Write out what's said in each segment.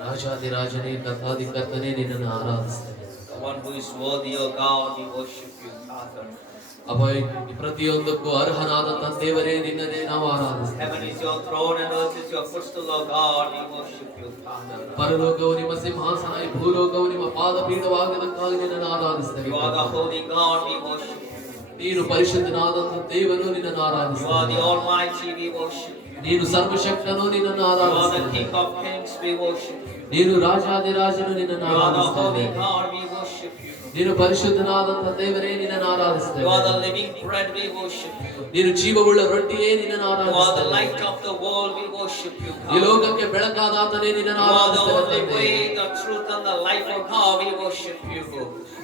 ರಾಜಾದಿರಾಜನೇ ಕರ್ತಾದಿ ಕರ್ತನೇ ನಿನ್ನನ್ನು ಆರಾಧಿಸ್ತೇನೆ. The one who is worthy, O God, we worship you, Father. ಅಪ್ಪ ಈ ಪ್ರತಿಯೊಂದಕ್ಕೂ ಅರ್ಹನಾದಂತಹ ದೇವರೇ ನಿನ್ನನ್ನೇ ನಾವು ಆರಾಧಿಸ್ತೇವೆ. Heaven is your throne and earth is your footstool, O God, we worship you, Father. ಪರಲೋಕವು ನಿಮ್ಮ ಸಿಂಹಾಸನ, ಈ ಭೂಲೋಕವು ನಿಮ್ಮ ಪಾದಪೀಠವಾಗಿದ್ದಕ್ಕಾಗಿ ನಿನ್ನನ್ನು ಆರಾಧಿಸ್ತೇವೆ. You are the holy God, we worship you. ನೀನು ಪರಿಶುದ್ಧನಾದಂತಹ ದೇವರು, ನಿನ್ನನ್ನು You are ಆರಾಧಿಸ್ತೇವೆ. the Almighty, we worship you. ನೀನು ಸರ್ವಶಕ್ತನು, ನಿನ್ನನ್ನು You are the ಆರಾಧಿಸ್ತೇವೆ. King of Kings, we worship you. ನೀನು ರಾಜಾದಿರಾಜನು, ನಿನ್ನನ್ನು You are the ಆರಾಧಿಸ್ತೇವೆ. holy God, we worship you. ನೀನು ಪರಿಶುದ್ಧನಾದಂತಹ ದೇವರೇ, ನಿನ್ನನ್ನು You are ಆರಾಧಿಸ್ತೇವೆ. the living bread, we worship you. ನೀನು ಜೀವವುಳ್ಳ ರೊಟ್ಟಿಯೇ, ನಿನ್ನನ್ನು You are the ಆರಾಧಿಸ್ತೇವೆ. light of the world, we worship you, ಈ God. ಲೋಕಕ್ಕೆ ಬೆಳಕಾದಾತನೇ, ನಿನ್ನನ್ನು You are the ಆರಾಧಿಸ್ತೇವೆ only ತಂದೆ. way, the truth, and the life of God, we worship you.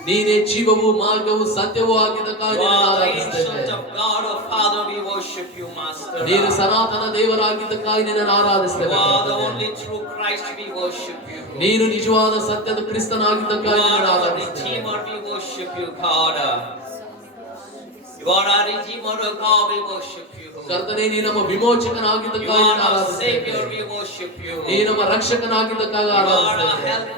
ನೀನೇ ಜೀವವು ಮಾರ್ಗವು ಸತ್ಯವೂ ಆಗಿದ್ದಕ್ಕಾಗಿ You ನಿನ್ನನ್ನು are the ಆರಾಧಿಸ್ತೇವೆ. ancient of God, oh Father, we worship you, Master. ನೀನು ಸನಾತನ ದೇವರಾಗಿದ್ದಕ್ಕಾಗಿ ನಿನ್ನನ್ನು You ಆರಾಧಿಸ್ತೇವೆ. are the only true Christ, we worship you. ನೀನು ನಿಜವಾದ ಸತ್ಯದ You ಕ್ರಿಸ್ತನಾಗಿದ್ದಕ್ಕಾಗಿ are ನಿನ್ನನ್ನು our ಆರಾಧಿಸ್ತೇವೆ. Redeemer, we worship you, God. You are our Redeemer, oh God, we worship you. ಕರ್ತನೇ, ನೀ ನಮ್ಮ You ವಿಮೋಚಕನಾಗಿದ್ದಕ್ಕಾಗಿ are ನಿನ್ನನ್ನು our ಆರಾಧಿಸ್ತೇವೆ. Savior, we worship you. ನೀ ನಮ್ಮ ರಕ್ಷಕನಾಗಿದ್ದಕ್ಕಾಗಿ You are our ಆರಾಧಿಸ್ತೇವೆ. help,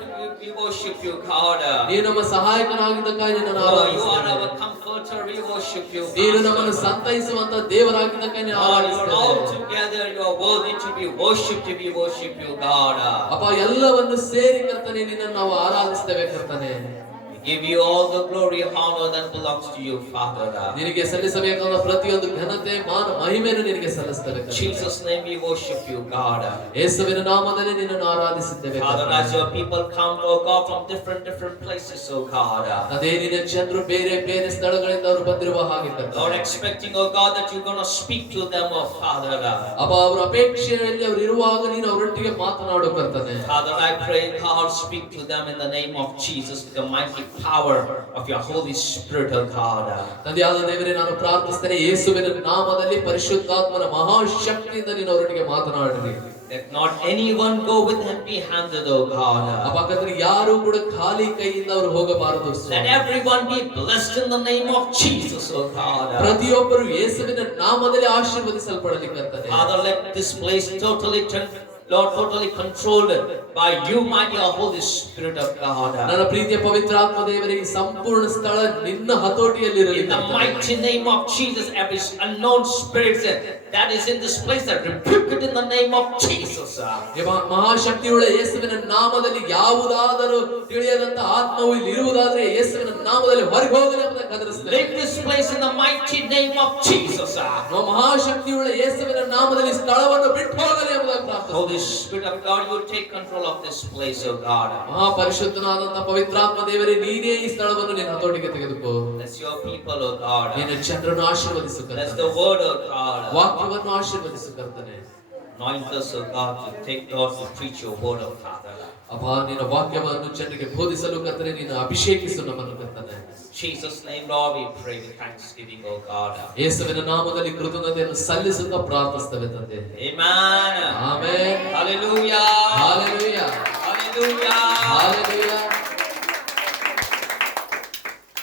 we worship you, God. ನೀ ನಮ್ಮ ಸಹಾಯಕನಾಗಿದ್ದಕ್ಕಾಗಿ ನಿನ್ನನ್ನು Oh, you are ಆರಾಧಿಸ್ತೇವೆ. our comforter, we worship you, ನೀನು ನಮ್ಮನ್ನು Master. ಸಂತೈಸುವಂತ ದೇವರಾಗಿದ್ದಕ್ಕಾಗಿ ನಿನ್ನನ್ನು God, you are all ಆರಾಧಿಸ್ತೇವೆ. together, you are worthy to be worshipped, we worship you, God. ಅಪ್ಪ, ಎಲ್ಲವನ್ನು ಸೇರಿ ಕರ್ತನೆ ನಿನ್ನನ್ನು ನಾವು ಆರಾಧಿಸ್ತೇವೆ ಕರ್ತನೆ. We give you all the glory, honor that belongs to you, Father. ನಿನಗೆ ಸಲ್ಲಿಸಬೇಕಾದ ಪ್ರತಿಯೊಂದು ಘನತೆ, ಮಾನ, ಮಹಿಮೆಯನ್ನು ನಿನಗೆ ಸಲ್ಲಿಸ್ತೇವೆ In ಕರ್ತನೆ. Jesus' name we worship you, God. ಯೇಸುವಿನ ನಾಮದಲ್ಲಿ ನಿನ್ನನ್ನು ಆರಾಧಿಸಿದ್ದೇವೆ Father, ಕರ್ತನೆ. as your people come, oh God, from different places, oh God. ಅದೇ ನಿನ್ನ ಜನರು ಬೇರೆ ಬೇರೆ ಸ್ಥಳಗಳಿಂದ ಅವರು ಬಂದಿರುವ ಹಾಗೆ ಕರ್ತನೆ. Lord, expecting, oh God, that you're going to speak to them, oh Father. ಅಪ್ಪ, ಅವರ ಅಪೇಕ್ಷೆಯಲ್ಲಿ ಅವರು ಇರುವಾಗ ನೀನು ಅವರೊಟ್ಟಿಗೆ ಮಾತನಾಡು ಕರ್ತನೆ. Father, I pray, God, speak to them in the name of Jesus with the mighty power of your Holy Spirit, oh God. ತಂದೆಯಾದ ದೇವರೇ, ನಾನು ಪ್ರಾರ್ಥಿಸ್ತೇನೆ, ಯೇಸುವಿನ ನಾಮದಲ್ಲಿ ಪರಿಶುದ್ಧಾತ್ಮನ ಮಹಾಶಕ್ತಿಯಿಂದ ನೀನು ಅವರೊಟ್ಟಿಗೆ ಮಾತನಾಡಿರಿ. Let not anyone go with empty-handed, oh God. ಅಪ್ಪ ಕರ್ತನೆ, ಯಾರು ಕೂಡ ಖಾಲಿ ಕೈಯಿಂದ ಅವರು ಹೋಗಬಾರದು. Let everyone be blessed in the name of Jesus, oh God. ಪ್ರತಿಯೊಬ್ಬರು ಯೇಸುವಿನ ನಾಮದಲ್ಲಿ ಆಶೀರ್ವದಿಸಲ್ಪಡಲಿ ಕರ್ತನೆ. Father, let this place Lord, totally controlled by you, mighty Holy Spirit of God. ನನ್ನ ಪ್ರೀತಿಯ ಪವಿತ್ರಾತ್ಮ ದೇವರೇ, ಈ ಸಂಪೂರ್ಣ ಸ್ಥಳ ನಿನ್ನ ಹತೋಟಿಯಲ್ಲಿರಲಿ. In the mighty name of Jesus, every unknown spirit that is in this place, that rebuke it in the name of Jesus. ಮಹಾಶಕ್ತಿಯುಳ್ಳ ಯೇಸುವಿನ ನಾಮದಲ್ಲಿ ಯಾವುದಾದರೂ ತಿಳಿಯದಂತ ಆತ್ಮವು ಇಲ್ಲಿ ಇರುವುದಾದ್ರೆ ಯೇಸುವಿನ ನಾಮದಲ್ಲಿ ಹೊರಗೆ ಹೋಗಲಿ ಎಂಬುದನ್ನು ಗದರಿಸ್ತೇನೆ. Leave this place in the mighty name of Jesus. ಮಹಾಶಕ್ತಿಯುಳ್ಳ ಯೇಸುವಿನ ನಾಮದಲ್ಲಿ ಸ್ಥಳವನ್ನು ಬಿಟ್ಟು ಹೋಗಲಿ ಎಂಬುದನ್ನು ಪ್ರಾರ್ಥಿಸ್ತೇನೆ. Holy Spirit of God, you take control of this place, oh God. ಮಹಾಪರಿಶುದ್ಧನಾದಂತ ಪವಿತ್ರಾತ್ಮ ದೇವರೇ, ನೀನೇ ಈ ಸ್ಥಳವನ್ನು ನಿನ್ನ ಹತೋಟಿಗೆ ತೆಗೆದುಕೋ. Bless your people, oh God. ನಿನ್ನ ಜನರನ್ನು ಆಶೀರ್ವದಿಸು Bless ಕರ್ತನೆ. the word, oh God. ವಾಕ್ಯವನ್ನು ಆಶೀರ್ವದಿಸು ಕರ್ತನೆ. Anoint us, oh God, to take God to preach your word, oh Father. ಅಪ್ಪ, ನಿನ್ನ ವಾಕ್ಯವನ್ನು ಜನರಿಗೆ ಬೋಧಿಸಲು ಕರ್ತನೆ, ನೀನು ಅಭಿಷೇಕಿಸು ನಮ್ಮನ್ನು ಕರ್ತನೆ. Jesus' name, Lord, we pray with thanksgiving, oh God. ಯೇಸುವಿನ ನಾಮದಲ್ಲಿ ಕೃತಜ್ಞತೆಯನ್ನು ಸಲ್ಲಿಸುತ್ತಾ ಪ್ರಾರ್ಥಿಸ್ತೇವೆ ತಂದೆ. Amen. Amen. Hallelujah. Hallelujah. Hallelujah. Hallelujah.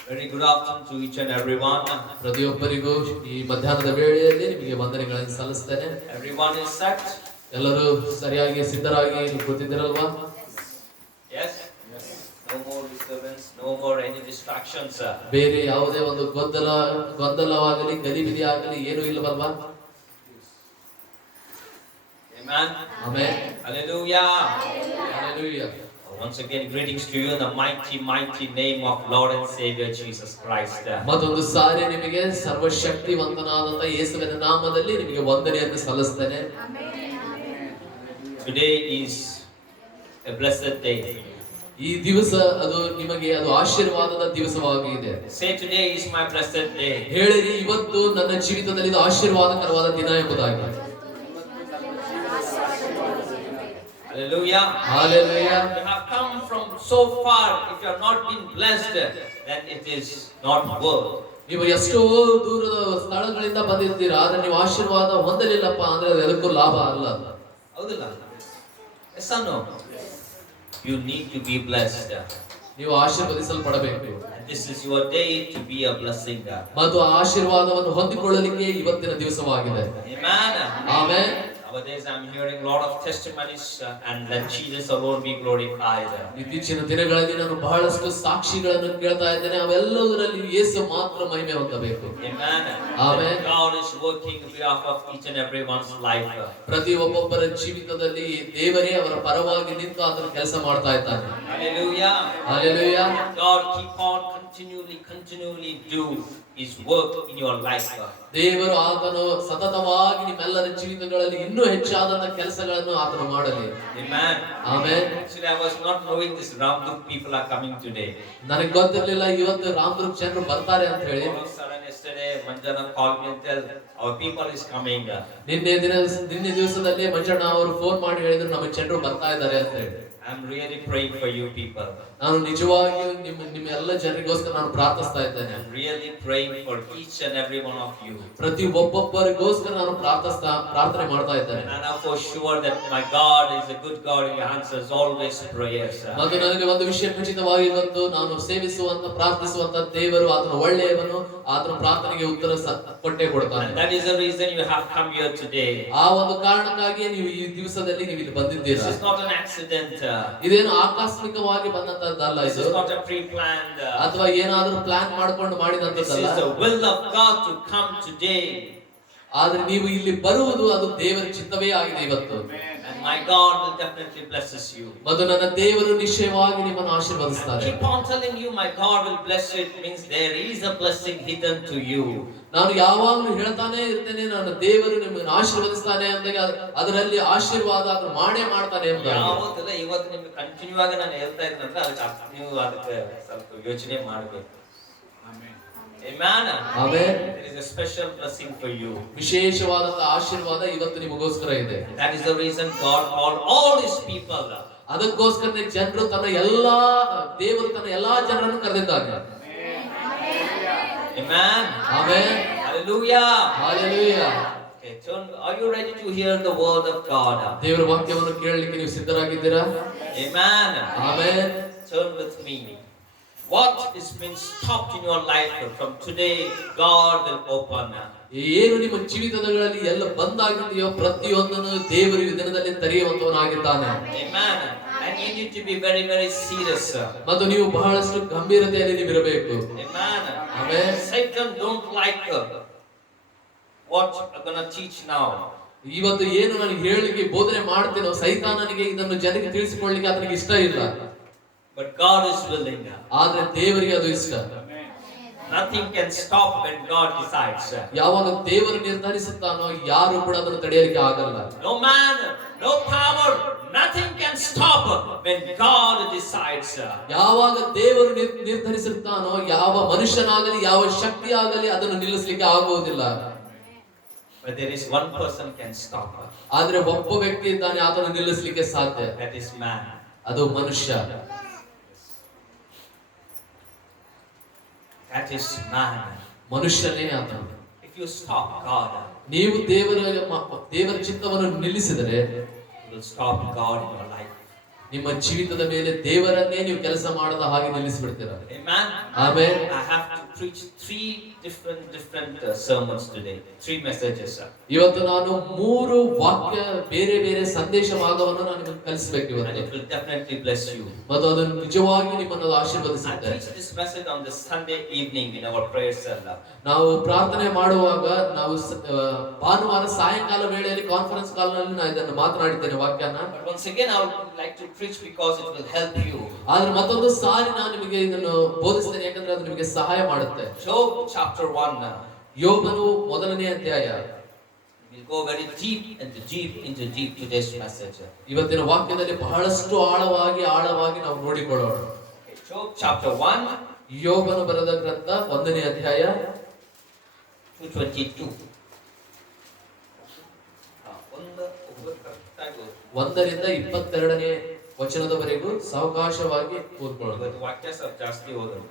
Very good afternoon to each and everyone. ಪ್ರತಿಯೊಬ್ಬರಿಗೂ ಈ ಮಧ್ಯಾಹ್ನದ ವೇಳೆಯಲ್ಲಿ ನಿಮಗೆ ವಂದನೆಗಳನ್ನು ಸಲ್ಲಿಸ್ತೇನೆ. Everyone is set. ಎಲ್ಲರೂ ಸರಿಯಾಗಿ ಸಿದ್ಧರಾಗಿ ಕೂತಿದ್ದೀರಲ್ವಾ? Yes. No more disturbance, no more any distractions. ಬೇರೆ ಯಾವುದೇ ಒಂದು ಗೊಂದಲವಾಗಲಿ ಗಲಿಬಿಲಿ ಆಗಲಿ ಏನೂ ಇಲ್ಲವಲ್ವಾ? Amen. Amen. Hallelujah. Hallelujah. Once again, greetings to you in the mighty name of Lord and Savior Jesus Christ. ಮತ್ತೊಂದು ಸಾರಿ ನಿಮಗೆ ಸರ್ವಶಕ್ತಿವಂತನಾದಂತ ಯೇಸುವಿನ ನಾಮದಲ್ಲಿ ನಿಮಗೆ ವಂದನೆಯನ್ನು ಸಲ್ಲಿಸ್ತೇನೆ. Today is a blessed day. ಈ ದಿವಸ ಅದು ನಿಮಗೆ ಅದು ಆಶೀರ್ವಾದದ ದಿವಸವಾಗಿದೆ. Say, today is my blessed day. ಹೇಳಿರಿ, ಇವತ್ತು ನನ್ನ ಜೀವಿತದಲ್ಲಿ ಇದು ಆಶೀರ್ವಾದಕರವಾದ ದಿನ ಎಂಬುದಾಗಿ. Hallelujah. Hallelujah. You have come from so far. If you have not been blessed, then it is not worth. ನೀವು ಎಷ್ಟೋ ದೂರದ ಸ್ಥಳಗಳಿಂದ ಬಂದಿರ್ತೀರಾ, ಆದ್ರೆ ನೀವು ಆಶೀರ್ವಾದ ಹೊಂದಲಿಲ್ಲಪ್ಪ ಅಂದ್ರೆ ಅದು ಎಲ್ಲಕ್ಕೂ ಲಾಭ ಅಲ್ಲ. ಹೌದಿಲ್ಲ? Yes or no? You need to be blessed. ನೀವು ಆಶೀರ್ವದಿಸಲ್ಪಡಬೇಕು. This is your day to be a blessing. ಮತ್ತು ಆ ಆಶೀರ್ವಾದವನ್ನು ಹೊಂದಿಕೊಳ್ಳಲಿಕ್ಕೆ ಇವತ್ತಿನ ದಿವಸವಾಗಿದೆ. Amen. Amen. Nowadays I'm hearing a lot of testimonies and let Jesus alone be glorified. ಇತ್ತೀಚಿನ ದಿನಗಳಲ್ಲಿ ನಾನು ಬಹಳಷ್ಟು ಸಾಕ್ಷಿಗಳನ್ನು ಕೇಳ್ತಾ ಇದ್ದೇನೆ, ಅವೆಲ್ಲದರಲ್ಲಿ ಯೇಸು ಮಾತ್ರ ಮಹಿಮೆ ಹೊಂದಬೇಕು. Amen. Amen. God is working on behalf of each and everyone's life. ಪ್ರತಿ ಒಬ್ಬೊಬ್ಬರ ಜೀವಿತದಲ್ಲಿ ದೇವರೇ ಅವರ ಪರವಾಗಿ ನಿಂತು ಆತನ ಕೆಲಸ ಮಾಡ್ತಾ ಇದ್ದಾನೆ. Hallelujah. Hallelujah. God keep on continually do His work in your life. ದೇವರು ಆತನು ಸತತವಾಗಿ ನಿಮ್ಮೆಲ್ಲರ ಜೀವಿತಗಳಲ್ಲಿ ಇನ್ನೂ ಹೆಚ್ಚಾದಂತ ಕೆಲಸಗಳನ್ನು ಆತನು ಮಾಡಲಿ. Amen. Amen. Actually, I was not knowing this Ramduk people are coming today. ನನಗೆ ಗೊತ್ತಿರಲಿಲ್ಲ ಇವತ್ತು ರಾಮದುರ್ಗ್ ಜನರು ಬರ್ತಾರೆ ಅಂತ ಹೇಳಿ. All of a sudden yesterday Manjana called me and tell our people is coming. ನಿನ್ನೆ ದಿವಸದಲ್ಲಿ ಮಂಜಣ್ಣ ಅವರು ಫೋನ್ ಮಾಡಿ ಹೇಳಿದ್ರು ನಮ್ಮ ಜನರು ಬರ್ತಾ ಇದ್ದಾರೆ ಅಂತ ಹೇಳಿ. I'm really praying for you people. ನಾನು ನಿಜವಾಗಿಯೂ ನಿಮ್ಮ ಎಲ್ಲ ಜನರಿಗೋಸ್ಕರ ನಾನು ಪ್ರಾರ್ಥಿಸ್ತಾ ಇದ್ದೇನೆ. I'm really praying for each and every one of you. ಪ್ರತಿ ಒಬ್ಬೊಬ್ಬರಿಗೋಸ್ಕರ ನಾನು ಪ್ರಾರ್ಥನೆ ಮಾಡ್ತಾ ಇದ್ದೇನೆ. And I know for sure that my God is a good God. He answers always prayers. ಮತ್ತು ನನಗೆ ಒಂದು ವಿಷಯ ಖಚಿತವಾಗಿ ಗೊತ್ತು, ನಾನು ಸೇವಿಸುವಂತ ಪ್ರಾರ್ಥಿಸುವಂತ ದೇವರು ಆತನ ಒಳ್ಳೆಯವನು, ಆತನ ಪ್ರಾರ್ಥನೆಗೆ ಉತ್ತರ ಕೊಟ್ಟೇ ಕೊಡ್ತಾನೆ. And that is the reason you have come here today. ಆ ಒಂದು ಕಾರಣಕ್ಕಾಗಿ ನೀವು ಈ ದಿವಸದಲ್ಲಿ ನೀವು ಇಲ್ಲಿ ಬಂದಿದ್ದೀರಾ. This is not an accident. ಇದೇನು ಆಕಸ್ಮಿಕವಾಗಿ ಬಂದಂತದ್ದಲ್ಲ. This ಇದು is not a pre-planned. ಅಥವಾ ಏನಾದರೂ ಪ್ಲಾನ್ ಮಾಡ್ಕೊಂಡು This ಮಾಡಿದಂತದ್ದಲ್ಲ. is the will of God to come today. ಆದ್ರೆ ನೀವು ಇಲ್ಲಿ ಬರುವುದು ಅದು ದೇವರ ಚಿತ್ತವೇ ಆಗಿದೆ ಇವತ್ತು. And my God will definitely blesses you. ಮತ್ತು ನನ್ನ ದೇವರು ನಿಶ್ಚಯವಾಗಿ ನಿಮ್ಮನ್ನು ಆಶೀರ್ವದಿಸ್ತಾರೆ. Keep on telling you my God will bless you. It means there is a blessing hidden to you. ನಾನು ಯಾವಾಗಲೂ ಹೇಳ್ತಾನೆ ಇರ್ತೇನೆ, ನನ್ನ ದೇವರು ನಿಮ್ಮನ್ನು ಆಶೀರ್ವದಿಸ್ತಾನೆ ಅಂದಾಗ ಅದರಲ್ಲಿ ಆಶೀರ್ವಾದ ಅದನ್ನು ಮಾಡೇ ಮಾಡ್ತಾನೆ ಅಂತ. ಯಾವತ್ತಲ್ಲ ಇವತ್ತು ನಿಮಗೆ ಕಂಟಿನ್ಯೂ ಆಗಿ ನಾನು ಹೇಳ್ತಾ ಇದ್ದಂದ್ರೆ ಅದಕ್ಕೆ ನೀವು ಅದಕ್ಕೆ ಸ್ವಲ್ಪ ಯೋಚನೆ ಮಾಡಬೇಕು. Amen. Amen. There is a special blessing for you. ವಿಶೇಷವಾದಂತ ಆಶೀರ್ವಾದ ಇವತ್ತು ನಿಮಗೋಸ್ಕರ ಇದೆ. That is the reason God called all His people. ಅದಕ್ಕೋಸ್ಕರನೇ ಜನರು ದೇವರು ತನ್ನ ಎಲ್ಲಾ ಜನರನ್ನು ಕರೆದಿದ್ದಾನೆ. Amen. Amen. Hallelujah. Hallelujah. Okay, are you ready to hear the word of God? ದೇವರ ವಾಕ್ಯವನ್ನು ಕೇಳಲಿಕ್ಕೆ ನೀವು ಸಿದ್ಧರಾಗಿದ್ದೀರಾ? Amen. Amen. Turn with me. What is been stopped in your life from today, God will open. ಏನು ನಿಮ್ಮ ಜೀವಿತಗಳಲ್ಲಿ ಎಲ್ಲ ಬಂದಾಗಿದೆಯೋ ಪ್ರತಿಯೊಂದನ್ನು ದೇವರು ಈ ದಿನದಲ್ಲಿ ತೆರೆಯುವಂತವನಾಗಿದ್ದಾನೆ. Amen. And you need to be very, very serious. ಮತ್ತು ನೀವು ಬಹಳಷ್ಟು ಗಂಭೀರತೆಯಲ್ಲಿ ನೀವು ಇರಬೇಕು. Amen. Amen. Satan don't like what I'm going to teach now. ಇವತ್ತು ಏನು ನಾನು ಹೇಳಲಿಕ್ಕೆ ಬೋಧನೆ ಮಾಡ್ತೇನೋ ಸೈತಾನನಿಗೆ ಇದನ್ನು ಜನರಿಗೆ ತಿಳಿಸಿಕೊಳ್ಳಲಿಕ್ಕೆ ಆತನಿಗೆ ಇಷ್ಟ ಇಲ್ಲ. But God is willing. ಆದ್ರೆ ದೇವರಿಗೆ ಅದು ಇಷ್ಟ. Nothing can stop when God decides. ಯಾವಾಗ ದೇವರು ನಿರ್ಧರಿಸುತ್ತಾನೋ ಯಾರು ಕೂಡ ಅದನ್ನು ತಡೆಯಲಿಕ್ಕೆ ಆಗಲ್ಲ. No man, no power, nothing can stop when God decides. ಯಾವಾಗ ದೇವರು ನಿರ್ಧರಿಸುತ್ತಾನೋ ಯಾವ ಮನುಷ್ಯನಾಗಲಿ ಯಾವ ಶಕ್ತಿ ಆಗಲಿ ಅದನ್ನು ನಿಲ್ಲಿಸಲಿಕ್ಕೆ ಆಗುವುದಿಲ್ಲ. But there is one person can stop. ಆದ್ರೆ ಒಬ್ಬ ವ್ಯಕ್ತಿ ಇದ್ದಾನೆ, ಆತನು ನಿಲ್ಲಿಸಲಿಕ್ಕೆ ಸಾಧ್ಯ. That is man. ಅದು ಮನುಷ್ಯ. That is man. ಮನುಷ್ಯನೇ ಆತನು. If you stop God, ನೀವು ದೇವರ ಚಿತ್ತವನ್ನು ನಿಲ್ಲಿಸಿದರೆ you will stop God in your life. ನಿಮ್ಮ ಜೀವಿತದ ಮೇಲೆ ದೇವರನ್ನೇ ನೀವು ಕೆಲಸ ಮಾಡದ ಹಾಗೆ ನಿಲ್ಲಿಸಿಬಿಡ್ತೀರಾ. Amen. Amen. I have to preach three different sermons today. Three messages. ಇವತ್ತು ನಾನು 3 ವಾಕ್ಯ ಬೇರೆ ಸಂದೇಶ ಭಾಗವನ್ನು ನಾನು ನಿಮಗೆ ಕಲಿಸಬೇಕು And ಇವತ್ತು. it will definitely bless you. ಮತ್ತು ಅದು ನಿಜವಾಗಿ ನಿಮ್ಮನ್ನು I ಆಶೀರ್ವದಿಸುತ್ತೆ. teach this message on the Sunday evening in our prayer cell. ನಾವು ಪ್ರಾರ್ಥನೆ ಮಾಡುವಾಗ ನಾವು ಭಾನುವಾರ ಸಾಯಂಕಾಲ ವೇಳೆಯಲ್ಲಿ ಕಾನ್ಫರೆನ್ಸ್ ಕಾಲ್ನಲ್ಲಿ ನಾನು ಇದನ್ನು ಮಾತನಾಡಿದ್ದೇನೆ ವಾಕ್ಯನ. But once again I would like to preach because it will help you. ಆದ್ರೆ ಮತ್ತೊಂದು ಸಾರಿ ನಾನು ನಿಮಗೆ ಇದನ್ನು ಬೋಧಿಸ್ತೇನೆ, ಯಾಕಂದ್ರೆ ಅದು ನಿಮಗೆ ಸಹಾಯ ಮಾಡುತ್ತೆ. Job chapter 1. ಯೋಬನು ಮೊದಲನೇ ಅಧ್ಯಾಯ. We'll go very deep into deep today's message. ಇವತ್ತಿನ ವಾಕ್ಯದಲ್ಲಿ ಬಹಳಷ್ಟು ಆಳವಾಗಿ ನಾವು ನೋಡಿಕೊಳ್ಳೋಣ. Job chapter 1. ಯೋಬನು ಬರೆದ ಗ್ರಂಥ 1ನೇ ಅಧ್ಯಾಯ 2:22. 1ರಿಂದ 22ನೇ ವಚನದವರೆಗೂ ಸಾವಕಾಶವಾಗಿ ಓದ್ಕೊಳ್ಳೋಣ. ಇವತ್ತು ವಾಕ್ಯ ಸ್ವಲ್ಪ ಜಾಸ್ತಿ ಓದೋಣ.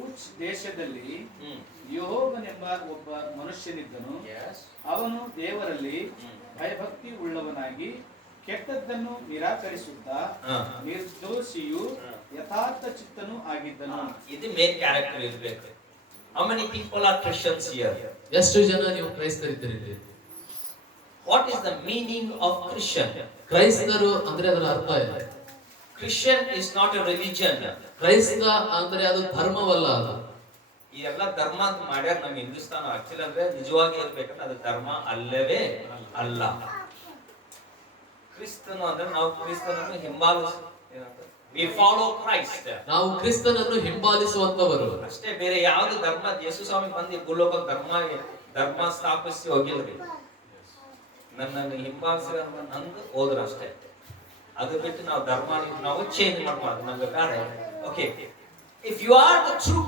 ಊಚ್ ದೇಶದಲ್ಲಿ ಯೋಬನೆಂಬ ಒಬ್ಬ ಮನುಷ್ಯನಿದ್ದನು. ಅವನು ದೇವರಲ್ಲಿ ಭಯಭಕ್ತಿ ಉಳ್ಳವನಾಗಿ ಕೆಟ್ಟದ್ದನ್ನು ನಿರಾಕರಿಸುತ್ತಾ ನಿರ್ದೋಷಿಯು ಯಥಾರ್ಥ ಚಿತ್ತನೂ ಆಗಿದ್ದನು. ಇದು ಮೇನ್ ಕ್ಯಾರೆಕ್ಟರ್ ಇರಬೇಕು. How many people are Christians here? ಎಷ್ಟು ಜನ ನೀವು ಕ್ರೈಸ್ತರಿದ್ದೀರಿ? What is the meaning of Christian? ಕ್ರೈಸ್ತರು ಅಂದ್ರೆ ಅದರ ಅರ್ಥ ಏನು? Christian is not a religion. ಕ್ರೈಸ್ತ ಅಂದ್ರೆ ಅದು ಧರ್ಮವಲ್ಲ. ಅದು ಈ ಎಲ್ಲ ಧರ್ಮ ಅಂತ ಮಾಡ್ಯಾರ ನಮ್ಮ ಹಿಂದೂಸ್ತಾನ. ಆಕ್ಚುಲಿ ಅಂದ್ರೆ ನಿಜವಾಗಿ ಹೇಳ್ಬೇಕಂದ್ರೆ ಅದು ಧರ್ಮ ಅಲ್ಲವೇ ಅಲ್ಲ. ಕ್ರಿಸ್ತನು ಅಂದ್ರೆ ನಾವು ಕ್ರಿಸ್ತನನ್ನು ಹಿಂಬಾಲಿಸ, we follow Christ. ನಾವು ಕ್ರಿಸ್ತನನ್ನು ಹಿಂಬಾಲಿಸುವಂತವರು ಅಷ್ಟೇ. ಬೇರೆ ಯಾವ್ದು ಧರ್ಮ, ಯೇಸು ಸ್ವಾಮಿ ಬಂದು ಭೂಲೋಕ ಧರ್ಮ ಸ್ಥಾಪಿಸಿ ಹೋಗಿಲ್ರಿ. ನನ್ನನ್ನು ಹಿಂಬಾಲಿಸಿ ನಂದು ಹೋದ್ರ ಅಷ್ಟೇ. ಅದು ಬಿಟ್ಟು ನಾವು ಧರ್ಮ ನಾವು ಚೇಂಜ್ ಮಾಡ್ಬಾರ್ದು. ನಮ್ಗೆ ಬೇಡ. Okay, if you are the true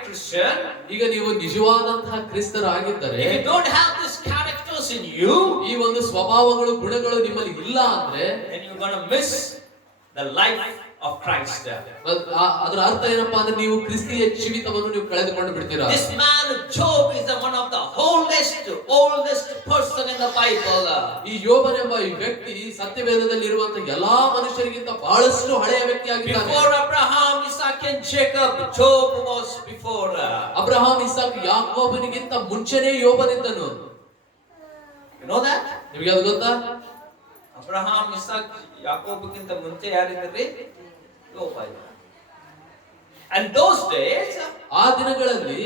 Christian, ಈಗ ನೀವು ನಿಜವಾದಂತಹ ಕ್ರಿಸ್ತರಾಗಿದ್ದರೆ, if you don't have these characters in you, ಈ ಒಂದು ಸ್ವಭಾವಗಳು ಗುಣಗಳು ನಿಮ್ಮಲ್ಲಿ ಇಲ್ಲ ಅಂದ್ರೆ, then you're going to miss the life of Christ. ಅದರ ಅರ್ಥ ಏನಪ್ಪಾ ಅಂದ್ರೆ ನೀವು ಕ್ರಿಸ್ತಿಯ ಜೀವಿತವನ್ನು ನೀವು ಕಳೆದುಕೊಂಡು ಬಿಡ್ತೀರಾ. This man Job is one of the oldest person in the Bible. ಈ ಯೋಬನೆಂಬ ಈ ವ್ಯಕ್ತಿ ಸತ್ಯವೇದದಲ್ಲಿ ಇರುವಂತಹ ಎಲ್ಲಾ ಮನುಷ್ಯರಿಗಿಂತ ಬಹಳಷ್ಟು ಹಳೆಯ ವ್ಯಕ್ತಿಯಾಗಿದ್ದಾನೆ. Before Abraham, Isaac and Jacob, Job was before. Abraham, Isaac, ಯಾಕೋಬನಿಗಿಂತ ಮುಂಚೆನೇ ಯೋಬನಿದ್ದನು. You know that? ನಿಮಗೆ ಅದು ಗೊತ್ತಾ? ಅಬ್ರಹಾಂ, ಇಸಾಕ್, ಯಾಕೋಬಕ್ಕಿಂತ ಮುಂಚೆ ಯಾರಿದ್ರಿ? ಯೋಬ. And those days, ಆ ದಿನಗಳಲ್ಲಿ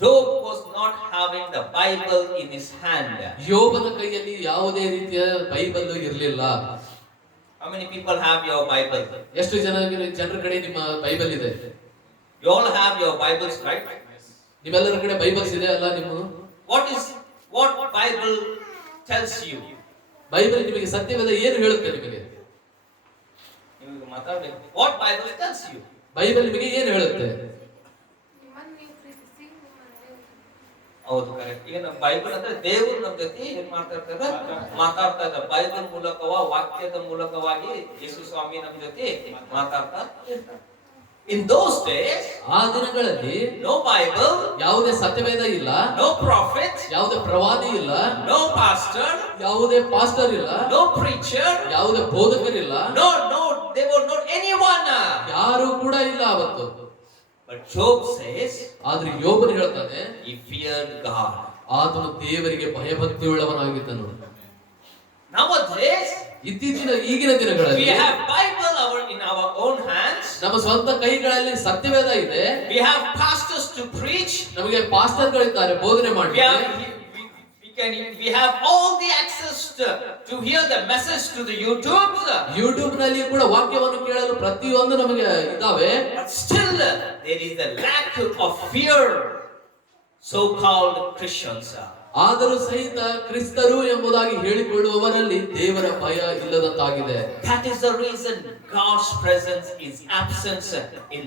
Job was not having the Bible in his hand. ಯೋಬನ ಕೈಯಲ್ಲಿ ಯಾವುದೇ ರೀತಿಯ ಬೈಬಲ್ ಇರಲಿಲ್ಲ. How many people have your Bible? ಎಷ್ಟು ಜನರ ಕಡೆ ನಿಮ್ಮ ಬೈಬಲ್ ಇದೆ? You all have your Bibles, right? ನಿಮ್ಮೆಲ್ಲರ ಕಡೆ ಬೈಬಲ್ಸ್ ಇದೆ ಅಲ್ಲ? ನಿಮ್ಮ what Bible tells you? Bible ನಿಮಗೆ ಸತ್ಯವೇದ ಏನು ಹೇಳುತ್ತೆ? ನಿಮಗೆ ನೀವು ಮಾತಾಡಬೇಕು. What Bible tells you? Bible ನಿಮಗೆ ಏನು ಹೇಳುತ್ತೆ? ಹೌದು, ಕರೆಕ್ಟ್. ಈಗ ನಮ್ಮ ಬೈಬಲ್ ಅಂದ್ರೆ ದೇವರು ನಮ್ಮ ಜೊತೆ ಏನ್ ಮಾತಾಡ್ತಾ ಇದ್ದಾರೆ. ಬೈಬಲ್ ವಾಕ್ಯದ ಮೂಲಕವಾಗಿ ಯೇಸು ಸ್ವಾಮಿ ನಮ್ಮ ಜೊತೆ ಮಾತಾಡ್ತಾ ಇರ್ತಾರೆ. In those days, ಆ ದಿನಗಳಲ್ಲಿ no Bible, ಯಾವುದೇ ಸತ್ಯವೇದ ಇಲ್ಲ, no prophet, ಯಾವುದೇ ಪ್ರವಾದಿ ಇಲ್ಲ, no pastor, ಯಾವುದೇ ಪಾಸ್ಟರ್ ಇಲ್ಲ, no preacher, ಯಾವುದೇ ಬೋಧಕರಿಲ್ಲ, they were not anyone. ಯಾರು ಕೂಡ ಇಲ್ಲ ಅವತ್ತು. But Job says, ಆದ್ರೆ ಯೋಬನು ಹೇಳ್ತಾನೆ, he feared God. ಆತನು ದೇವರಿಗೆ ಭಯಭಕ್ತಿಯುಳ್ಳವನಾಗಿದ್ದನು. Nowadays, ಈಗಿನ ದಿನಗಳಲ್ಲಿ we have Bible in our own hands. ನಮ್ಮ ಸ್ವಂತ ಕೈಗಳಲ್ಲಿ ಸತ್ಯವೇದ ಇದೆ. We have pastors to preach. ನಮಗೆ ಪಾಸ್ಟರ್ಗಳಿದ್ದಾರೆ ಬೋಧನೆ ಮಾಡಲಿಕ್ಕೆ. We have all the access to hear the message to the YouTubes. YouTube ನಲ್ಲಿ ಕೂಡ ವಾಕ್ಯವನ್ನು ಕೇಳಲು ಪ್ರತಿಯೊಂದು ನಮಗೆ ಇದ್ದಾವೆ. But still there is a lack of fear, so called Christians. ಆದರೂ ಸಹಿತ ಕ್ರಿಸ್ತರು ಎಂಬುದಾಗಿ ಹೇಳಿಕೊಳ್ಳುವವರಲ್ಲಿ ದೇವರ ಭಯ ಇಲ್ಲದಂತಾಗಿದೆ. That is the reason God's presence is absent in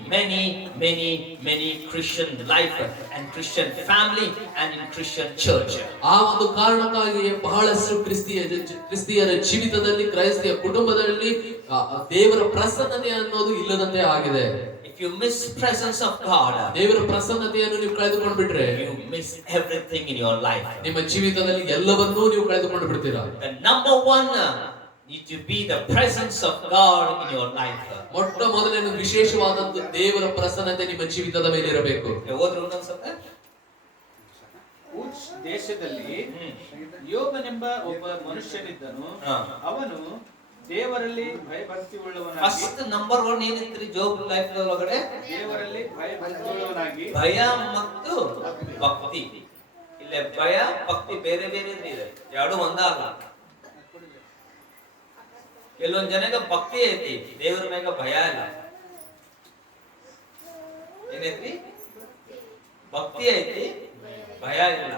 many Christian life and Christian family and in Christian church. ಆ ಒಂದು ಕಾರಣಕ್ಕಾಗಿ ಬಹಳಷ್ಟು ಕ್ರಿಸ್ತಿಯರ ಜೀವಿತದಲ್ಲಿ, ಕ್ರೈಸ್ತಿಯ ಕುಟುಂಬದಲ್ಲಿ ದೇವರ ಪ್ರಸನ್ನತೆ ಅನ್ನೋದು ಇಲ್ಲದಂತೆ ಆಗಿದೆ. If you miss presence of God, ದೇವರ ಪ್ರಸನ್ನತೆಯನ್ನು ನೀವು ಕಳೆದುಕೊಂಡು ಬಿಟ್ರೆ, you miss everything in your life. ನಿಮ್ಮ ಜೀವಿತದಲ್ಲಿ ಎಲ್ಲವನ್ನೂ ನೀವು ಕಳೆದುಕೊಂಡು ಬಿಡ್ತೀರಾ. The number one need to be the presence of God in your life. ಮೊಟ್ಟ ಮೊದಲನೇ ವಿಶೇಷವಾದದ್ದು ದೇವರ ಪ್ರಸನ್ನತೆ ನಿಮ್ಮ ಜೀವಿತದ ಮೇಲೆ ಇರಬೇಕು. ಹೋದ್ರು ಒಂದೊಂದ್ಸಲ ಊಚ್ ದೇಶದಲ್ಲಿ ಯೋಬನೆಂಬ ಒಬ್ಬ ಮನುಷ್ಯನಿದ್ದನು. ಅವನು ದೇವರಲ್ಲಿ ಭಯಭಕ್ತಿ ಉಳ್ಳವನಾಗಿ, ಫಸ್ಟ್ ನಂಬರ್ 1 ಏನಿತ್ರಿ ಜೋಬ್ ಲೈಫ್ ಒಳಗಡೆ? ದೇವರಲ್ಲಿ ಭಯಭಕ್ತಿ ಉಳ್ಳವನಾಗಿ, ಭಯ ಮತ್ತು ಭಕ್ತಿ. ಇಲ್ಲೇ ಭಯ ಭಕ್ತಿ ಬೇರೆ ಬೇರೆ ಇದೆ, ಎರಡು ಒಂದಲ್ಲ. ಕೆಲವೊಂದ್ ಜನಗ ಭಕ್ತಿ ಐತಿ, ದೇವರ ಮ್ಯಾಗ ಭಯ ಇಲ್ಲ. ಏನೈತಿ? ಭಕ್ತಿ ಐತಿ, ಭಯ ಇಲ್ಲ.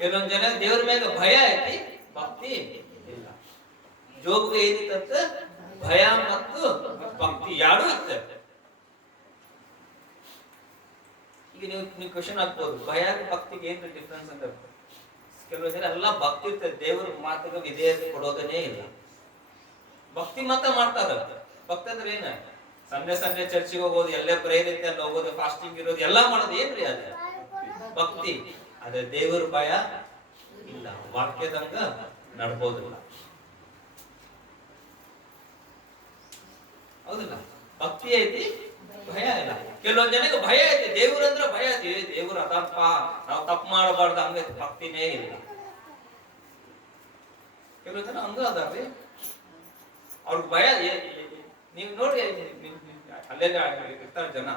ಕೆಲವೊಂದ್ ಜನ ದೇವರ ಮ್ಯಾಗ ಭಯ ಐತಿ, ಭಕ್ತಿ ಇಲ್ಲ. ಜೋಬ್ಗೆ ಏನಿತ್ತ? ಭಯ ಮತ್ತು ಭಕ್ತಿ ಎರಡು ಇತ್ತು. ಈಗ ನೀವು ಕ್ವಶನ್ ಹಾಕ್ಬೋದು, ಭಯ ಭಕ್ತಿಗೆ ಏನ್ ಡಿಫ್ರೆನ್ಸ್ ಅಂತ. ಕೆಲವು ಜನ ಎಲ್ಲ ಭಕ್ತಿ ಇರ್ತದೆ, ದೇವರ ಮಾತಿಗೆ ವಿಧೇಯತೆ ಕೊಡೋದನ್ನೇ ಇಲ್ಲ. ಭಕ್ತಿ ಮಾತ್ರ ಮಾಡ್ತಾರ. ಭಕ್ತಿ ಅಂದ್ರೆ ಏನ? ಸಂಡೆ ಚರ್ಚಿಗೆ ಹೋಗೋದು, ಎಲ್ಲೇ ಪ್ರೇಯರ್ ಇರುತ್ತೆ ಅಲ್ಲಿ ಹೋಗೋದು, ಫಾಸ್ಟಿಂಗ್ ಇರೋದು, ಎಲ್ಲಾ ಮಾಡೋದು ಏನ್ರಿ ಅದ ಭಕ್ತಿ. ಅದೇ ದೇವರ ಭಯ ಇಲ್ಲ, ವಾಕ್ಯದಂಗ ನಡ್ಬೋದಿಲ್ಲ. ಹೌದಿಲ್ಲ? ಭಕ್ತಿ ಐತಿ, ಭಯ ಇಲ್ಲ. ಕೆಲವೊಂದ್ ಜನಕ್ಕೆ ಭಯ ಐತಿ, ದೇವ್ರಂದ್ರೆ ಭಯ ಐತಿ, ದೇವ್ರ ಅದಪ್ಪ ನಾವು ತಪ್ಪು ಮಾಡಬಾರ್ದು ಹಂಗ ಭಕ್ತಿನೇ ಇಲ್ಲ. ಕೆಲವೊಂದ್ ಜನ ಹಂಗ ಅದಾರ್ರಿ, ಅವ್ರಿಗೆ ಭಯ. ನೀವ್ ನೋಡಿ ಅಲ್ಲೇ ಇರ್ತಾರ ಜನ,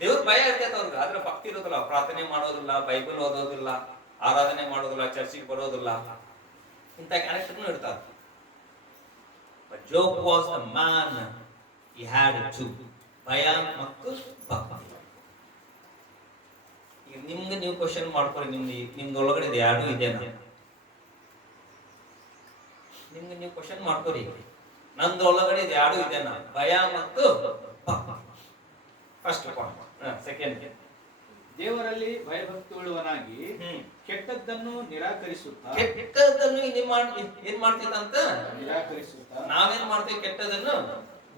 ದೇವ್ರ ಭಯ ಇರ್ತೈತೆ ಅವ್ರಿಗೆ, ಆದ್ರೆ ಭಕ್ತಿ ಇರೋದಿಲ್ಲ, ಪ್ರಾರ್ಥನೆ ಮಾಡೋದಿಲ್ಲ, ಬೈಬಲ್ ಓದೋದಿಲ್ಲ, ಆರಾಧನೆ ಮಾಡೋದಿಲ್ಲ, ಚರ್ಚಿಗೆ ಬರೋದಿಲ್ಲ, ಇಂಥ ಕ್ಯಾರೆಕ್ಟರ್ನು ಇರ್ತಾರ. But Job was a man, he had two, ಭಯ ಮತ್ತು ಭಕ್ತಿ. ಈಗ ನಿಮ್ಗೆ ನೀವು ಕ್ವಶನ್ ಮಾಡ್ಕೊಳ್ಳಿ, ನಿಮ್ದೊಳಗಡೆ ಇದೆ ಎರಡು ಇದೆನಾ? ನಿಮ್ಗೆ ನೀವು ಕ್ವಶನ್ ಮಾಡ್ಕೊರಿ, ನಂದೊಳಗಡೆ ಇದೆ ಎರಡು ಇದೆನಾ? ಭಯ ಮತ್ತು ಭಕ್ತಿ. First point. ಸೆಕೆಂಡ್, ದೇವರಲ್ಲಿ ಭಯಭಕ್ತಿ ಉಳ್ಳವನಾಗಿ ಕೆಟ್ಟದ್ದನ್ನು ನಿರಾಕರಿಸುತ್ತಾ. ಕೆಟ್ಟದನ್ನು ಏನ್ ಮಾಡ್ತಿದ್ದಂತ ನಿರಾಕರಿಸುತ್ತಾ ನಾವೇನ್ ಮಾಡ್ತೀವಿ? ಕೆಟ್ಟದನ್ನು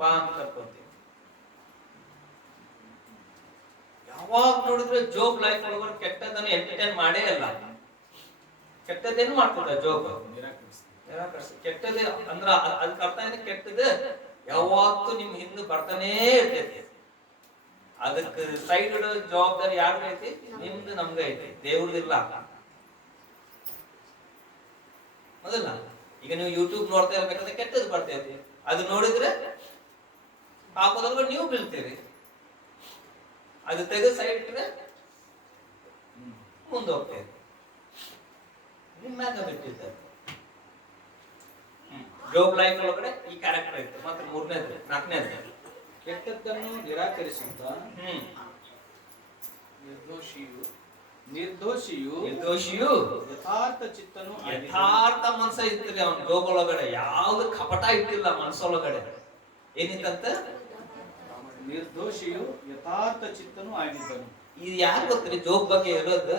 ಬಾ ಅಂತ ಕರ್ಕೊಂತೀವಿ. ಯಾವಾಗ ನೋಡಿದ್ರೆ ಜೋಬ್ ಲೈಫ್ ಒಳಗೆ ಕೆಟ್ಟದನ್ನು ಎಂಟರ್ಟೈನ್ ಮಾಡೇ ಅಲ್ಲ. ಕೆಟ್ಟದೇನು ಮಾಡ್ತಿದ್ದ ಜೋಬ್? ನಿರಾಕರಿಸಿ. ಕೆಟ್ಟದೇ ಅಂದ್ರ ಅದಕ್ಕೆ ಅರ್ಥ ಏನು? ಕೆಟ್ಟದ ಯಾವತ್ತೂ ನಿಮ್ ಹಿಂದೆ ಬರ್ತಾನೇ ಇರ್ತೈತಿ. ಅದಕ್ಕೆ ಸೈಡ್ ಜವಾಬ್ದಾರಿ ಯಾರ್ದು ಐತಿ? ನಿಮ್ದು, ನಮ್ಗ ಐತಿ, ದೇವ್ರದಿಲ್ಲ. ಮೊದಲ ಈಗ ನೀವು ಯೂಟ್ಯೂಬ್ ನೋಡ್ತಾ ಇರ್ಬೇಕಾದ್ರೆ ಕೆಟ್ಟದ್ದು ಬರ್ತೈತಿ, ಅದು ನೋಡಿದ್ರೆ ಪಾಪದೊಳಗೆ ನೀವು ಬೀಳ್ತೀರಿ. ಅದು ತೆಗೆದು ಸೈಡ್ ಇಟ್ರೆ ಮುಂದೆ ಹೋಗ್ತೇವೆ. ನಿಮ್ ಮ್ಯಾಗ ಬಿಟ್ಟಿದ್ದಾರೆ. ಜೋಬ್ ಲೈಫ್ ಒಳಗಡೆ ಈ ಕ್ಯಾರೆಕ್ಟರ್ ಐತೆ. ಮತ್ತೆ ಮೂರನೇದು, ನಾಲ್ಕನೇದು, ಕೆಟ್ಟದ್ದನ್ನು ನಿರಾಕರಿಸುತ್ತಾ ನಿರ್ದೋಷಿಯು ಯಥಾರ್ಥ ಚಿತ್ತನು. ಯಥಾರ್ಥ ಮನಸ್ಸ ಇರ್ತದೆ ಅವನ ಜೋಬ್ ಒಳಗಡೆ, ಯಾವ್ದು ಕಪಟ ಇಟ್ಟಿಲ್ಲ ಮನಸ್ಸೊಳಗಡೆ. ಏನಿತ್ತಂತ? ನಿರ್ದೋಷಿಯು ಯಥಾರ್ಥ ಚಿತ್ತನು ಆಗಿದ್ದನು. ಇದು ಯಾರು ಗೊತ್ತ್ರಿ ಜೋಬ್ ಬಗ್ಗೆ ಹೇಳೋದು?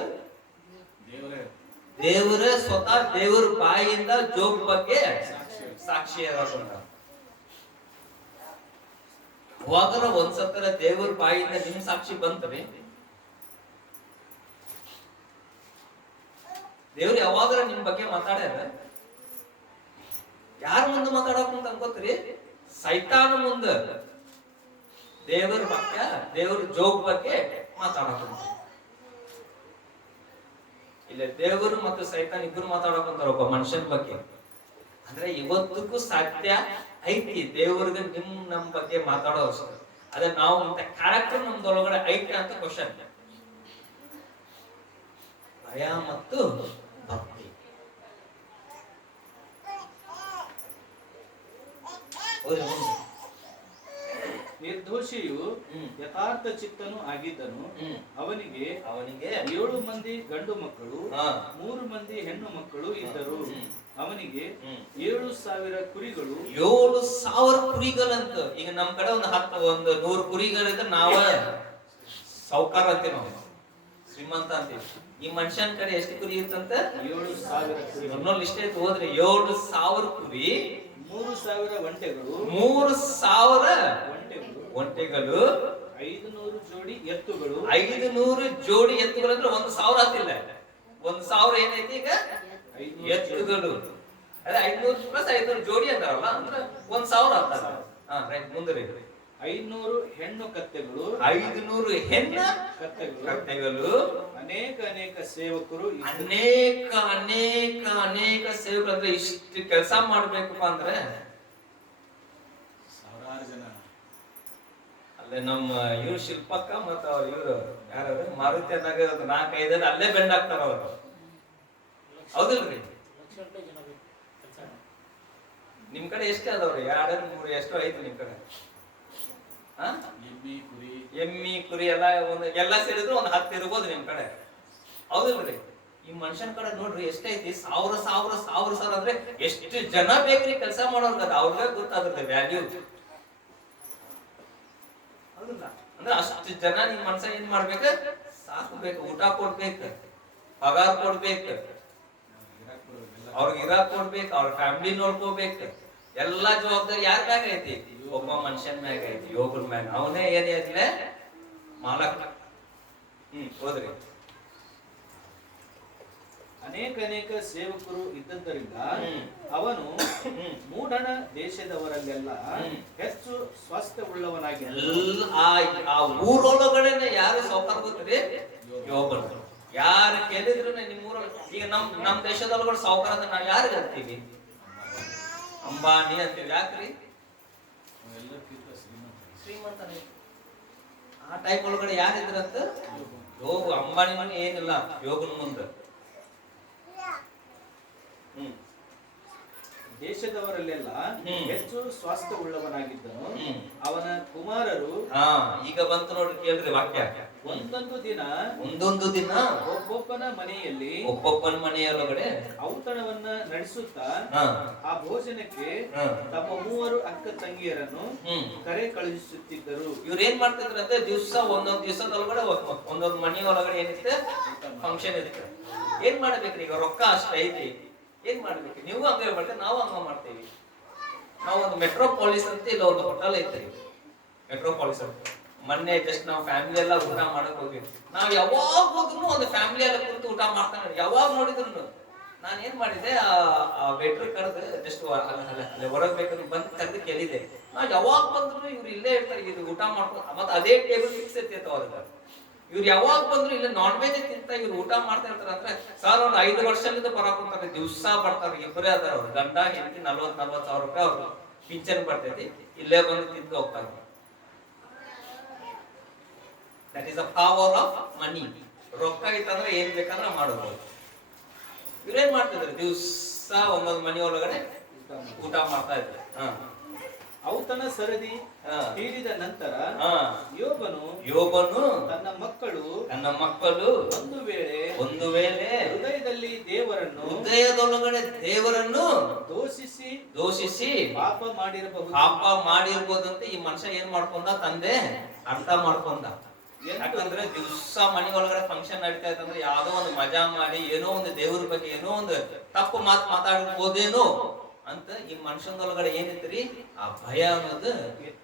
ದೇವರೇ ಸ್ವತಃ ದೇವರ ಬಾಯಿಯಿಂದ ಜೋಬ್ ಬಗ್ಗೆ ಸಾಕ್ಷಿ ಹೇಳೋದು. ಅವಾಗರ ಒಂದ್ಸತ್ತರ ದೇವರ ಬಾಯಿಯಿಂದ ನಿಮ್ ಸಾಕ್ಷಿ ಬಂತ್ರಿ? ದೇವ್ರು ಯಾವಾಗರ ನಿಮ್ ಬಗ್ಗೆ ಮಾತಾಡ್ಯಾರ? ಯಾರ ಮುಂದೆ ಮಾತಾಡಕ್ ಅಂತ ಅನ್ಕೋತ್ರಿ? ಸೈತಾನ ಮುಂದ ದೇವರ ವಾಕ್ಯ, ದೇವರ ಜೋಬ್ ಬಗ್ಗೆ ಮಾತಾಡಕ್. ಇಲ್ಲ, ದೇವರು ಮತ್ತು ಸೈತಾನ್ ಇಬ್ರು ಮಾತಾಡಕಂತಾರ ಒಬ್ಬ ಮನುಷ್ಯನ ಬಗ್ಗೆ. ಅಂದ್ರೆ ಇವತ್ತಿಗೂ ಸಾಧ್ಯ ಐತಿ ದೇವ್ರಿಗೆ ನಮ್ ಬಗ್ಗೆ ಮಾತಾಡೋ ಅವಶ್ಯಕ. ಅದೇ ನಾವು ಇಂತ ಕ್ಯಾರೆಕ್ಟರ್ ನಮ್ದೊಳಗಡೆ ಐತಿ ಅಂತ ಕ್ವಶನ್. ಭಯ ಮತ್ತು ಭಕ್ತಿ. ನಿರ್ದೋಷಿಯು ಯಥಾರ್ಥ ಚಿತ್ತನು ಆಗಿದ್ದನು. ಅವನಿಗೆ 7 ಮಂದಿ ಗಂಡು ಮಕ್ಕಳು, 3 ಮಂದಿ ಹೆಣ್ಣು ಮಕ್ಕಳು ಇದ್ದರು. ಅವನಿಗೆ 7,000 ಕುರಿಗಳು. 7,000 ಕುರಿಗಳಂತ. ಈಗ ನಮ್ ಕಡೆ ಒಂದು 100 ಕುರಿಗಳಿದ್ರೆ ನಾವ ಸಾವುಕಾರ ಅಂತೀವಿ, ನಾವು ಶ್ರೀಮಂತ ಅಂತೀವಿ. ಈ ಮನುಷ್ಯನ ಕಡೆ ಎಷ್ಟು ಕುರಿ ಇರ್ತಂತ? 7,000 ಕುರಿ. ಇನ್ನೊಂದು ಇಷ್ಟ ಐತಿ ಹೋದ್ರಿ. 7,000 ಕುರಿ, 3,000 ಒಂಟೆಗಳು, 3,000 ಒಂಟೆಗಳು, 500 ಜೋಡಿ ಎತ್ತುಗಳು. 500 ಜೋಡಿ ಎತ್ತುಗಳು ಅಂದ್ರೆ 1,000 ಆತಿಲ್ಲ. 1,000 ಏನೈತಿ ಈಗ? ಎತ್ತುಗಳು. ಅದೇ 500 ಪ್ಲಸ್ 500 ಜೋಡಿ ಅಂತಾರಲ್ಲ, ಅಂದ್ರೆ 1,000 ಆಗ್ತದ. ರೈಟ್, ಮುಂದೆ 500 ಹೆಣ್ಣು ಕತ್ತೆಗಳು, 500 ಹೆಣ್ಣ ಕತ್ತೆಗಳು, ಅನೇಕ ಸೇವಕರು. ಅನೇಕ ಸೇವಕರು. ಅಂದ್ರೆ ಇಷ್ಟು ಕೆಲಸ ಮಾಡ್ಬೇಕಪ್ಪ ಅಂದ್ರೆ ಸಾವಿರಾರು ಜನ. ಅಲ್ಲೇ ನಮ್ಮ ಇವ್ರು ಶಿಲ್ಪಕ್ಕ ಮತ್ತ ಇವ್ರು ಯಾರು ಮಾರುತಿ ಅನ್ನಾಗ 4-5 ಅಲ್ಲೇ ಬೆಂಡ್ ಆಗ್ತಾರ ಅವರು. ಹೌದಿಲ್ರಿ? ನಿಮ್ ಕಡೆ ಎಷ್ಟೇ ಅದಾವ್ರಿ? 2, 3 ಎಷ್ಟೋ ಐತಿ ನಿಮ್ ಕಡೆ? ಎಮ್ಮಿ ಕುರಿ ಎಲ್ಲ ಸೇರಿದ್ರು ಒಂದು 10 ಇರ್ಬೋದು ನಿಮ್ ಕಡೆ. ಹೌದಿಲ್ರಿ? ಈ ಮನುಷ್ಯನ ಕಡೆ ನೋಡ್ರಿ ಎಷ್ಟೈತಿ? 1,000 ಅಂದ್ರೆ ಎಷ್ಟು ಜನ ಬೇಕ್ರಿ ಕೆಲಸ ಮಾಡೋರ್ಗ? ಅವ್ರಿಗೆ ಗೊತ್ತಾಗುತ್ತೆ ವ್ಯಾಲ್ಯೂ. ಹೌದಿಲ್ಲ? ಅಂದ್ರೆ ಅಷ್ಟು ಜನ ನಿಮ್ ಮನ್ಸ ಏನ್ ಮಾಡ್ಬೇಕ? ಸಾಕ್ಬೇಕು, ಊಟ ಕೊಡ್ಬೇಕು, ಪಗಾರ ಕೊಡ್ಬೇಕು, ಅವ್ರಿಗೆ ಇರಾಕ್ ಕೊಡ್ಬೇಕು, ಅವ್ರ ಫ್ಯಾಮಿಲಿ ನೋಡ್ಕೋಬೇಕು. ಎಲ್ಲಾ ಜವಾಬ್ದಾರಿ ಯಾರ ಮ್ಯಾಗ ಐತಿ? ಒಬ್ಬ ಮನುಷ್ಯನ ಮ್ಯಾಗ ಐತಿ, ಯೋಗ್ರ ಮ್ಯಾಗ. ಅವನೇ ಏನಿಲ್ಲ ಮಾಲಕ. ಹೋದ್ರಿ ಅನೇಕ ಸೇವಕರು ಇದ್ದದ್ದರಿಂದ ಹ್ಮ್. ಅವನು ಹ್ಮ್. ಮೂಡಣ ದೇಶದವರಲ್ಲೆಲ್ಲ ಹೆಚ್ಚು ಸ್ವಾಸ್ಥ್ಯವುಳ್ಳವನಾಗಿದ್ದನು. ಎಲ್ಲ ಆ ಊರೊಳಗಡೆನೆ ಯಾರು ಸಾವುಕಾರ ಗೊತ್ತೀರಿ? ಯೋಬನು. ಯಾರು ಕೇಳಿದ್ರು ನಿಮ್ಮೂರಲ್ಲಿ ಈಗ ನಮ್ ದೇಶದೊಳಗಡೆ ಸಾವುಕಾರ ಅಂದ್ರೆ ನಾವು ಯಾರಿಗೆ ಅಂತೀವಿ? ಅಂಬಾನಿ ಅಂತೀವಿ. ಯಾಕ್ರಿ? ಶ್ರೀಮಂತನೇ. ಆ ಟೈಪ್ ಒಳಗಡೆ ಯಾರಿದ್ರಂತ? ಯೋಗ. ಅಂಬಾನಿ ಮನೆ ಏನಿಲ್ಲ ಯೋಗನ ಮುಂದೆ. ದೇಶದವರಲ್ಲೆಲ್ಲ ಹೆಚ್ಚು ಸ್ವಾಸ್ಥ್ಯವುಳ್ಳವನಾಗಿದ್ದನು. ಅವನ ಕುಮಾರರು ಈಗ ಬಂತು ನೋಡ್ರಿ, ಕೇಳ್ರಿ ವಾಕ್ಯ. ಒಂದೊಂದು ದಿನ ಒಬ್ಬೊಬ್ಬನ ಮನೆಯೊಳಗಡೆ ಔತಣವನ್ನ ನಡೆಸುತ್ತಾ ಆ ಭೋಜನಕ್ಕೆ ತಮ್ಮ 3 ಅಕ್ಕ ತಂಗಿಯರನ್ನು ಕರೆ ಕಳುಹಿಸುತ್ತಿದ್ದರು. ಇವ್ರು ಏನ್ ಮಾಡ್ತಿದ್ರು ಅಂದ್ರೆ ಒಂದೊಂದ್ ದಿವಸದೊಳಗಡೆ ಒಂದೊಂದ್ ಮನೆಯೊಳಗಡೆ ಏನಿತ್ತೆ ಫಂಕ್ಷನ್ ಇರುತ್ತೆ. ಏನ್ ಮಾಡ್ಬೇಕ್ರಿ? ಈಗ ರೊಕ್ಕ ಅಷ್ಟ ಐತಿ, ಏನ್ ಮಾಡ್ಬೇಕು? ನೀವು ಹಂಗ ಮಾಡ್ತೀವಿ, ನಾವು ಹಂಗ ಮಾಡ್ತೇವಿ. ನಾವು ಒಂದು ಮೆಟ್ರೋಪಾಲಿಸ್ ಅಂತ ಇಲ್ಲ ಒಂದು ಹೋಟೆಲ್ ಐತ್ರಿ, ಮೆಟ್ರೋಪಾಲಿಸ್ ಅಂತ. ಮೊನ್ನೆ ಜಸ್ಟ್ ನಾವು ಫ್ಯಾಮಿಲಿ ಎಲ್ಲ ಊಟ ಮಾಡಕ್ ಹೋಗಿವಿ. ನಾವ್ ಯಾವಾಗ ಹೋದ್ರು ಒಂದು ಫ್ಯಾಮಿಲಿ ಎಲ್ಲ ಕುರಿತು ಊಟ ಮಾಡ್ತಾನೆ. ಯಾವಾಗ ನೋಡಿದ್ರು ನಾನು ಏನ್ ಮಾಡಿದೆ, ಆ ವೇಟ್ರ್ ಕರೆದು ಜಸ್ಟ್ ಹೊರಗ್ ಬೇಕಾದ್ರೆ ಬಂದ್ ಕರೆದು ಕೇಳಿದೆ. ನಾವ್ ಯಾವಾಗ ಬಂದ್ರು ಇವ್ರು ಇಲ್ಲೇ ಇರ್ತಾರೆ, ಇದು ಊಟ ಮಾಡ್ಕೊಂಡು ಮತ್ತೆ ಅದೇ ಟೇಬಲ್ ಫಿಕ್ಸ್ ಇರ್ತೈತೆ ಅವ್ರಿಗೆ. ಇವ್ರು ಯಾವಾಗ ಬಂದ್ರು ಇಲ್ಲ ನಾನ್ ವೆಜ್ ತಿಂತ ಇವ್ರು ಊಟ ಮಾಡ್ತಾ ಇರ್ತಾರ ಅಂದ್ರೆ ಸರ್ ಅವ್ರು 5 ವರ್ಷದಿಂದ ಬರಾಕೊಂತಾರೆ, ದಿವ್ಸ ಬರ್ತಾರೆ. ಇಬ್ಬರೇ ಅದಾರ ಅವ್ರು, ಗಂಡ ಹೆಂಡತಿ. 40,000 ರೂಪಾಯಿ ಅವ್ರು ಪಿಂಚಣಿ ಬರ್ತೈತಿ, ಇಲ್ಲೇ ಬಂದು ತಿಂದು ಹೋಗ್ತಾರೆ. That is the power of money. ರೊಕ್ಕ ಇತ್ತಂದ್ರೆ ಏನ್ ಬೇಕಂದ್ರೆ ಮಾಡಬಹುದು. ಇವ್ರೇನ್ ಮಾಡ್ತಿದ್ರು? ದಿವ್ಸ ಒಂದೊಂದು ಮನಿ ಒಳಗಡೆ ಊಟ ಮಾಡ್ತಾ ಇದ್ರು. ಔತಣ ಸರದಿ ತೀರಿದ ನಂತರ ಯೋಬನು ತನ್ನ ಮಕ್ಕಳು ಒಂದು ವೇಳೆ ಹೃದಯದಲ್ಲಿ ಹೃದಯದೊಳಗಡೆ ದೇವರನ್ನು ದೋಷಿಸಿ ಪಾಪ ಮಾಡಿರ್ಬೋದಂತ ಈ ಮನುಷ್ಯ ಏನ್ ಮಾಡ್ಕೊಂಡ? ತಂದೆ ಅರ್ಥ ಮಾಡ್ಕೊಂಡ. ಯಾಕಂದ್ರೆ ದಿವ್ಸ ಮನೆ ಒಳಗಡೆ ಫಂಕ್ಷನ್ ನಡೀತಾ ಇತ್ತಂದ್ರೆ ಯಾವ್ದೋ ಒಂದು ಮಜಾ ಮಾಡಿ ಏನೋ ಒಂದು ದೇವ್ರ ಬಗ್ಗೆ ಏನೋ ಒಂದು ತಪ್ಪು ಮಾತಾಡ್ಬೋದೇನೋ ಅಂತ ಈ ಮನುಷ್ಯನೊಳಗಡೆ ಏನಿತ್ರಿ? ಆ ಭಯ ಅನ್ನೋದು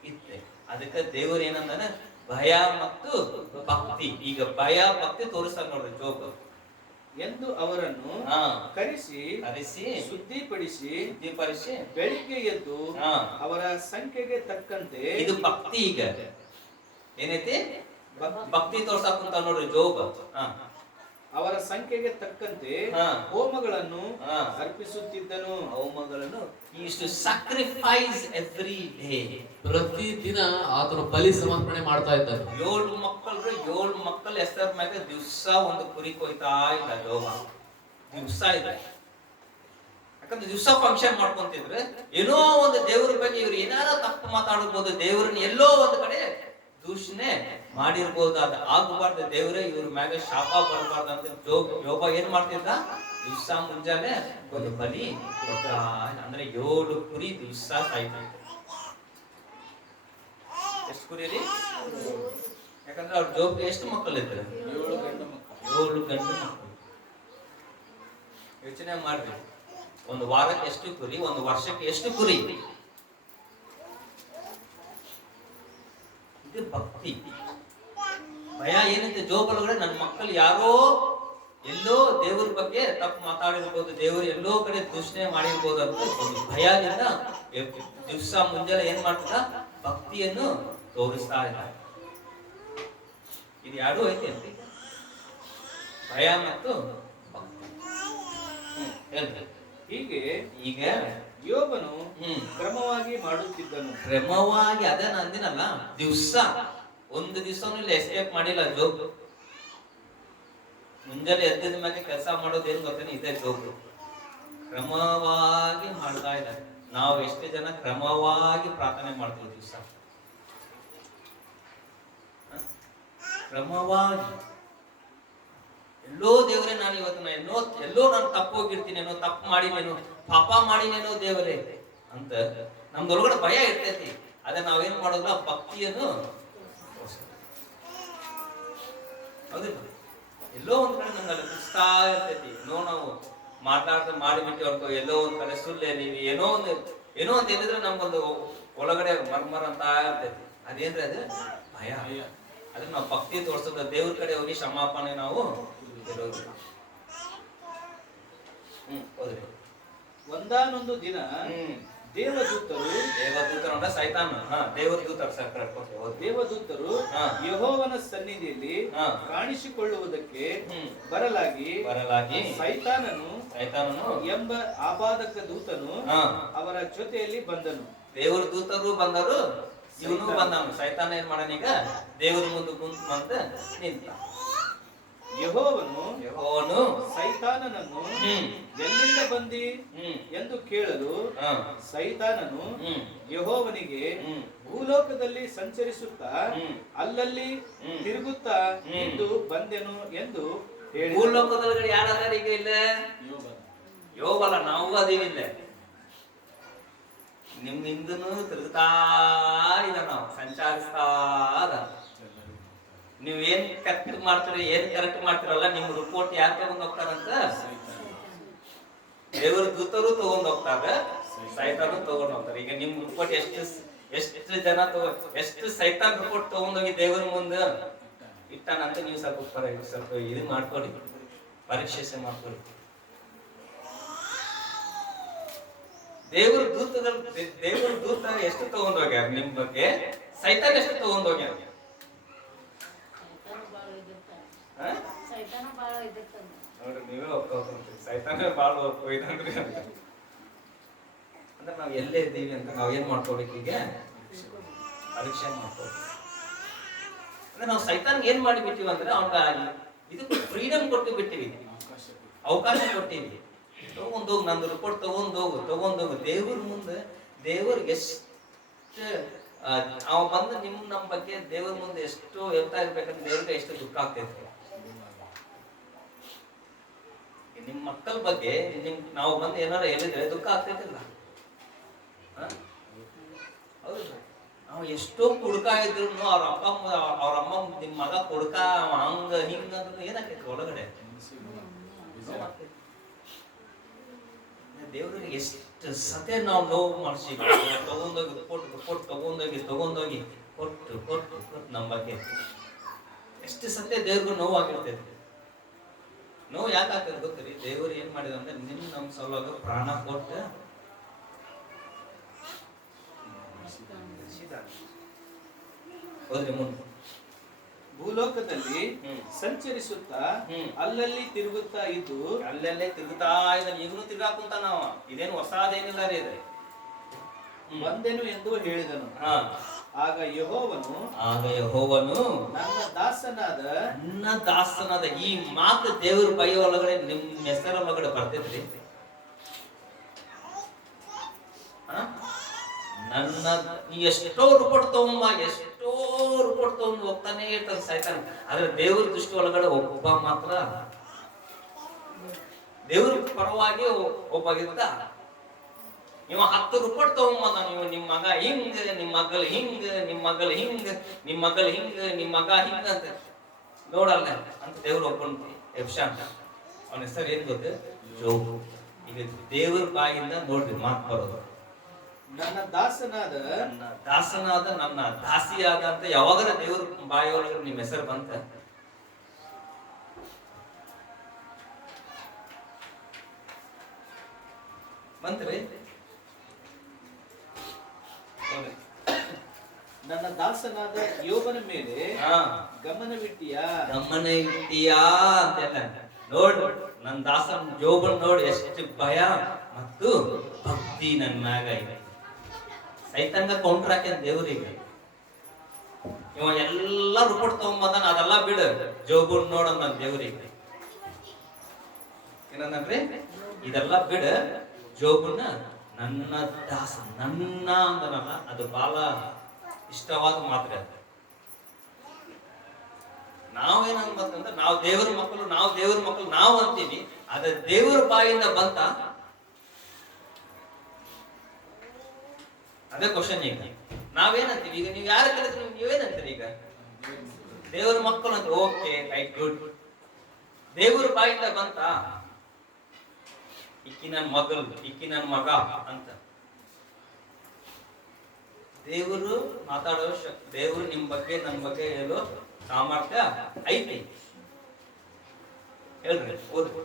ಇತ್ತೆ. ಅದಕ್ಕೆ ದೇವ್ರ ಏನಂದಾನೆ? ಭಯ ಮತ್ತು ಭಕ್ತಿ. ಈಗ ಭಯ ಭಕ್ತಿ ತೋರಿಸ್ತಾರ ನೋಡ್ರಿ ಜೋಬ್ ಎಂದು ಅವರನ್ನು ಕರೆಸಿ ಶುದ್ಧಿಪಡಿಸಿ ಬೆಳಿಗ್ಗೆ ಎದ್ದು ಅವರ ಸಂಖ್ಯೆಗೆ ತಕ್ಕಂತೆ. ಇದು ಭಕ್ತಿ. ಈಗ ಏನೈತಿ? ಭಕ್ತಿ ತೋರ್ಸಾಕ ಕುಂತ ನೋಡ್ರಿ ಜೋಬ್. ಅವರ ಸಂಖ್ಯೆಗೆ ತಕ್ಕಂತೆ ಹೋಮಗಳನ್ನು ಅರ್ಪಿಸುತ್ತಿದ್ದನು. sacrifice every day. ಪ್ರತಿ ದಿನ ಆತನು ಬಲಿ ಸಮರ್ಪಣೆ ಮಾಡ್ತಾ ಇದ್ದಾನೆ. 7 ಮಕ್ಕಳು ಹೆಸರ ಮ್ಯಾಗ ದಿವ್ಸ ಒಂದು ಕುರಿ ಕೊಯ್ತಾ ಇಲ್ಲ ಜೋಬ. ದಿವ್ಸ ಇದೆ. ಯಾಕಂದ್ರೆ ದಿವ್ಸ ಫಂಕ್ಷನ್ ಮಾಡ್ಕೊಂತಿದ್ರೆ ಏನೋ ಒಂದು ದೇವ್ರ ಬಗ್ಗೆ ಇವ್ರು ಏನಾರ ತಪ್ಪು ಮಾತಾಡಬಹುದು, ದೇವ್ರನ್ನ ಎಲ್ಲೋ ಒಂದು ಕಡೆ ದೂಷಣೆ ಮಾಡಿರ್ಬೋದು. ಅದು ಆಗಬಾರ್ದು. ದೇವರೇ ಇವ್ರ ಮ್ಯಾಗ ಶಾಪ ಬರಬಾರ್ದು ಅಂತ ಯೋಬ ಏನ್ ಮಾಡ್ತಿದ್ದ? ದಿವ್ಸ ಮುಂಜಾನೆ ಒಂದು ಬಲಿ ಅಂದ್ರೆ 7 ಕುರಿ ದಿವ್ಸ ಸಾಯ್ತು. ಎಷ್ಟು ಕುರಿ ರೀ? ಯಾಕಂದ್ರೆ ಅವ್ರ ಜೋಬ್ಗೆ ಎಷ್ಟು ಮಕ್ಕಳಿದ್ರು? 7 ಗಂಡು ಮಕ್ಕಳು. ಯೋಚನೆ ಮಾಡ್ರಿ, ಒಂದು ವಾರಕ್ಕೆ ಎಷ್ಟು ಕುರಿ, ಒಂದು ವರ್ಷಕ್ಕೆ ಎಷ್ಟು ಕುರಿ? ಇದು ಭಕ್ತಿ. ಭಯ ಏನಂತೆ ಜೋಬ್ ಒಳಗಡೆ ನನ್ನ ಮಕ್ಕಳು ಯಾರೋ ಎಲ್ಲೋ ದೇವ್ರ ಬಗ್ಗೆ ತಪ್ಪು ಮಾತಾಡಿರ್ಬೋದು, ದೇವರು ಎಲ್ಲೋ ಕಡೆ ದೂಷಣೆ ಮಾಡಿರ್ಬೋದು ಅಂತ ಒಂದು ಭಯದಿಂದ ದಿವ್ಸ ಮುಂಜಾನೆ ಏನ್ ಮಾಡ್ತಿದ್ದ? ಭಕ್ತಿಯನ್ನು ತೋರಿಸ್ತಾ ಇದ್ದ. ಇದು ಯಾರು ಐತಿ ಅಂತೆ, ಭಯ ಮತ್ತು ಭಕ್ತಿ. ಈಗ ಯೋಬನು ಕ್ರಮವಾಗಿ ಮಾಡುತ್ತಿದ್ದನು. ಕ್ರಮವಾಗಿ ಅದೇ ನಂದಿನಲ್ಲ, ದಿವ್ಸ ಒಂದು ದಿವ್ಸನೂ ಇಲ್ಲ ಎಸ್ಕೇಪ್ ಮಾಡಿಲ್ಲ ಜೋಬ್. ಮುಂಜಾನೆ ಎದ್ದಿದ ಮೇಲೆ ಕೆಲಸ ಮಾಡೋದು ಏನ್ ಗೊತ್ತೇನೆ? ಇದೇ ಜೋಬ್. ಕ್ರಮವಾಗಿ ಮಾಡ್ತಾ ಇದ್ದಾರೆ. ನಾವು ಎಷ್ಟು ಜನ ಕ್ರಮವಾಗಿ ಪ್ರಾರ್ಥನೆ ಮಾಡ್ತೀವಿ ದಿವ್ಸ? ಕ್ರಮವಾಗಿ ಎಲ್ಲೋ ದೇವರೇ ನಾನು ಇವತ್ತು ಎಲ್ಲೋ ನಾನು ತಪ್ಪು ಹೋಗಿರ್ತೀನೇನೋ, ತಪ್ಪು ಮಾಡಿನೇನೋ, ಪಾಪ ಮಾಡಿನೇನೋ ದೇವರೇ ಅಂತ ನಮ್ದೊಳಗಡೆ ಭಯ ಇರ್ತೈತಿ. ಅದೇ ನಾವೇನ್ ಮಾಡೋದ್ರ ಭಕ್ತಿಯನ್ನು ಹೌದಿಲ್ಲ, ಎಲ್ಲೋ ಒಂದ್ ಕಡೆ ನಮ್ಗೆ ಅನಿಸ್ತಾ ಇರ್ತೈತಿ. ನಾವು ಮಾಡಿಬಿಟ್ಟು ಅವ್ರಿಗೆ ಎಲ್ಲೋ ಒಂದ್ ಕಡೆ ಸುಳ್ಳೆ ನೀವು ಏನೋ ಅಂತ ಹೇಳಿದ್ರೆ ನಮ್ಗೊಂದು ಒಳಗಡೆ ಮರ್ಮರ್ ಅಂತ ಇರ್ತೈತಿ. ಅದೇನ್ರಿ? ಅದು ಭಯ. ಅದನ್ನ ನಾವು ಭಕ್ತಿ ತೋರ್ಸೋದು, ದೇವ್ರ ಕಡೆ ಹೋಗಿ ಕ್ಷಮಾಪಣೆ ನಾವು ಇರೋದು. ಹೋದ್ರಿ. ಒಂದಾನೊಂದು ದಿನ ದೇವದೂತರು ಅಂದ್ರೆ ಸೈತಾನ, ದೇವದೂತರು ಸೆಪರೇಟ್. ದೇವದೂತರು ಯೆಹೋವನ ಸನ್ನಿಧಿಯಲ್ಲಿ ಕಾಣಿಸಿಕೊಳ್ಳುವುದಕ್ಕೆ ಬರಲಾಗಿ ಸೈತಾನನು ಎಂಬ ಆಪಾದಕ ದೂತನು ಅವರ ಜೊತೆಯಲ್ಲಿ ಬಂದನು. ದೇವರ ದೂತರು ಬಂದರು, ಇವನು ಬಂದವನು. ಸೈತಾನ ಏನ್ ಮಾಡನ ಈಗ ದೇವರ ಮುಂದೆ ಬಂದ ನಿಂತ. ಯೆಹೋವನು ಸೈತಾನನನ್ನು ಎಲ್ಲಿಂದ ಬಂದಿ ಎಂದು ಕೇಳಲು ಸೈತಾನನು ಯೆಹೋವನಿಗೆ ಭೂಲೋಕದಲ್ಲಿ ಸಂಚರಿಸುತ್ತಾ ಅಲ್ಲಲ್ಲಿ ತಿರುಗುತ್ತಾ ಇದ್ದು ಬಂದೆನು ಎಂದು ಹೇಳಿ. ಭೂಲೋಕದೊಳಗಡೆ ಯಾರಾದ್ರೂ ಈಗ ಇಲ್ಲ? ಯೋಬಲ್ಲ, ನಾವು ಅದೀವಿ ಇಲ್ಲ. ನಿಮ್ಮಿಂದನೂ ತಿರುಗುತ್ತಾ ಇದ, ನಾವು ಸಂಚಾರಿಸ್ತಾ ಅದ. ನೀವ್ ಏನ್ ಕರೆಕ್ಟ್ ಮಾಡ್ತೀರಿ, ಏನ್ ಕರೆಕ್ಟ್ ಮಾಡ್ತಿರಲ್ಲ, ನಿಮ್ ರಿಪೋರ್ಟ್ ಯಾರು ತಗೊಂಡ್ ಹೋಗ್ತಾರಂತ? ದೇವರ ದೂತರು ತಗೊಂಡ್ ಹೋಗ್ತಾರ, ಸೈತಾನು ತಗೊಂಡ್ ಹೋಗ್ತಾರ. ಈಗ ನಿಮ್ ರಿಪೋರ್ಟ್ ಎಷ್ಟು ಜನ ಎಷ್ಟು ಸೈತಾನ್ ರಿಪೋರ್ಟ್ ತಗೊಂಡೋಗಿ ದೇವರ ಮುಂದೆ ಇಟ್ಟಾನಂತ ನೀವು ಸ್ವಲ್ಪ ಇದು ಮಾಡ್ಕೊಳ್ಳಿ, ಪರೀಕ್ಷೆ ಮಾಡ್ಕೊಳ್ಳಿ. ದೇವರ ದೂತ ಎಷ್ಟು ತಗೊಂಡೋಗ್ಯಾರ ನಿಮ್ ಬಗ್ಗೆ, ಸೈತಾನ್ ಎಷ್ಟು ತಗೊಂಡೋಗ್ಯಾರ? ನೋಡ್ರಿ, ನೀವೇ ಒಪ್ಕೊಂಡ್ರಿ ಸೈತಾನ ಬಾಳ ಒಯ್ದಂದ್ರಿ ಅಂತ. ಅಂದ್ರೆ ನಾವ್ ಎಲ್ಲೇ ಇದ್ದೀವಿ ಅಂತ ನಾವ್ ಏನ್ ಮಾಡ್ಕೋಬೇಕು? ಈಗ ಪರೀಕ್ಷೆ ಮಾಡ್ಕೋಬೇಕು. ಅಂದ್ರೆ ನಾವು ಸೈತಾನ್ ಏನ್ ಮಾಡಿಬಿಟ್ಟಿವಿ ಅಂದ್ರೆ ಅವ್ನ ಇದಕ್ಕೆ ಫ್ರೀಡಮ್ ಕೊಟ್ಟು ಬಿಟ್ಟಿವಿ, ಅವಕಾಶ ಕೊಟ್ಟಿವಿ. ತಗೊಂಡೋಗಿ ನಂದು ರಿಪೋರ್ಟ್ ತಗೊಂಡೋಗು ದೇವ್ರ ಮುಂದೆ. ದೇವ್ರಿಗೆ ಎಷ್ಟು ಅವ ಬಂದು ನಮ್ಮ ಬಗ್ಗೆ ದೇವ್ರ ಮುಂದೆ ಎಷ್ಟು ಹೇಳ್ತಾ ಇರ್ಬೇಕಂದ್ರೆ ದೇವ್ರಿಗೆ ಎಷ್ಟು ದುಃಖ ಆಗ್ತೈತೆ. ನಿಮ್ ಮಕ್ಕಳ ಬಗ್ಗೆ ನಾವು ಬಂದು ಏನಾರ ಹೇಳಿದ್ರೆ ದುಃಖ ಆಗ್ತೈತಿಲ್ಲ? ಹೌದು. ನಾವು ಎಷ್ಟೋ ಕುಡ್ಕ ಇದ್ರು ಅವ್ರ ಅಮ್ಮ ನಿಮ್ ಮಗ ಕುಡ್ಕ ಹಂಗ ಹಿಂಗ ಅಂದ್ರೆ ಏನಾಕೈತಿ ಒಳಗಡೆ? ದೇವ್ರಿಗೆ ಎಷ್ಟು ಸತೆ ನಾವು ನೋವು ಮಾಡಿಸಿ ತಗೊಂಡೋಗಿ ರಿಪೋರ್ಟ್ ತಗೊಂಡೋಗಿ ಕೊಟ್ಟು ನಮ್ಮ ಬಗ್ಗೆ ಎಷ್ಟು ಸತ್ಯ ದೇವ್ರಿಗೂ ನೋವು ಆಗಿರ್ತೈತಿ. ನೋವು ಯಾಕೆ ಆಗ್ತದೆ ಗೊತ್ತರಿ? ದೇವರು ಏನ್ ಮಾಡಿದ ಅಂದ್ರೆ ನಮ್ಮ ಸಲುವಾಗಿ ಪ್ರಾಣ ಕೊಟ್ಟು ಹೋದ್ರಿ ಮುಂದೆ. ಭೂಲೋಕದಲ್ಲಿ ಸಂಚರಿಸುತ್ತಾ ಅಲ್ಲಲ್ಲಿ ತಿರುಗುತ್ತಾ ಇದ್ದು ಅಲ್ಲಲ್ಲೇ ತಿರುಗುತ್ತಾ ಇದ್ದಾನೆ. ಈಗಲೂ ತಿರುಗಾಕುಂತ ನಾವು, ಇದೇನು ಹೊಸದೇನಿಲ್ಲ ರೀ ಇದು. ಬಂದೆನು ಎಂದು ಹೇಳಿದನು. ಆಗ ಯೆಹೋವನು ನನ್ನ ದಾಸನಾದ ಈ ಮಾತು ದೇವ್ರ ಬೈ ಒಳಗಡೆ ನಿಮ್ ಹೆಸರ ಒಳಗಡೆ ಬರ್ತೈತ್ರಿ. ನನ್ನ ಎಷ್ಟೋ ರಿಪೋರ್ಟ್ ತಗೊಂಡು ಹೋಗ್ತಾನೆ ಇರ್ತಾರೆ ಸೈತಾನ. ಆದ್ರೆ ದೇವ್ರ ದೃಷ್ಟಿ ಒಳಗಡೆ ಒಬ್ಬ ಮಾತ್ರ ದೇವ್ರ ಪರವಾಗಿ ಒಬ್ಬ ಇದ್ದ. ನೀವು 10 ರಿಪೋರ್ಟ್ ತಗೊಂಬಂದ, ನೀವು ನಿಮ್ ಮಗ ಹಿಂಗ, ನಿಮ್ ಮಗಳು ಹಿಂಗ, ನಿಮ್ ಮಗಳು ಹಿಂಗ, ನಿಮ್ ಮಗಳು ಹಿಂಗ, ನಿಮ್ ಮಗ ಹಿಂಗ ಅಂತ ನೋಡಲ್ಲ ಅಂತ ದೇವ್ರ ಒಬ್ಬನ್ ಎಬ್ಷ ಅಂತ. ಅವನ ಹೆಸರು ಏನ್ ಗೊತ್ತ? ಜೋಬ್. ಈಗ ದೇವ್ರ ಬಾಯಿಂದ ನೋಡ್ರಿ ಮಾತು ಬರೋದು. ನನ್ನ ದಾಸನಾದ ನನ್ನ ದಾಸಿಯಾದ ಅಂತ ಯಾವಾಗರ ದೇವ್ರ ಬಾಯಿಯೊಳಗೆ ನಿಮ್ ಹೆಸರು ಬಂತ? ಬಂತ್ರಿ? ನನ್ನ ದಾಸನಾದ ಯೋಬನ ಮೇಲೆ ಗಮನವಿಟ್ಟಿಯಾ ಅಂತೆಲ್ಲ ನೋಡ್. ನನ್ನ ದಾಸನ ಜೋಬನ್ ನೋಡಿ ಎಷ್ಟು ಭಯ ಮತ್ತು ಭಕ್ತಿ ನನ್ನ ಮ್ಯಾಗ ಇದೆ. ಸೈತಾನ್ಗ ಕೌಂಟರ್ ಹಾಕ್ಯ ದೇವ್ರಿಗೆ. ಇವ ಎಲ್ಲ ರಿಪೋರ್ಟ್ ತಗೊಂಬಂದಾನ, ಅದೆಲ್ಲ ಬಿಡು, ಜೋಬನ್ ನೋಡಂದ ದೇವ್ರಿಗೆ. ಏನಂದ್ರಿ? ಇದೆಲ್ಲ ಬಿಡ, ಜೋಬನ್ನ ನನ್ನ ದಾಸ ನನ್ನ ಅಂದನಲ್ಲ, ಅದು ಬಹಳ ಇಷ್ಟವಾದ ಮಾತ್ರ. ನಾವೇನಂದ್ರೆ ನಾವು ದೇವರ ಮಕ್ಕಳು ನಾವು ಅಂತೀವಿ, ಅದ ದೇವರ ಬಾಯಿಂದ ಬಂತ? ಅದೇ ಕ್ವಶನ್. ಈಗ ನಾವೇನಂತೀವಿ? ಈಗ ನೀವು ಯಾರು ಕಲಿತ್ರಿ, ನೀವೇನಂತೀರಿ? ಈಗ ದೇವರ ಮಕ್ಕಳು ಅಂತ, ಓಕೆ ರೈಟ್ ಗುಡ್. ದೇವರ ಬಾಯಿಂದ ಬಂತ? ಇಕ್ಕಿ ನನ್ನ ಮಗಳು, ಇಕ್ಕಿ ನನ್ನ ಮಗ ಅಂತ ದೇವರು ಮಾತಾಡೋ ದೇವರು ನಿಮ್ ಬಗ್ಗೆ ನನ್ನ ಬಗ್ಗೆ ಹೇಳೋ ಸಾಮರ್ಥ್ಯ ಐತಿ. ಹೇಳ್ರಿ, ಓದ್ರಿ.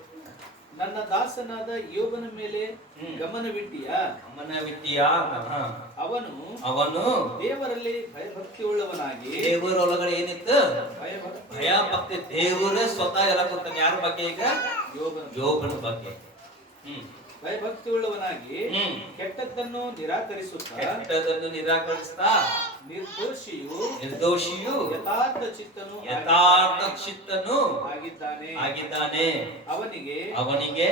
ನನ್ನ ದಾಸನಾದ ಯೋಬನ ಮೇಲೆ ಗಮನವಿಟ್ಟಿಯಾ? ಅವನು ದೇವರಲ್ಲಿ ಭಯಭಕ್ತಿಯುಳ್ಳವನಾಗಿ. ದೇವರೊಳಗಡೆ ಏನಿತ್ತು? ಭಯ ಭಕ್ತಿ. ದೇವರೇ ಸ್ವತಃ ಎಲ್ಲ ಗೊತ್ತಾನೆ ಯಾರ ಬಗ್ಗೆ? ಈಗ ಯೋಬನ ಬಗ್ಗೆ. ಭಯಭಕ್ತಿಯುಳ್ಳವನಾಗಿ ಕೆಟ್ಟದ್ದನ್ನು ನಿರಾಕರಿಸುತ್ತಾ ನಿರ್ದೋಷಿಯು ಯಥಾರ್ಥ ಚಿತ್ತನು ಆಗಿದ್ದಾನೆ. ಅವನಿಗೆ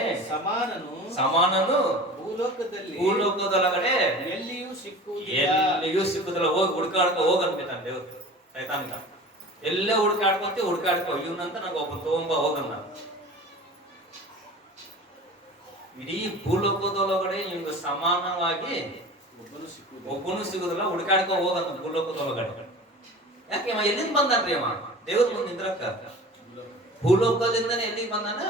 ಸಮಾನನು ಭೂಲೋಕದೊಳಗಡೆ ಎಲ್ಲಿಯೂ ಸಿಕ್ಕುವುದಿಲ್ಲ. ಹೋಗಿ ಹೋಗನ್ಬೇಕಾನೆ ದೇವ್ರು. ಸೈತಾನ್ಗ ಎಲ್ಲೇ ಹುಡ್ಕಾಡ್ಕೋ ಇವನಂತ ನಂಗೆ ಒಬ್ಬ ತಗೊಂಬ ಹೋಗನ್ನ. ಇಡೀ ಭೂಲೋಕದೊಳಗಡೆ ಇವ್ನಿಗೆ ಸಮಾನವಾಗಿ ಒಬ್ಬನು ಸಿಗುದಿಲ್ಲ. ಹುಡುಕಾಡ್ಕೊ ಹೋಗಂತ ಭೂಲೋಕದೊಳಗಡೆ. ಯಾಕೆ ಎಲ್ಲಿಂದ ಬಂದಾನ್ರಿ ಅವ? ದೇವ್ರ ಮುಂದೆ ನಿಂದ್ರಕ್ಕ. ಭೂಲೋಕದಿಂದನೇ ಎಲ್ಲಿಗೆ ಬಂದಾನ?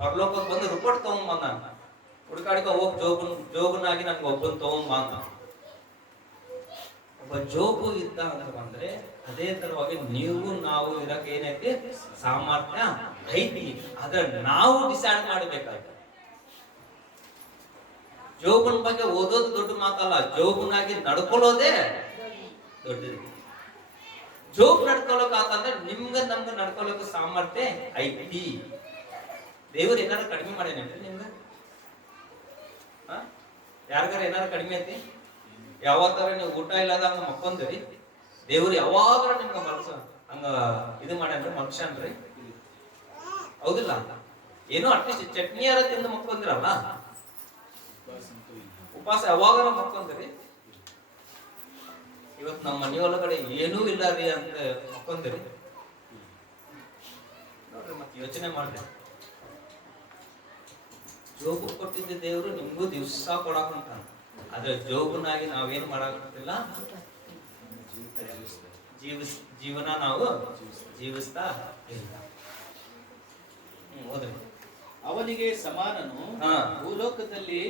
ಪರಲೋಕಕ್ಕೆ ಬಂದು ರಿಪೋರ್ಟ್ ತಗೊಂಡ್ ಬಂದಾನ. ಹುಡುಕಾಡ್ಕೊ ಹೋಗ್ ಜೋಬನಾಗಿ ನನ್ಗೆ ಒಬ್ಬನ್ ತಗೊಂಡ್ ಬಂದ. ಒಬ್ಬ ಜೋಬು ಇದ್ದ ಅಂತ ಬಂದ್ರೆ ಅದೇ ತರವಾಗಿ ನೀವು ನಾವು ಇರಕ್ಕೆ ಏನೈತಿ? ಸಾಮರ್ಥ್ಯ ಐತಿ. ಆದ್ರೆ ನಾವು ಡಿಸೈಡ್ ಮಾಡ್ಬೇಕಾಯ್ತು. ಜೋಬನ್ ಬಗ್ಗೆ ಓದೋದು ದೊಡ್ಡ ಮಾತಲ್ಲ, ಜೋಬನಾಗಿ ನಡ್ಕೊಳ್ಳೋದೇ ದೊಡ್ಡದು. ಜೋಬ್ ನಡ್ಕೊಳಕ್ ಆತಂದ್ರೆ ನಮ್ಗೆ ನಡ್ಕೊಳಕ್ ಸಾಮರ್ಥ್ಯ ಐತಿ. ದೇವ್ರು ಏನಾರು ಕಡಿಮೆ ಮಾಡೇನೇನ್ರಿ ನಿಮ್ಗೆ? ಯಾರಿಗಾರ ಏನಾರು ಕಡಿಮೆ ಐತಿ? ಯಾವತ್ತಾರ ನೀವು ಊಟ ಇಲ್ಲದ ಹಂಗ ಮಕ್ಕೊಂದ್ರಿ, ದೇವ್ರು ಯಾವಾಗ ನಿಮ್ಗ ಹಂಗ ಇದು ಮಾಡ್ಯಾನ್ರಿ, ಮನುಷ್ಯನ್ರಿ? ಹೌದಿಲ್ಲ? ಏನೋ ಅಟ್ಲೀಸ್ಟ್ ಚಟ್ನಿ ಯಾರ ತಿಂದು ಮಕ್ಕೊಂದಿರಲ್ಲ, ಉಪವಾಸ ಯಾವಾಗ ಮಕ್ಕೊಂದ್ರಿ? ಇವತ್ತು ನಮ್ಮ ಮನೆಯೊಳಗಡೆ ಏನೂ ಇಲ್ಲ ರೀ ಅಂತ ಮಕ್ಕೊಂದಿರಿ ನೋಡ್ರಿ. ಮತ್ತೆ ಯೋಚನೆ ಮಾಡ್ರಿ, ಜೋಬು ಕೊಟ್ಟಿದ್ದ ದೇವ್ರು ನಿಮ್ಗೂ ದಿವ್ಸ ಕೊಡಾಕಂತ. ಆದ್ರೆ ಜೋಬನಾಗಿ ನಾವೇನ್ ಮಾಡಾಕಂತಿಲ್ಲ, ಜೀವನ ನಾವು ಜೀವಿಸ್ತಾ ಇಲ್ಲ. ಹೋದ್ರಿ. ಅವನಿಗೆ ಸಮಾನನು ಭೂಲೋಕದಲ್ಲಿ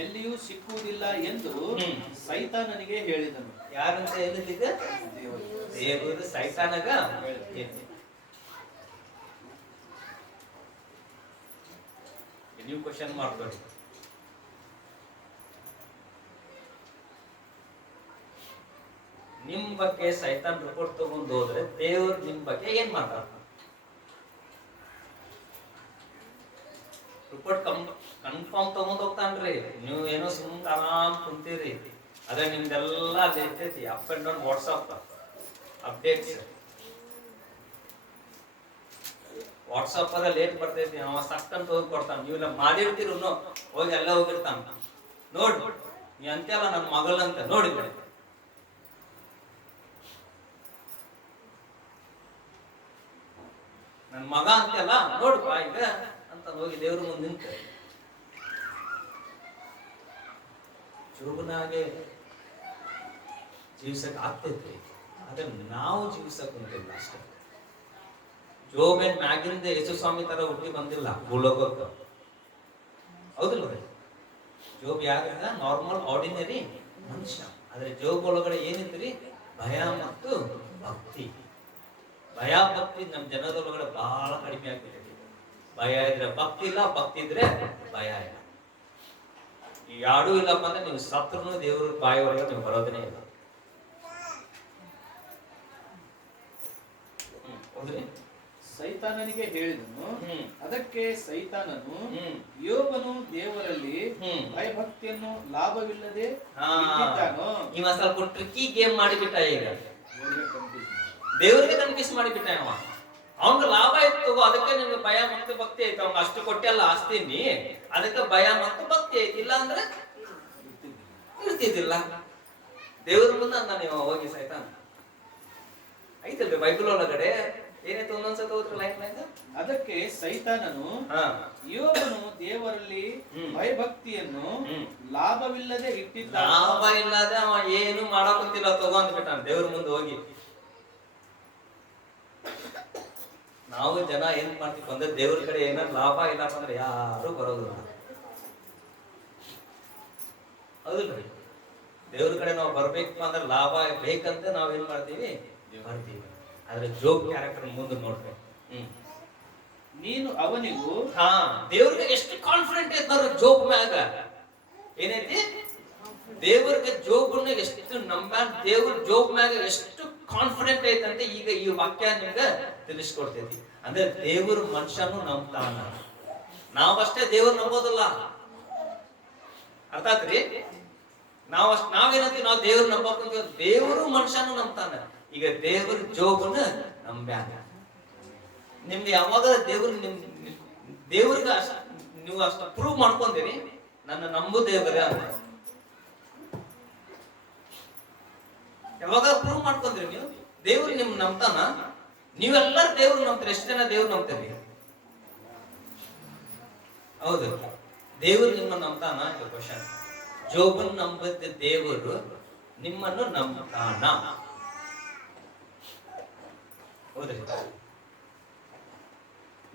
ಎಲ್ಲಿಯೂ ಸಿಕ್ಕುವುದಿಲ್ಲ ಎಂದು ಸೈತಾನನಿಗೆ ಹೇಳಿದನು. ಯಾರಂತ ಹೇಳಿದ್ದ? ದೇವರು ಸೈತಾನಗ. ನೀವು ಕ್ವಶನ್ ಮಾಡ್ಬೇಡಿ. ನಿಮ್ ಬಗ್ಗೆ ಸೈತಾನ್ ರಿಪೋರ್ಟ್ ತಗೊಂಡು ಹೋದ್ರೆ ದೇವ್ರು ನಿಮ್ ಬಗ್ಗೆ ಏನ್ ಮಾಡ್ತಾರ? ರಿಪೋರ್ಟ್ ಕನ್ಫರ್ಮ್ ತಗೊಂಡ್ ಹೋಗ್ತಾನ್ರಿ. ನೀವು ಏನೋ ಸುಮ್ಮನೆ ಆರಾಮ್ ಕುಂತೀರಿ, ಅದೇ ನಿಮ್ದೆಲ್ಲ ಅಲ್ಲಿ ಇರ್ತೈತಿ. Up and down WhatsApp updates. WhatsApp ಅದ ಲೇಟ್ ಬರ್ತೈತಿ, ಅವ ಸಕ್ಕಂತ ಹೋಗಿ ಕೊಡ್ತಾನ. ನೀವೆಲ್ಲ ಮಾಡಿರ್ತೀರು, ಹೋಗಿ ಎಲ್ಲ ಹೋಗಿರ್ತಾನ. ನೋಡ್ ನೀ ಅಂತೆಲ್ಲ ನನ್ನ ಮಗಳಂತ ನೋಡಿ, ನನ್ ಮಗ ಅಂತೆಲ್ಲ ನೋಡ್ಪ ಈಗ ಅಂತ ಹೋಗಿ ದೇವ್ರ ಮುಂದೆ ನಿಂತ ಜೋಬನಾಗೆ ಜೀವಿಸಕ್ ಆಗ್ತೈತಿ. ಆದ್ರೆ ನಾವು ಜೀವಿಸಕ್ ಕುಂತಿಲ್ಲ ಅಷ್ಟೇ. ಜೋಬ್ ಮ್ಯಾಗಿಂದ ಯೇಸು ಸ್ವಾಮಿ ತರ ಹುಟ್ಟಿ ಬಂದಿಲ್ಲ ಭೂಲೋಕಕ್ಕೆ, ಹೌದಿಲ್ಲ? ಜೋಬ್ ಯಾರ ನಾರ್ಮಲ್ ಆರ್ಡಿನರಿ ಮನುಷ್ಯ. ಆದ್ರೆ ಜೋಬ್ ಒಳಗಡೆ ಏನಿದ್ರಿ? ಭಯ ಮತ್ತು ಭಕ್ತಿ. ಭಯ ಭಕ್ತಿ ನಮ್ಮ ಜನದೊಳಗಡೆ ಬಹಳ ಕಡಿಮೆ ಆಗ್ಬಿಟ್ಟಿದೆ. ಭಯ ಇದ್ರೆ ಭಕ್ತಿ ಇಲ್ಲ, ಭಕ್ತಿ ಇದ್ರೆ ಭಯ ಇಲ್ಲ. ಈ ಯಾಡೂ ಇಲ್ಲಪ್ಪ ಅಂದ್ರೆ ನೀವು ಸತ್ರು ದೇವ್ರ ಬಾಯಿ ಒಳಗೆ ನೀವು ಬರೋದನೇ ಇಲ್ಲ. ಹೌದ್ರಿ? ಸೈತಾನನಿಗೆ ಹೇಳಿದನು. ಅದಕ್ಕೆ ಸೈತಾನನು, ಯೋಬನು ದೇವರಲ್ಲಿ ಭಯಭಕ್ತಿಯನ್ನು ಲಾಭವಿಲ್ಲದೆ ಇವ ಸ್ವಲ್ಪ ಟ್ರಿಕ್ಕಿ ಗೇಮ್ ಮಾಡಿಬಿಟ್ಟ. ಈಗ ದೇವರಿಗೆ ಕನ್ಫ್ಯೂಸ್ ಮಾಡಿಬಿಟ್ಟ. ಅವನ್ಗೆ ಲಾಭ ಇತ್ತು, ಅದಕ್ಕೆ ನಿಮ್ಗೆ ಭಯ ಮತ್ತು ಭಕ್ತಿ ಐತಿ. ಅವ್ನ ಅಷ್ಟು ಕೊಟ್ಟೆಲ್ಲ ಆಸ್ತಿನಿ, ಅದಕ್ಕೆ ಭಯ ಮತ್ತು ಭಕ್ತಿ ಐತಿ. ಇಲ್ಲ ಅಂದ್ರೆ ಇರ್ತಿದ್ದಿಲ್ಲ. ದೇವ್ರ ಮುಂದೆ ಅಂದ ನೀವು ಹೋಗಿ ಸೈತಾನ ಐತಲ್ರಿ ಬೈಬಲ್ ಒಳಗಡೆ ಏನಾಯ್ತು? ಒಂದೊಂದ್ಸತ ಹೋದ್ರ ಲೈನ್ ಲೈನ್. ಅದಕ್ಕೆ ಸೈತಾನನು, ಯೋಬನು ದೇವರಲ್ಲಿ ಭಯಭಕ್ತಿಯನ್ನು ಲಾಭವಿಲ್ಲದೆ ಇಟ್ಟಿದ್ದ. ಲಾಭ ಇಲ್ಲದೆ ಅವ ಏನು ಮಾಡಾಕಂತಿಲ್ಲ, ತಗೋ ಅಂದ್ಬಿಟ್ಟ ದೇವ್ರ ಮುಂದೆ ಹೋಗಿ. ನಾವು ಜನ ಏನ್ ಮಾಡ್ತೀವಿ ಅಂದ್ರೆ ದೇವ್ರ ಕಡೆ ಏನಾದ್ರು ಲಾಭ ಇಲ್ಲಪ್ಪ ಅಂದ್ರೆ ಯಾರು ಬರೋದಿಲ್ಲ, ಹೌದಿಲ್ರಿ? ದೇವ್ರ ಕಡೆ ನಾವು ಬರ್ಬೇಕು ಅಂದ್ರೆ ಲಾಭ ಬೇಕಂತ ನಾವ್ ಏನ್ ಮಾಡ್ತೀವಿ? ಬರ್ತೀವಿ. ಆದ್ರೆ ಜೋಬ್ ಕ್ಯಾರೆಕ್ಟರ್ ಮುಂದೆ ನೋಡ್ಬೇಕು. ನೀನು ಅವನಿಗೂ ಹಾ, ದೇವ್ರಿಗೆ ಎಷ್ಟು ಕಾನ್ಫಿಡೆಂಟ್ ಐತ್ ನೋಡ್ರಿ ಜೋಬ್ ಮ್ಯಾಗ. ಏನೈತಿ? ದೇವ್ರಿಗೆ ಜೋಬನ್ನ ಎಷ್ಟು ದೇವ್ರ ಜೋಬ್ ಮ್ಯಾಗ ಎಷ್ಟು ಕಾನ್ಫಿಡೆಂಟ್ ಐತಂತೆ ಈಗ ಈ ವಾಕ್ಯ ನಿಮ್ಗೆ ತಿಳಿಸ್ಕೊಡ್ತೈತಿ. ಅಂದ್ರೆ ದೇವ್ರ ಮನುಷ್ಯನು ನಂಬ್ತಾನ, ನಾವಷ್ಟೇ ದೇವ್ರ ನಂಬೋದಲ್ಲ. ಅರ್ಥ ಆತ್ರಿ? ನಾವೇನಂತೀವಿ, ನಾವು ದೇವ್ರ ನಂಬಕ್ಕಂತೀವಿ. ದೇವರು ಮನುಷ್ಯನು ನಂಬ್ತಾನ. ಈಗ ದೇವ್ರ ಜೋಬನ್ನ ನಂಬ್ಯಾನ. ನಿಮ್ಗೆ ಯಾವಾಗ ದೇವ್ರಿಗೆ ನೀವು ಅಷ್ಟ ಪ್ರೂವ್ ಮಾಡ್ಕೊಂತೀರಿ, ನನ್ನ ನಂಬು ದೇವರೇ ಅಂತ. ಯಾವಾಗ ಪ್ರೂವ್ ಮಾಡ್ಕೊಂತೀರಿ ನೀವು? ದೇವ್ರು ನಿಮ್ ನಂಬ್ತಾನ. ನೀವೆಲ್ಲರೂ ದೇವ್ರು ನಂಬ್ತೀರಿ. ಎಷ್ಟು ಜನ ದೇವ್ರು ನಂಬ್ತೀರಿ? ಹೌದು, ದೇವ್ರು ನಿಮ್ಮನ್ನು ನಂಬ್ತಾನ? ಕ್ವಶನ್. ಜೋಬನ್ ನಂಬದ ದೇವರು ನಿಮ್ಮನ್ನು ನಂಬ್ತಾನ? ಹೌದ್ರಿ?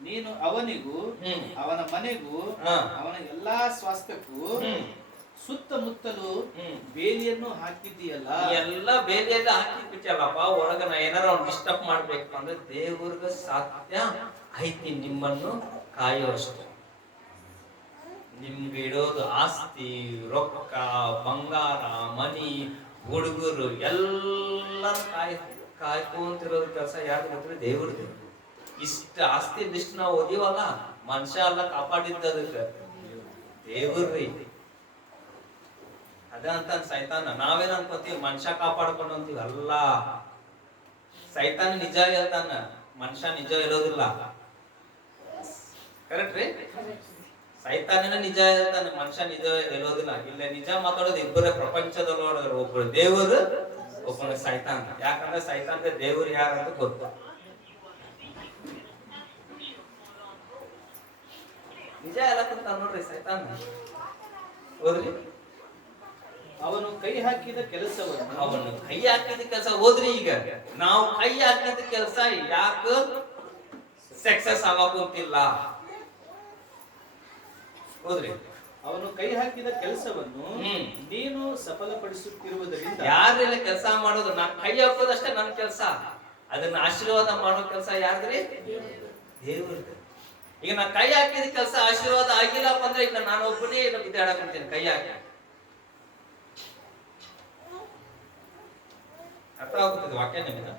ನೀನು ಅವನಿಗೂ ಅವನ ಮನೆಗೂ ಅವನ ಎಲ್ಲಾ ಸ್ವಾಸ್ಥ್ಯಕ್ಕೂ ಸುತ್ತಮುತ್ತಲು ಬೇಲಿಯನ್ನು ಹಾಕಿದ್ದೀಯಲ್ಲ. ಎಲ್ಲ ಬೇಲಿಯೆಲ್ಲ ಹಾಕಿ ಬಿಟ್ಟಲ್ಲಪ್ಪ. ಒಳಗ ನಾ ಏನಾರ ಅವ್ನು ಡಿಸ್ಟರ್ಬ್ ಮಾಡ್ಬೇಕು ಅಂದ್ರೆ ದೇವ್ರಿಗೆ ಸಾಧ್ಯ ಐತಿ ನಿಮ್ಮನ್ನು ಕಾಯುವಷ್ಟು. ನಿಮ್ಗೆ ಇಡೋದು ಆಸ್ತಿ, ರೊಕ್ಕ, ಬಂಗಾರ, ಮನಿ, ಹುಡುಗರು ಎಲ್ಲ ಕಾಯ್ಕೊಂತಿರೋದು ಕೆಲಸ ಯಾರು ಗೊತ್ತಿಲ್ಲ? ದೇವ್ರದ್ದು. ಇಷ್ಟ ಆಸ್ತಿ ಲಿಸ್ಟ್ ನಾವು ಓದಿವಲ್ಲ, ಮನುಷ್ಯ ಎಲ್ಲ ಕಾಪಾಡಿದ್ದದಕ್ಕೆ ದೇವ್ರಿ. ಅದ ಅಂತ ಸೈತಾನ. ನಾವೇನ್ ಅನ್ಕೋತೀವಿ ಮನುಷ್ಯ ಕಾಪಾಡ್ಕೊಂಡು ಅಂತೀವಿ. ಅಲ್ಲ, ಸೈತಾನ ನಿಜ ಹೇಳ್ತಾನ, ಮನುಷ್ಯ ನಿಜ ಇರೋದಿಲ್ಲ. ಕರೆಕ್ಟ್ ರೀ? ಸೈತಾನನ ನಿಜ ಹೇಳ್ತಾನೆ, ಮನುಷ್ಯ ನಿಜ ಹೇಳೋದಿಲ್ಲ. ಇಲ್ಲ, ನಿಜ ಮಾತಾಡೋದು ಇಬ್ಬರೇ ಪ್ರಪಂಚದೊಳಗೆ, ಒಬ್ಬರು ದೇವರು, ಒಬ್ಬನ ಸೈತಾನ. ಯಾಕಂದ್ರೆ ಸೈತಾನ್ಗೆ ದೇವರು ಯಾರಂತ ಗೊತ್ತು. ನಿಜ ಹೇಳಕ್ಕಂತ ನೋಡ್ರಿ ಸೈತಾನ. ಹೋದ್ರಿ? ಅವನು ಕೈ ಹಾಕಿದ ಕೆಲಸವನ್ನು ಹೋದ್ರಿ. ಈಗ ನಾವು ಕೈ ಹಾಕಿದ ಕೆಲಸ ಯಾಕ ಸಕ್ಸಸ್ ಆಗೋಂತಿಲ್ಲ? ಹೋದ್ರಿ? ಅವನು ಕೈ ಹಾಕಿದ ಕೆಲಸವನ್ನು ನೀನು ಸಫಲಪಡಿಸುತ್ತಿರುವುದರಿಂದ. ಯಾರೆಲ್ಲ ಕೆಲಸ ಮಾಡೋದು? ನಾನು ಕೈ ಹಾಕೋದಷ್ಟೇ ನನ್ನ ಕೆಲಸ. ಅದನ್ನ ಆಶೀರ್ವಾದ ಮಾಡೋ ಕೆಲಸ ಯಾರ್ದ್ರಿ? ದೇವ್ರದ್ದು. ಈಗ ನಾ ಕೈ ಹಾಕಿದ ಕೆಲಸ ಆಶೀರ್ವಾದ ಆಗಿಲ್ಲಪ್ಪ ಅಂದ್ರೆ ಈಗ ನಾನು ಒಬ್ಬನೇ ಬಿದ್ದಾಡಕೊಂತೀನಿ ಕೈ ಹಾಕಿ. ಅರ್ಥ ಆಗುತ್ತದೆ ವಾಕ್ಯ ನಿಮಗೆ?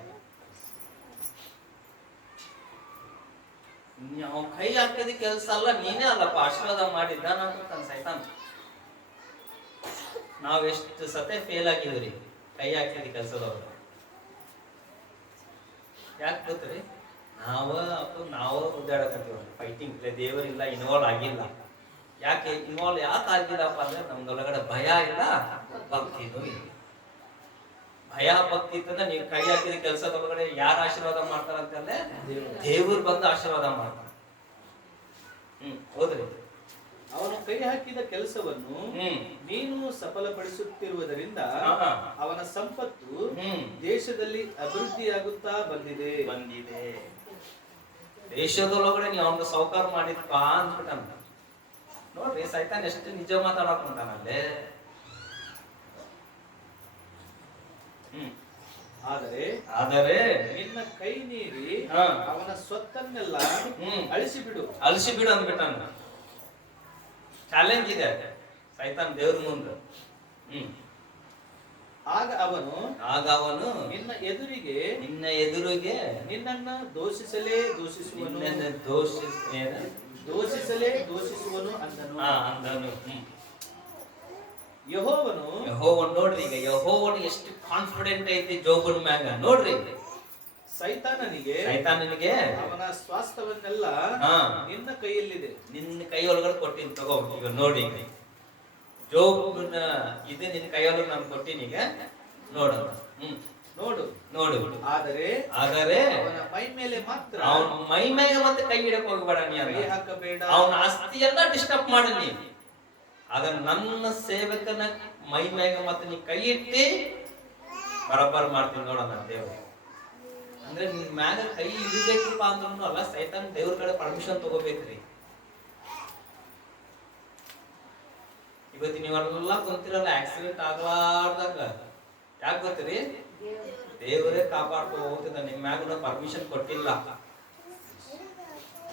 ನಾವು ಕೈ ಹಾಕಿದ ಕೆಲಸ ಅಲ್ಲ, ನೀನೇ ಅಲ್ಲಪ್ಪ ಆಶೀರ್ವಾದ ಮಾಡಿದ್ದ ಅಂತ ಸೈತಾನ. ನಾವ್ ಎಷ್ಟು ಸತೆ ಫೇಲ್ ಆಗಿವ್ರಿ ಕೈ ಹಾಕಿದ ಕೆಲಸದವ್ರು. ಯಾಕೆ ಗೊತ್ತ್ರಿ? ನಾವು ಉದ್ದಾಡಕಂತೀವಿ ಫೈಟಿಂಗ್. ದೇವರಿಲ್ಲ, ಇನ್ವಾಲ್ವ್ ಆಗಿಲ್ಲ. ಯಾಕೆ ಇನ್ವಾಲ್ವ್ ಯಾಕೆ ಆಗಿಲ್ಲಪ್ಪ ಅಂದ್ರೆ ನಮ್ದೊಳಗಡೆ ಭಯ ಇಲ್ಲ, ಭಕ್ತಿನೂ ಇಲ್ಲ. ಭಯ ಭಕ್ತಿ ಇತ್ತಂದ್ರೆ ನೀವು ಕೈ ಹಾಕಿದ ಕೆಲಸದೊಳಗಡೆ ಯಾರು ಆಶೀರ್ವಾದ ಮಾಡ್ತಾರಂತಂದ್ರೆ ದೇವ್ರು ಬಂದು ಆಶೀರ್ವಾದ ಮಾಡ್ತಾರ. ಹೋದ್ರಿ? ಅವನು ಕೈ ಹಾಕಿದ ಕೆಲಸವನ್ನು ನೀನು ಸಫಲಪಡಿಸುತ್ತಿರುವುದರಿಂದ ಅವನ ಸಂಪತ್ತು ದೇಶದಲ್ಲಿ ಅಭಿವೃದ್ಧಿಯಾಗುತ್ತಾ ಬಂದಿದೆ. ದೇಶದೊಳಗಡೆ ನೀವು ಅವನು ಸೌಕಾರ ಮಾಡಿದ್ಪ ಅಂದ್ಬಿಟ್ಟಂತ ನೋಡ್ರಿ. ಸೈತಾನ್ ಎಷ್ಟು ನಿಜ ಮಾತಾಡಕ್ ಉಂಟಾನಲ್ಲೇ. ಆದರೆ ನಿನ್ನ ಕೈ ನೀಡಿ ಅವನ ಸ್ವತ್ತನ್ನೆಲ್ಲ ಅಳಿಸಿಬಿಡು ಅಂದ್ಬಿಟ್ಟಾನ. ಚಾಲೆಂಜ್ ಇದೆ ಸೈತಾನ್ ದೇವ್ರ ಮುಂದೆ. ಆಗ ಅವನು ನಿನ್ನ ಎದುರಿಗೆ ನಿನ್ನನ್ನ ದೋಷಿಸಲೇ ದೋಷಿಸುವನು ಅಂದನು. ಯೆಹೋವನು ನೋಡ್ರಿ, ಈಗ ಯೆಹೋವನು ಎಷ್ಟು ಕಾನ್ಫಿಡೆಂಟ್ ಐತಿ ಜೋಬನ ಮ್ಯಾಗ ನೋಡ್ರಿ. ಸೈತಾನನಿಗೆ ಅವನ ಸ್ವಾಸ್ಥ್ಯವನ್ನೆಲ್ಲ ನಿನ್ನ ಕೈಯಲ್ಲಿದೆ, ನಿನ್ನ ಕೈ ಒಳಗಡೆ ಕೊಟ್ಟಿನಿ ತಗೋ. ಈಗ ನೋಡಿ, ಜೋಬನ ಇದು ನಿನ್ನ ಕೈಯೊಳಗೆ ನಾನು ಕೊಟ್ಟಿನಿ. ಈಗ ನೋಡು. ಆದರೆ ಅವನ ಮೈ ಮೇಲೆ ಮಾತ್ರ, ಅವನ ಮೈ ಮೇಲೆ ಮತ್ತೆ ಕೈ ಇಡಕ್ ಹೋಗ್ಬೇಡ, ನೀ ಕೈ ಹಾಕಬೇಡ. ಅವನ ಆಸ್ತಿ ಎಲ್ಲ ಡಿಸ್ಟರ್ಬ್ ಮಾಡ ನೀ. ಅದನ್ನ ನನ್ನ ಸೇವಕನ ಮೈ ಮ್ಯಾಗ ಮತ್ತೆ ನೀ ಕೈ ಇಟ್ಟಿ ಬರಬರ್ ಮಾಡ್ತೀನಿ ನೋಡೋಣ ದೇವ್ರು. ಅಂದ್ರೆ ನಿನ್ ಮ್ಯಾಗ ಕೈ ಇಡಬೇಕಪ್ಪ ಅಂದ್ರೂ ಅಲ್ಲ, ಸೈತಾನ್ ದೇವ್ರ ಕಡೆ ಪರ್ಮಿಷನ್ ತಗೋಬೇಕ್ರಿ. ಇವತ್ತು ನೀವೆಲ್ಲ ಕುಂತಿರಲ್ಲ ಆಕ್ಸಿಡೆಂಟ್ ಆಗ್ಲಾರ್ದಾಗ, ಯಾಕೆ ಗೊತ್ತೀರಿ? ದೇವರೇ ಕಾಪಾಡ್ಕೊ ಹೋಗ್ತಿದ್ದ, ನಿಮ್ ಮ್ಯಾಗ ಪರ್ಮಿಷನ್ ಕೊಟ್ಟಿಲ್ಲ.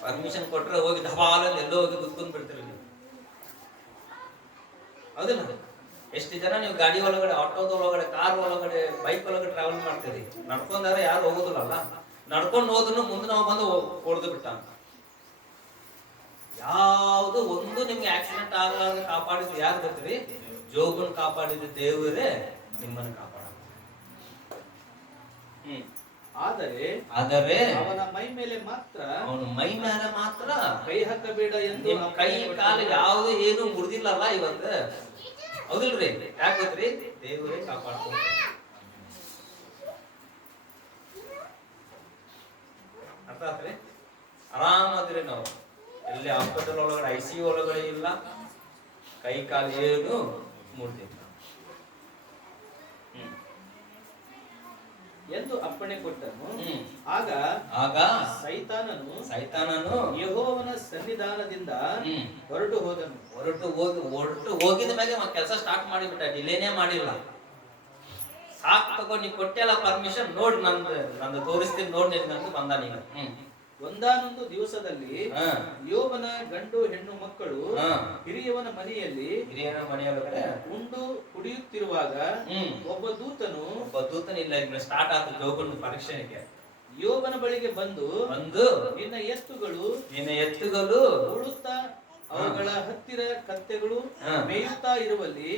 ಪರ್ಮಿಷನ್ ಕೊಟ್ರೆ ಹೋಗಿ ಧಬಾಲಲ್ಲಿ ಎಲ್ಲೋ ಹೋಗಿ ಕುತ್ಕೊಂಡ್ ಬಿಡ್ತೀರಿ ನೀವು, ಹೌದಿಲ್ಲ? ಎಷ್ಟು ಜನ ನೀವು ಗಾಡಿ ಒಳಗಡೆ, ಆಟೋದ ಒಳಗಡೆ, ಕಾರ್ ಒಳಗಡೆ, ಬೈಕ್ ಒಳಗಡೆ ಟ್ರಾವೆಲ್ ಮಾಡ್ತೀರಿ. ನಡ್ಕೊಂಡಾರೆ ಯಾರು ಹೋಗುದಿಲ್ಲಲ್ಲ, ನಡ್ಕೊಂಡು ಹೋದ್ರು ಮುಂದೆ ನಾವು ಬಂದು ಹೊಡೆದು ಬಿಟ್ಟ. ಯಾವುದು ಒಂದು ನಿಮ್ಗೆ ಆಕ್ಸಿಡೆಂಟ್ ಆಗಲಾರ್ದೆ ಕಾಪಾಡಿದ್ದು ಯಾರು ಗೊತ್ತೀರಿ? ಜೋಬನ್ ಕಾಪಾಡಿದ ದೇವರೇ ನಿಮ್ಮನ್ನು ಕಾಪಾಡ. ಆದರೆ ಅವನ ಮೈ ಮೇಲೆ ಮಾತ್ರ, ಅವನ ಮೈ ಮೇಲೆ ಮಾತ್ರ ಕೈ ಹಾಕಬೇಡ ಎಂದು, ನಿಮ್ ಕೈ ಕಾಲು ಯಾವುದು ಏನು ಮುರಿದಿಲ್ಲಲ್ಲ ಇವತ್ತು, ಹೌದಿಲ್ರಿ? ಯಾಕೆ ಗೊತ್ತ್ರಿ? ದೇವರೇ ಕಾಪಾಡ್ತಾರೆ. ಅರ್ಥ ಆತ್ರಿ? ಆರಾಮದ್ರಿ ನಾವು. ಎಲ್ಲಿ ಹಾಸ್ಪಿಟಲ್ ಒಳಗಡೆ, ICU ಒಳಗಡೆ ಇಲ್ಲ, ಕೈ ಕಾಲು ಏನು ಮುರಿದಿಲ್ಲ ಎಂದು ಅಪ್ಪಣೆ ಕೊಟ್ಟನು. ಆಗ ಸೈತಾನನು ಯೆಹೋವನ ಸನ್ನಿಧಾನದಿಂದ ಹೊರಟು ಹೋದನು. ಹೊರಟು ಹೋಗಿದ ಮೇಲೆ ಕೆಲಸ ಸ್ಟಾರ್ಟ್ ಮಾಡಿಬಿಟ್ಟ, ಡಿಲೇನೇ ಮಾಡಿಲ್ಲ. ಸಾಕು ತಗೋ, ನೀ ಕೊಟ್ಟೆಲ್ಲ ಪರ್ಮಿಷನ್, ನೋಡ್ ನಂದು ತೋರಿಸ್ತೀನಿ, ನೋಡ್ ನಿನ್ಗಂತ ಬಂದ ನೀನು. ಒಂದಾನೊಂದು ದಿವಸದಲ್ಲಿ ಯೋಬನ ಗಂಡು ಹೆಣ್ಣು ಮಕ್ಕಳು ಹಿರಿಯನ ಮನೆಯಲ್ಲಿ ಉಂಡು ಕುಡಿಯುತ್ತಿರುವಾಗ ಒಬ್ಬ ದೂತನು ಇಲ್ಲ, ಈಗ ಸ್ಟಾರ್ಟ್ ಆಯ್ತು ಜೋಬನ ಪರೀಕ್ಷೆಗೆ. ಯೋಬನ ಬಳಿಗೆ ಬಂದು ನಿನ್ನ ಎತ್ತುಗಳು ಉಳುತ್ತಾ ಅವುಗಳ ಹತ್ತಿರ ಕತ್ತೆಗಳು ಮೇಯುತ್ತಾ ಇರುವಲ್ಲಿ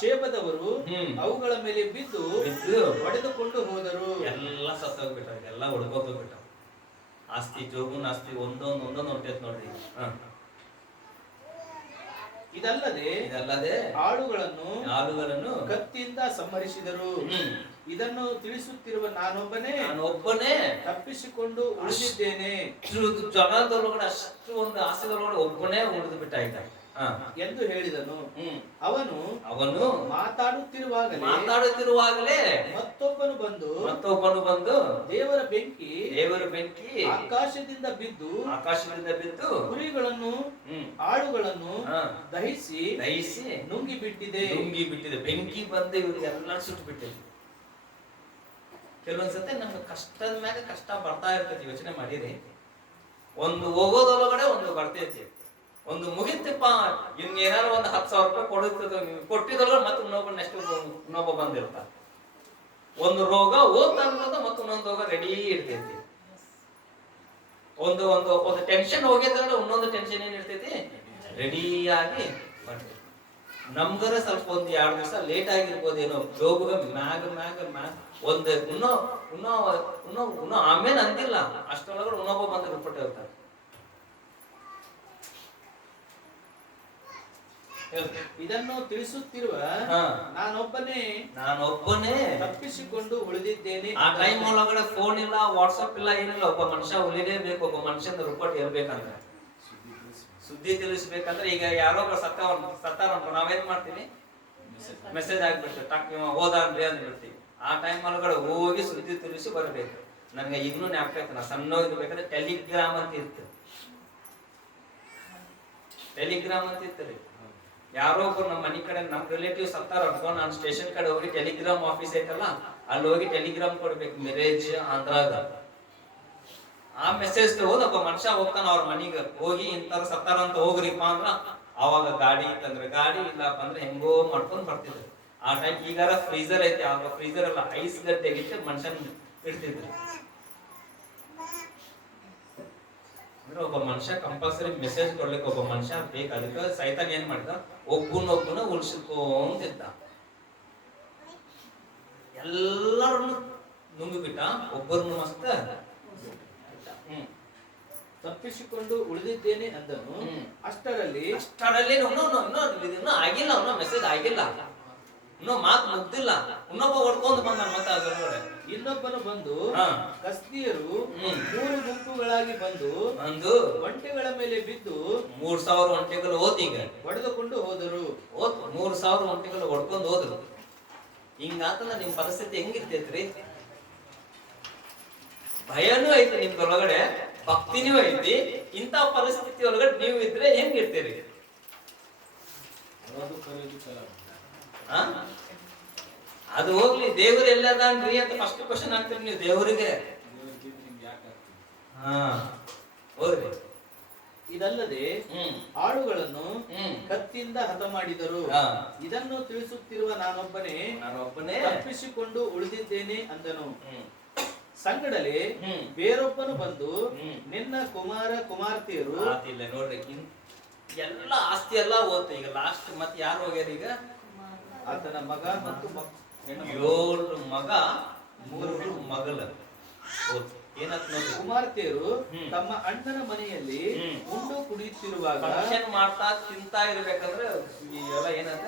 ಶೇಬದವರು ಅವುಗಳ ಮೇಲೆ ಬಿದ್ದು ಹೊಡೆದುಕೊಂಡು ಹೋದರು. ಎಲ್ಲ ಸತ್ತೋಗ್ಬಿಟ್ಟ, ಎಲ್ಲ ಹೊಡ್ಕೋಗ್ಬಿಟ್ಟ. ಆಸ್ತಿ, ಜೋಬನ್ ಆಸ್ತಿ ಒಂದೊಂದು ಹೊಂಟೈತ್ ನೋಡ್ರಿ. ಇದಲ್ಲದೆ ಆಳುಗಳನ್ನು ಕತ್ತಿಯಿಂದ ಸಂಹರಿಸಿದರು. ಇದನ್ನು ತಿಳಿಸುತ್ತಿರುವ ನಾನೊಬ್ಬನೇ ತಪ್ಪಿಸಿಕೊಂಡು ಉಳಿದಿದ್ದೇನೆ. ಜನದೊಳಗಡೆ ಅಷ್ಟು ಒಂದು ಆಸೆದೊಳಗಡೆ ಒಬ್ಬನೇ ಉಳಿದು ಬಿಟ್ಟ ಎಂದು ಹೇಳಿದನು. ಅವನು ಮಾತಾಡುತ್ತಿರುವಾಗಲೇ ಮತ್ತೊಬ್ಬನು ಬಂದು ದೇವರ ಬೆಂಕಿ ಆಕಾಶದಿಂದ ಬಿದ್ದು ಕುರಿಗಳನ್ನು ಆಳುಗಳನ್ನು ದಹಿಸಿ ನುಂಗಿ ಬಿಟ್ಟಿದೆ. ಬೆಂಕಿ ಬಂದು ಇವ್ರಿಗೆಲ್ಲ ಸುಟ್ಟು ಬಿಟ್ಟಿದೆ. ಕೆಲವೊಂದ್ಸತಿ ನಮ್ಗೆ ಕಷ್ಟದ ಮ್ಯಾಗ ಕಷ್ಟ ಬರ್ತಾ ಇರ್ತೈತಿ. ಯೋಚನೆ ಮಾಡಿರಿ, ಒಂದು ಹೋಗೋದೊಳಗಡೆ ಒಂದು ಬರ್ತೈತಿ, ಒಂದು ಮುಗಿತಿಪ್ಪ, ಇವ್ನಿಗೆ ಏನಾದ್ರು ಒಂದು 10,000 ರೂಪಾಯಿ ಕೊಟ್ಟಿದ್ದೊಳಗೆ ಮತ್ತೆ ಇನ್ನೊಬ್ಬ ಬಂದಿರ್ತ. ಒಂದು ರೋಗ ಹೋಗ್ತಾ ಮತ್ತೆ ಇನ್ನೊಂದು ರೋಗ ರೆಡಿ ಇರ್ತೈತಿ. ಒಂದು ಟೆನ್ಷನ್ ಹೋಗಿದ್ರೆ ಇನ್ನೊಂದು ಟೆನ್ಷನ್ ಏನ್ ಇರ್ತೈತಿ, ರೆಡಿಯಾಗಿ ಬರ್ತೈತಿ. ನಮ್ಗರ ಸ್ವಲ್ಪ ಒಂದು 2 ದಿವಸ ಲೇಟ್ ಆಗಿರ್ಬೋದೇನೋ, ಜೋಬಗ ಮ್ಯಾಗ ಒಂದು ಇನ್ನೂ ಆಮೇಲೆ ಅಂದಿಲ್ಲ, ಅಷ್ಟೊಳಗಡೆ ಇನ್ನೊಬ್ಬ ಬಂದು ರಿಪೋರ್ಟ್ ಹೇಳ್ತಾರೆ. ಇದನ್ನು ತಿಳಿಸುತ್ತಿರುವ ನಾನೊಬ್ಬನೇ ತಪ್ಪಿಸಿಕೊಂಡು ಉಳಿದಿದ್ದೇನೆ. ಆ ಟೈಮ್ ಒಳಗಡೆ ಫೋನ್ ಇಲ್ಲ, ವಾಟ್ಸ್ಆಪ್ ಇಲ್ಲ, ಏನಿಲ್ಲ. ಒಬ್ಬ ಮನುಷ್ಯ ಉಳಿಲೇಬೇಕು. ಒಬ್ಬ ಮನುಷ್ಯನ ರಿಪೋರ್ಟ್ ಇರ್ಬೇಕಂದ್ರೆ, ಸುದ್ದಿ ತಿಳಿಸ್ಬೇಕಂದ್ರೆ, ಈಗ ಯಾರೋ ಸತ್ತಾರ ನಾವೇನ್ ಮಾಡ್ತೀವಿ, ಮೆಸೇಜ್ ಆಗ್ಬಿಡ್ತೀವಿ, ಟಕ್ ಹೋದಾನ್ರಿ ಅಂದ್ಬಿಡ್ತೀವಿ. ಆ ಟೈಮ್ ಒಳಗಡೆ ಹೋಗಿ ಸುದ್ದಿ ತಿಳಿಸಿ ಬರಬೇಕು. ನನ್ಗೆ ಈಗಲೂ ಜ್ಞಾಪಕ ಆಯ್ತು, ನಾ ಸಣ್ಣೋಗಿರ್ಬೇಕಾದ್ರೆ ಟೆಲಿಗ್ರಾಮ್ ಅಂತ ಇತ್ತು. ಯಾರೋ ಒಬ್ಬರು ನಮ್ಮ ಮನೆ ಕಡೆ ನಮ್ಮ ರಿಲೇಟಿವ್ ಸತ್ತಾರ ಅನ್ಕೋ, ನಾನು ಸ್ಟೇಷನ್ ಕಡೆ ಹೋಗಿ ಟೆಲಿಗ್ರಾಮ್ ಆಫೀಸ್ ಐತಲ್ಲ, ಅಲ್ಲಿ ಹೋಗಿ ಟೆಲಿಗ್ರಾಮ್ ಕೊಡ್ಬೇಕು, ಮೆರೇಜ್ ಆಂಧ್ರಾಗ. ಆ ಮೆಸೇಜ್ ತಗೋದು ಒಬ್ಬ ಮನುಷ್ಯ ಹೋಗ್ತಾನ ಅವ್ರ ಮನಿಗೆ, ಹೋಗಿ ಇಂತರ ಸತ್ತಾರ ಅಂತ ಹೋಗ್ರಿಪ್ಪ ಅಂದ್ರ ಅವಾಗ ಗಾಡಿ ತಂದ್ರೆ ಗಾಡಿ, ಇಲ್ಲಪ್ಪ ಅಂದ್ರೆ ಹೆಂಗೋ ಮಾಡ್ಕೊಂಡ್ ಬರ್ತಿದ್ರು. ಆ ಟೈಮ್ ಈಗಾರ ಫ್ರೀಜರ್ ಐತಿ, ಆಗ ಫ್ರೀಜರ್ ಎಲ್ಲ ಐಸ್ ಗಡ್ಡೆಗಿಟ್ಟು ಮನುಷ್ಯನ್ ಇಡ್ತಿದ್ರು. ಅಂದ್ರೆ ಒಬ್ಬ ಮನುಷ್ಯ ಕಂಪಲ್ಸರಿ ಮೆಸೇಜ್ ಕೊಡ್ಲಿಕ್ಕೆ ಒಬ್ಬ ಮನುಷ್ಯ ಬೇಕು. ಅದಕ್ಕೆ ಸೈತಾನ್ ಏನ್ ಮಾಡಿದ, ಒಬ್ಬನೊಬ್ಬನ ಉಳಿಸ್ಕೊಂತಿದ್ದ. ಎಲ್ಲರನ್ನು ನುಂಗಿಬಿಟ್ಟ, ಒಬ್ಬರನ್ನು ಮಸ್ತ ತಪ್ಪಿಸಿಕೊಂಡು ಉಳಿದಿದ್ದೇನೆ ಅಂದನು. ಅಷ್ಟರಲ್ಲಿ ಇನ್ನೂ ಆಗಿಲ್ಲ, ಅವನ ಮೆಸೇಜ್ ಆಗಿಲ್ಲ, ಇನ್ನೂ ಮಾತು ಮುಗ್ದಿಲ್ಲ. ಇನ್ನೊಬ್ಬ ಹೊಡ್ಕೊಂಡು ಬಂದ ಮತ್ತೆ ಅದರೊಳಗಡೆ ಇನ್ನೊಬ್ಬನು ಬಂದು, ಕಸ್ದೀಯರು 3 ಗುಂಪುಗಳಾಗಿ ಬಂದು ಒಂಟೆಗಳ ಮೇಲೆ ಬಿದ್ದು 3,000 ಒಂಟೆಗಳು ಈಗ ಹೊಡೆದುಕೊಂಡು ಹೋದರು. 3,000 ಒಂಟೆಗಳು ಹೊಡ್ಕೊಂಡು ಹೋದ್ರು. ಹಿಂಗಾತಂದ್ರ ನಿಮ್ ಪರಿಸ್ಥಿತಿ ಹೆಂಗಿರ್ತೈತ್ರಿ? ಭಯನೂ ಐತಿ ನಿಮ್ದೊಳಗಡೆ, ಭಕ್ತಿನೂ ಐತಿ. ಇಂಥ ಪರಿಸ್ಥಿತಿ ಒಳಗಡೆ ನೀವು ಇದ್ರೆ ಹೆಂಗಿರ್ತೀರಿ? ಅದು ಹೋಗ್ಲಿ, ದೇವ್ರು ಎಲ್ಲದಾನ್ರಿ ಅಂತ ಫಸ್ಟ್ ಕ್ವಶನ್ ಆಗ್ತೀರಿ ನೀವು ದೇವರಿಗೆ. ಹೋದ್ರಿ. ಇದಲ್ಲದೆ ಆಳುಗಳನ್ನು ಕತ್ತಿಯಿಂದ ಹತ ಮಾಡಿದರು. ಹಾ. ಇದನ್ನು ತಿಳಿಸುತ್ತಿರುವ ನಾನೊಬ್ಬನೇ ತಪ್ಪಿಸಿಕೊಂಡು ಉಳಿದಿದ್ದೇನೆ ಅಂದನು. ಸಂಗಡಲೇ ಬೇರೊಬ್ಬನು ಬಂದು ನಿನ್ನ ಕುಮಾರ ಕುಮಾರ್ತೆಯರು ಇಲ್ಲ ನೋಡ್ರಿ, ಎಲ್ಲ ಆಸ್ತಿ ಎಲ್ಲ ಹೋಯ್ತು. ಈಗ ಲಾಸ್ಟ್ ಮತ್ತೆ ಯಾರು ಹೋಗ್ಯಾರ? ಈಗ ಆತನ ಮಗ ಮತ್ತು 7 ಮಗ 3 ಮಗಳ ಹೋಯ್ತು. ಏನಂತ ನೋಡ್ರಿ, ಕುಮಾರ್ತೆಯರು ತಮ್ಮ ಅಣ್ಣನ ಮನೆಯಲ್ಲಿ ಉಂಡು ಕುಡಿಯುತ್ತಿರುವಾಗ ಫಂಕ್ಷನ್ ಮಾಡ್ತಾ ತಿಂತಾ ಇರ್ಬೇಕಂದ್ರೆ ಇವೆಲ್ಲ ಏನಂತ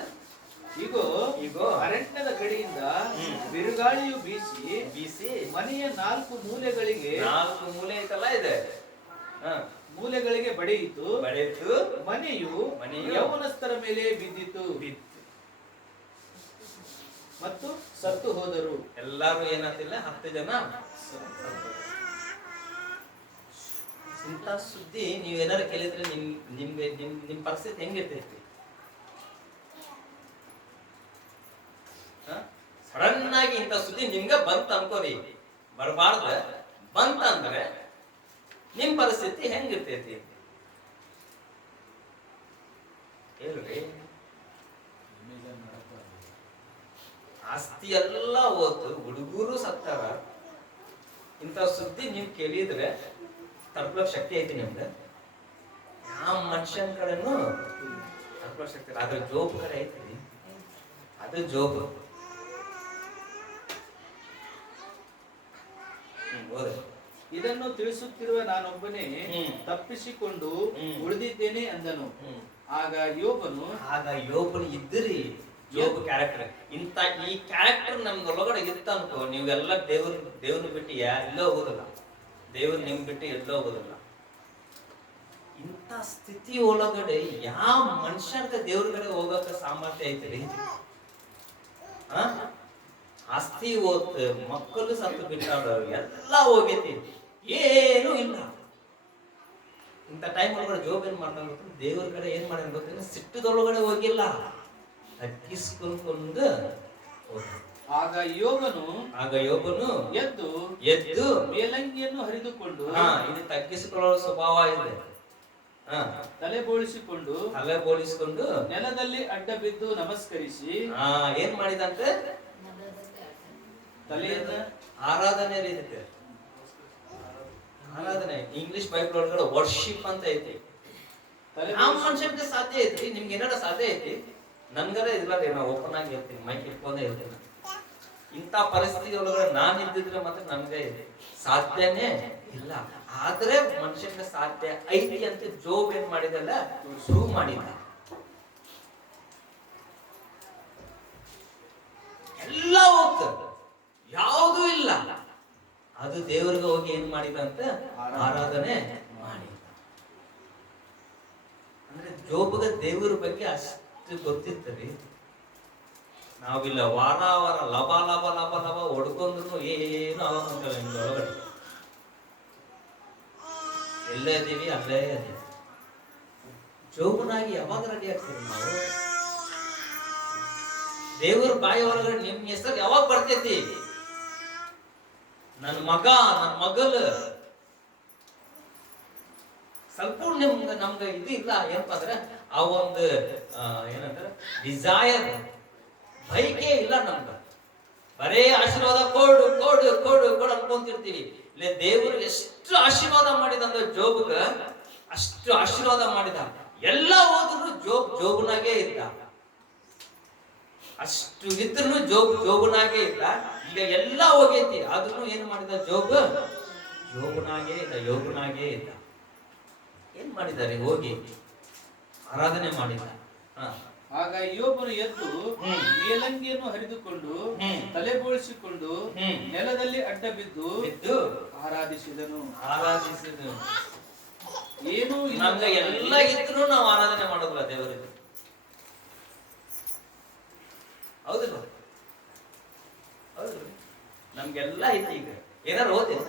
ಈಗೋ ಅರಣ್ಯದ ಕಡೆಯಿಂದ ಬಿರುಗಾಳಿಯು ಬೀಸಿ ಮನೆಯ 4 ಮೂಲೆಗಳಿಗೆ 4 ಮೂಲೆ ಐತಲ್ಲ ಇದೆ, ಮೂಲೆಗಳಿಗೆ ಬಡಿಯಿತು. ಮನೆಯು ಯೌವನಸ್ಥರ ಮೇಲೆ ಬಿದ್ದಿತು ಮತ್ತು ಸತ್ತು ಹೋದರು. ಎಲ್ಲಾರು ಏನಂತಿಲ್ಲ, 10 ಜನ. ಇಂಥ ಸುದ್ದಿ ನೀವೇನಾರು ಕೇಳಿದ್ರೆ ನಿಮ್ ಪರಿಸ್ಥಿತಿ ಹೆಂಗಿರ್ತೈತಿ? ಸಡನ್ ಆಗಿ ಇಂಥ ಸುದ್ದಿ ನಿಮ್ಗೆ ಬಂತ ಅನ್ಕೋರಿ, ಬರಬಾರ್ದ. ಬಂತ ಅಂದ್ರೆ ನಿಮ್ ಪರಿಸ್ಥಿತಿ ಹೆಂಗಿರ್ತೈತಿ ಹೇಳ್ರಿ? ಆಸ್ತಿ ಎಲ್ಲ ಹೋತು, ಹುಡುಗರು ಸತ್ತಾರ. ಇಂಥ ಸುದ್ದಿ ನೀವು ಕೇಳಿದ್ರೆ ತಡ್ಕೊಳಕ್ ಶಕ್ತಿ ಐತಿ ನಿಮ್ಗೆ? ಯಾವ ಮನುಷ್ಯನ ಕಡೆನೂ ತಡ್ಕೊಳಕ್ ಶಕ್ತಿ ಇಲ್ಲ. ಆದ್ರೆ ಜೋಬ್ ಕಡೆ ಐತಿ, ಅದು ಜೋಬ್. ಇದನ್ನು ತಿಳಿಸುತ್ತಿರುವ ನಾನೊಬ್ಬನೇ ತಪ್ಪಿಸಿಕೊಂಡು ಉಳಿದಿದ್ದೇನೆ ಅಂದನು. ಆಗ ಯೋಬನು ಇದ್ರಿ ಯೋಬ್ ಕ್ಯಾರೆಕ್ಟರ್. ಈ ಕ್ಯಾರೆಕ್ಟರ್ ನಮ್ಗೊಳಗಡೆ ಇತ್ತ ಅನ್ಕೋ, ನೀವೆಲ್ಲ ದೇವ್ರನ್ನ ಬಿಟ್ಟು ಎಲ್ಲೋ ಹೋಗೋದಿಲ್ಲ. ದೇವ್ರು ನಿಮ್ ಬಿಟ್ಟು ಎಲ್ಲೋ ಹೋಗೋದಿಲ್ಲ. ಇಂಥ ಸ್ಥಿತಿ ಒಳಗಡೆ ಯಾವ ಮನುಷ್ಯರ್ಗ ದೇವ್ರ ಕಡೆ ಹೋಗಕ ಸಾಮರ್ಥ್ಯ ಐತ್ರಿ? ಆಸ್ತಿ ಹೋತ್, ಮಕ್ಕಳು ಸತ್ತು ಬಿಟ್ಟಾಡ, ಎಲ್ಲ ಹೋಗೈತಿ, ಏನು ಇಲ್ಲ. ಇಂಥ ಟೈಮ್ ಒಳಗಡೆ ಜೋಬ್ ಏನ್ ಮಾಡ್ತಾನೆ ಗೊತ್ತ? ದೇವ್ರ ಕಡೆ ಏನ್ ಮಾಡ್ಯಾನ ಗೊತ್ತಿಲ್ಲ, ಸಿಟ್ಟದೊಳಗಡೆ ಹೋಗಿಲ್ಲ, ತಗ್ಗಿಸ್ಕೊಂಡು ಆಗ ಯೋಬನು ಎದ್ದು ಮೇಲಂಗಿಯನ್ನು ಹರಿದುಕೊಂಡು, ಇದು ತಗ್ಗಿಸಿಕೊಳ್ಳೋ ಸ್ವಭಾವ ಇದೆ. ತಲೆ ಬೋಳಿಸಿಕೊಂಡು ನೆಲದಲ್ಲಿ ಅಡ್ಡ ಬಿದ್ದು ನಮಸ್ಕರಿಸಿ ಏನ್ ಮಾಡಿದಂತೆ? ತಲೆಯಿಂದ ಆರಾಧನೆ ರೀತಿ. ಆರಾಧನೆ ಇಂಗ್ಲಿಷ್ ಬೈಬಲ್ ಒಳಗಡೆ ವರ್ಷಿಪ್ ಅಂತ ಐತಿ. ಆ ಮನುಷ್ಯನಿಗೆ ಸಾಧ್ಯ ಐತಿ, ನಿಮ್ಗೆ ಏನಾರ ಸಾಧ್ಯ ಐತಿ? ನನ್ಗರ ಇದ್ರಲ್ಲಿ ನಾವು ಓಪನ್ ಆಗಿ ಹೇಳ್ತೀನಿ, ಮೈಕ್ ಇಟ್ಕೊಂಡೇ ಹೇಳ್ತೀನಿ. ಇಂಥ ಪರಿಸ್ಥಿತಿ ಒಳಗಡೆ ನಾನು ಇದ್ದಿದ್ರೆ ಮತ್ತೆ ನಮ್ಗೆ ಸಾಧ್ಯನೇ ಇಲ್ಲ. ಆದ್ರೆ ಮನುಷ್ಯನಿಗೆ ಸಾಧ್ಯ ಐತಿ ಅಂತ ಜೋಬ್ ಏನ್ ಮಾಡಿದಲ್ಲ, ಪ್ರೂವ್ ಮಾಡಿದ. ಎಲ್ಲ ಹೋಗ್ತದೆ, ಯಾವುದೂ ಇಲ್ಲ. ಅದು ದೇವರಿಗೆ ಹೋಗಿ ಏನ್ ಮಾಡಿದ ಅಂತ ಆರಾಧನೆ ಮಾಡಿದ. ಅಂದ್ರೆ ಜೋಬ್ಗೆ ದೇವರ ಬಗ್ಗೆ ಅಷ್ಟು ಗೊತ್ತಿರ್ತರಿ. ನಾವಿಲ್ಲ ವಾರ ಲಭ ಹೊಡ್ಕೊಂಡ್ರು ಏನು ಆಗೋಂಗಿಲ್ಲ. ನಿಮ್ದೊಳಗಡೆ ಎಲ್ಲೇ ಇದೀವಿ ಅಲ್ಲೇ ಅದೀವಿ. ಜೋಬನಾಗಿ ಯಾವಾಗ ರೆಡಿ ಆಗ್ತೀವಿ ನಾವು? ದೇವ್ರ ಬಾಯಿ ಒಳಗಡೆ ನಿಮ್ ಹೆಸರು ಯಾವಾಗ ಬರ್ತೈತಿ? ನನ್ನ ಮಗ, ನನ್ನ ಮಗಳು. ಸ್ವಲ್ಪ ನಮ್ಗೆ ಇದು ಇಲ್ಲ. ಏನಪ್ಪಾ ಅಂದ್ರೆ ಆ ಒಂದು ಏನಂತಾರೆ ಡಿಸೈರ್, ಬೈಕೆ ಇಲ್ಲ ನಮ್ಗ. ಬರೇ ಆಶೀರ್ವಾದ ಕೊಡು ಕೊಡು ಕೊಡು ಕೊಡು ಅನ್ಕೊಂತಿರ್ತೀವಿ. ಇಲ್ಲ, ದೇವರು ಎಷ್ಟು ಆಶೀರ್ವಾದ ಮಾಡಿದ ಅಂದ್ರೆ ಜೋಬ್ಗ ಅಷ್ಟು ಆಶೀರ್ವಾದ ಮಾಡಿದ. ಎಲ್ಲ ಹೋದ್ರು ಜೋಬನಾಗೆ ಇದ್ದ. ಅಷ್ಟು ಇದ್ರು ಜೋಬನಾಗೆ ಇಲ್ಲ. ಈಗ ಎಲ್ಲ ಹೋಗೈತಿ, ಆದ್ರೂ ಏನ್ ಮಾಡಿದ? ಯೋಗನಾಗೆ ಇದ್ದ. ಏನ್ ಮಾಡಿದ್ದಾರೆ? ಹೋಗಿ ಆರಾಧನೆ ಮಾಡಿದ. ಆಗ ಯೋಬನು ಎದ್ದು ಮೇಲಂಗಿಯನ್ನು ಹರಿದುಕೊಂಡು ತಲೆ ಬೋಳಿಸಿಕೊಂಡು ನೆಲದಲ್ಲಿ ಅಡ್ಡ ಬಿದ್ದು ಆರಾಧಿಸಿದನು. ಏನು ನಮ್ಗೆ ಎಲ್ಲ ಇದ್ರು ನಾವು ಆರಾಧನೆ ಮಾಡೋದಿಲ್ಲ ದೇವರಿಗೆ. ಹೌದಿಲ್ಲ? ಹೌದು, ನಮ್ಗೆಲ್ಲ ಐತಿ. ಈಗ ಏನಾರು ಓದಿಲ್ಲ,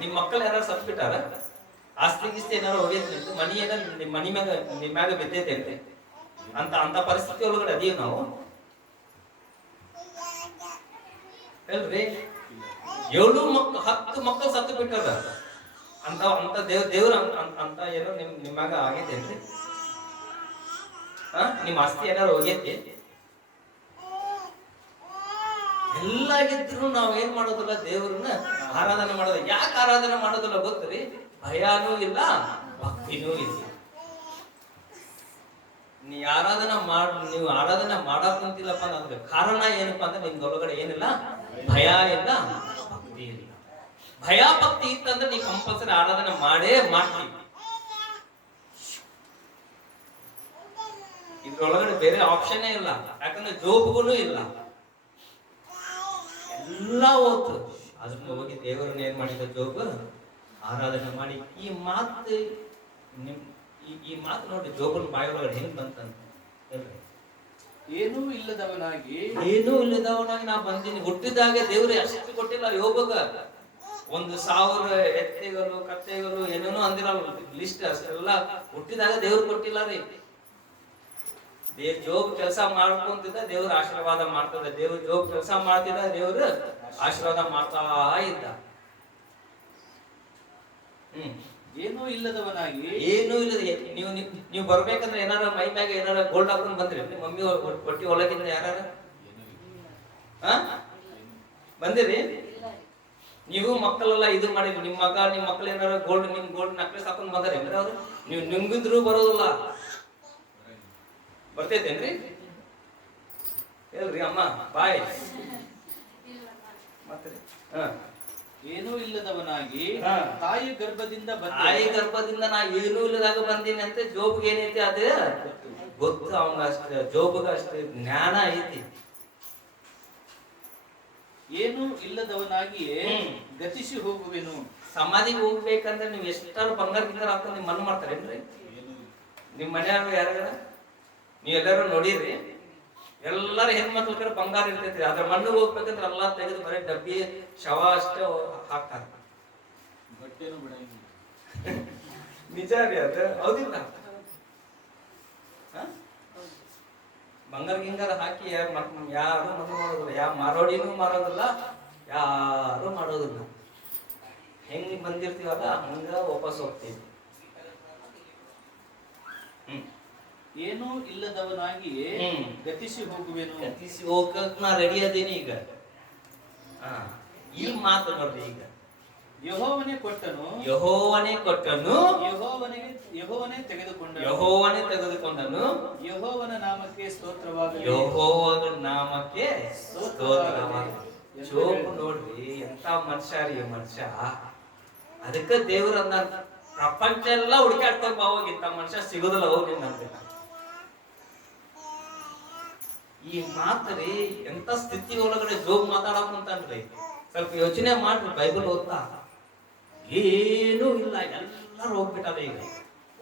ನಿಮ್ ಮಕ್ಕಳು ಯಾರು ಸತ್ ಬಿಟ್ಟಾರ? ಆಸ್ತಿ ಗಿಸ್ತಿ ಏನಾರು ಹೋಗೈತಿ? ಮನಿ ಏನಾರ ನಿಮ್ ಮ್ಯಾಗ ಬಿದ್ದೈತೆ ಅಂತ ಪರಿಸ್ಥಿತಿ ಒಳಗಡೆ ಅದೀವಿ ನಾವು. ಹೇಳ್ರಿ, 10 ಮಕ್ಕಳು ಸತ್ತು ಬಿಟ್ಟಾರ. ಅಂತ ದೇವ್ರ ಅಂತ ಏನೋ ನಿಮ್ಮಾಗ ಆಗೈತೇನ್ರಿ? ನಿಮ್ ಆಸ್ತಿ ಏನಾರು ಹೋಗೈತಿ? ಎಲ್ಲ ಇದ್ರು ನಾವ್ ಏನ್ ಮಾಡೋದಿಲ್ಲ, ದೇವ್ರನ್ನ ಆರಾಧನೆ ಮಾಡೋದು. ಯಾಕೆ ಆರಾಧನೆ ಮಾಡೋದಿಲ್ಲ ಗೊತ್ತ್ರಿ? ಭಯಾನೂ ಇಲ್ಲ, ಭಕ್ತಿನೂ ಇಲ್ಲ. ನೀವು ಆರಾಧನೆ ಮಾಡಕ್ಕಂತಿಲ್ಲಪ್ಪ ಅನ್ನೋದಕ್ಕೆ ಕಾರಣ ಏನಪ್ಪಾ ಅಂದ್ರೆ ನಿಮ್ದೊಳಗಡೆ ಏನಿಲ್ಲ, ಭಯ ಇಲ್ಲ, ಭಕ್ತಿ ಇಲ್ಲ. ಭಯ ಭಕ್ತಿ ಇತ್ತಂದ್ರೆ ನೀವು ಕಂಪಲ್ಸರಿ ಆರಾಧನೆ ಮಾಡೇ ಮಾಡ್ತೀವಿ. ಇದ್ರೊಳಗಡೆ ಬೇರೆ ಆಪ್ಷನ್ನೇ ಇಲ್ಲ. ಯಾಕಂದ್ರೆ ಜೋಬ್ಗೂ ಇಲ್ಲ, ಎಲ್ಲ ಹೋಗ್ತು. ಅದನ್ನ ಹೋಗಿ ದೇವರನ್ನ ಏನ್ ಮಾಡಿದ ಜೋಬ್? ಆರಾಧನೆ ಮಾಡಿ. ಈ ಮಾತು ಈ ಮಾತು ನೋಡಿ, ಜೋಬನ ಬಾಯೊಳಗಡೆ ಹೆಂಗ್ ಬಂತಂತ ಹೇಳ್ರಿ. ಏನೂ ಇಲ್ಲದವನಾಗಿ ನಾ ಬಂದೀನಿ. ಹುಟ್ಟಿದಾಗೆ ದೇವ್ರು ಅಷ್ಟು ಕೊಟ್ಟಿಲ್ಲ ಯೋಬಗ. 1,000 ಎತ್ತೆಗಳು ಕತ್ತೆಗಳು ಏನೇನೋ ಅಂದಿರಲ್ಲ ಲಿಸ್ಟ್. ಅಷ್ಟೆಲ್ಲ ಹುಟ್ಟಿದಾಗ ದೇವ್ರು ಕೊಟ್ಟಿಲ್ಲ ರೀ. ಜೋಬ್ ಕೆಲಸ ಮಾಡ್ಕೊಂತಿದ್ದ, ದೇವ್ರ ಆಶೀರ್ವಾದ ಮಾಡ್ತದ. ಜೋಬ್ ಕೆಲಸ ಮಾಡ್ತಿದ್ದ, ದೇವ್ರ ಆಶೀರ್ವಾದ ಮಾಡ್ತಾ ಇದ್ದ. ಏನೂ ಇಲ್ಲದವನಾಗಿ ನೀವು ಬರ್ಬೇಕಂದ್ರೆ ಏನಾರ ಮೈ ಮ್ಯಾಗ ಏನಾರ ಗೋಲ್ಡ್ ಹಾಕೊಂಡ್ ಬಂದ್ರಿ? ಮಮ್ಮಿ ಹೊಟ್ಟಿ ಒಳಗಿಂದ ಯಾರ ಬಂದಿರಿ? ನೀವು ಮಕ್ಕಳೆಲ್ಲ ಇದು ಮಾಡಿರಿ. ನಿಮ್ ಮಕ್ಕಳು ಏನಾರ ನಿಮ್ ಗೋಲ್ಡ್ ನೆಕ್ಲೆಸ್ ಹಾಕೊಂಡ್ ಬಂದ್ರಿ ಅಂದ್ರೆ ಅವ್ರು ನೀವು ನಿಮ್ಗಿದ್ರು ಬರೋದಿಲ್ಲ. ಬರ್ತೈತೇನ್ರಿ? ಹೇಳ್ರಿ ಅಮ್ಮ ಬಾಯ್. ಮತ್ತೆ ಏನೂ ಇಲ್ಲದವನಾಗಿ ತಾಯಿ ಗರ್ಭದಿಂದ ನಾ ಏನೂ ಇಲ್ಲದಾಗ ಬಂದೀನಿ ಅಂತ ಜೋಬ್ಗೆ ಏನೈತಿ ಅದೇ ಗೊತ್ತು. ಅವನ ಅಷ್ಟೇ ಜೋಬ್ಗ ಅಷ್ಟೇ ಜ್ಞಾನ ಐತಿ. ಏನೂ ಇಲ್ಲದವನಾಗಿಯೇ ಗತಿಸಿ ಹೋಗುವೆನು. ಸಮಾಧಿಗೆ ಹೋಗ್ಬೇಕಂದ್ರೆ ನೀವು ಎಷ್ಟಾರು ಬಂಗಾರ ಗಿಂಗಾರ ಹಾಕೊಂಡು ನಿಮ್ ಮಣ್ಣು ಮಾಡ್ತಾರೇನ್ರಿ? ನಿಮ್ ಮನೆಯವ್ರು ಯಾರ ನೀವೆಲ್ಲರೂ ನೋಡಿರಿ, ಎಲ್ಲಾರು ಹೆಣ್ಮಕ್ಳ ಕಡೆ ಬಂಗಾರ ಇರ್ತೈತ್ರಿ. ಅದ್ರ ಮಣ್ಣಿಗೆ ಹೋಗ್ಬೇಕಂದ್ರೆ ಎಲ್ಲಾ ತೆಗೆದು ಬರೀ ಡಬ್ಬಿ ಶವ ಅಷ್ಟೇ ಹಾಕ್ತಾರ. ಬಟ್ಟೆನೂ ಬಿಡಂಗಿಲ್ಲ. ನಿಜ ರೀ, ಅದು ಹೌದಿಲ್ಲ? ಬಂಗಾರ ಗಿಂಗಾರ ಹಾಕಿ ಯಾರು ಮದುವೆ ಮಾಡೋದಿಲ್ಲ, ಯಾವ ಮಾರೋಡಿನೂ ಮಾರೋದಿಲ್ಲ, ಯಾರು ಮಾಡೋದಿಲ್ಲ. ಹೆಂಗ್ ಬಂದಿರ್ತೀವಲ್ಲ ಹಂಗ ವಾಪಸ್ ಹೋಗ್ತೀವಿ. ಏನೂ ಇಲ್ಲದವನಾಗಿಯೇ ಗತಿಸಿ ಹೋಗುವೆನು. ಗತಿಸಿ ಹೋಗಕ್ ನಾ ರೆಡಿ ಅದೀನಿ ಈಗ. ಈ ಮಾತು ನೋಡ್ರಿ, ಈಗ ಯೆಹೋವನೇ ಕೊಟ್ಟನು, ಯೆಹೋವನೇ ತೆಗೆದುಕೊಂಡನು, ಯೆಹೋವನ ನಾಮಕ್ಕೆ ಸ್ತೋತ್ರವಾಗಲಿ. ಜೋಬ್ ನೋಡ್ರಿ ಎಂತ ಮನುಷ್ಯ ರೀ ಮನುಷ್ಯ. ಅದಕ್ಕೆ ದೇವ್ರ ಪ್ರಪಂಚ ಎಲ್ಲ ಹುಡುಕಾಡ್ಕೊಂಡ್ ಹೋಗಿತ್ತ ಮನುಷ್ಯ ಸಿಗೋದಿಲ್ಲ ಹೋಗಿ ನಂತ. ಈ ಮಾತ್ರಿ ಎಂತ ಸ್ಥಿತಿ ಒಳಗಡೆ ಜೋಬ್ ಮಾತಾಡಕಂತನ್ರಿ. ಸ್ವಲ್ಪ ಯೋಚನೆ ಮಾಡ್ರಿ. ಬೈಬಲ್ ಓದ್ತಾ ಏನೂ ಇಲ್ಲ, ಎಲ್ಲರೂ ಹೋಗ್ಬಿಟ್ಟಾರ. ಈಗ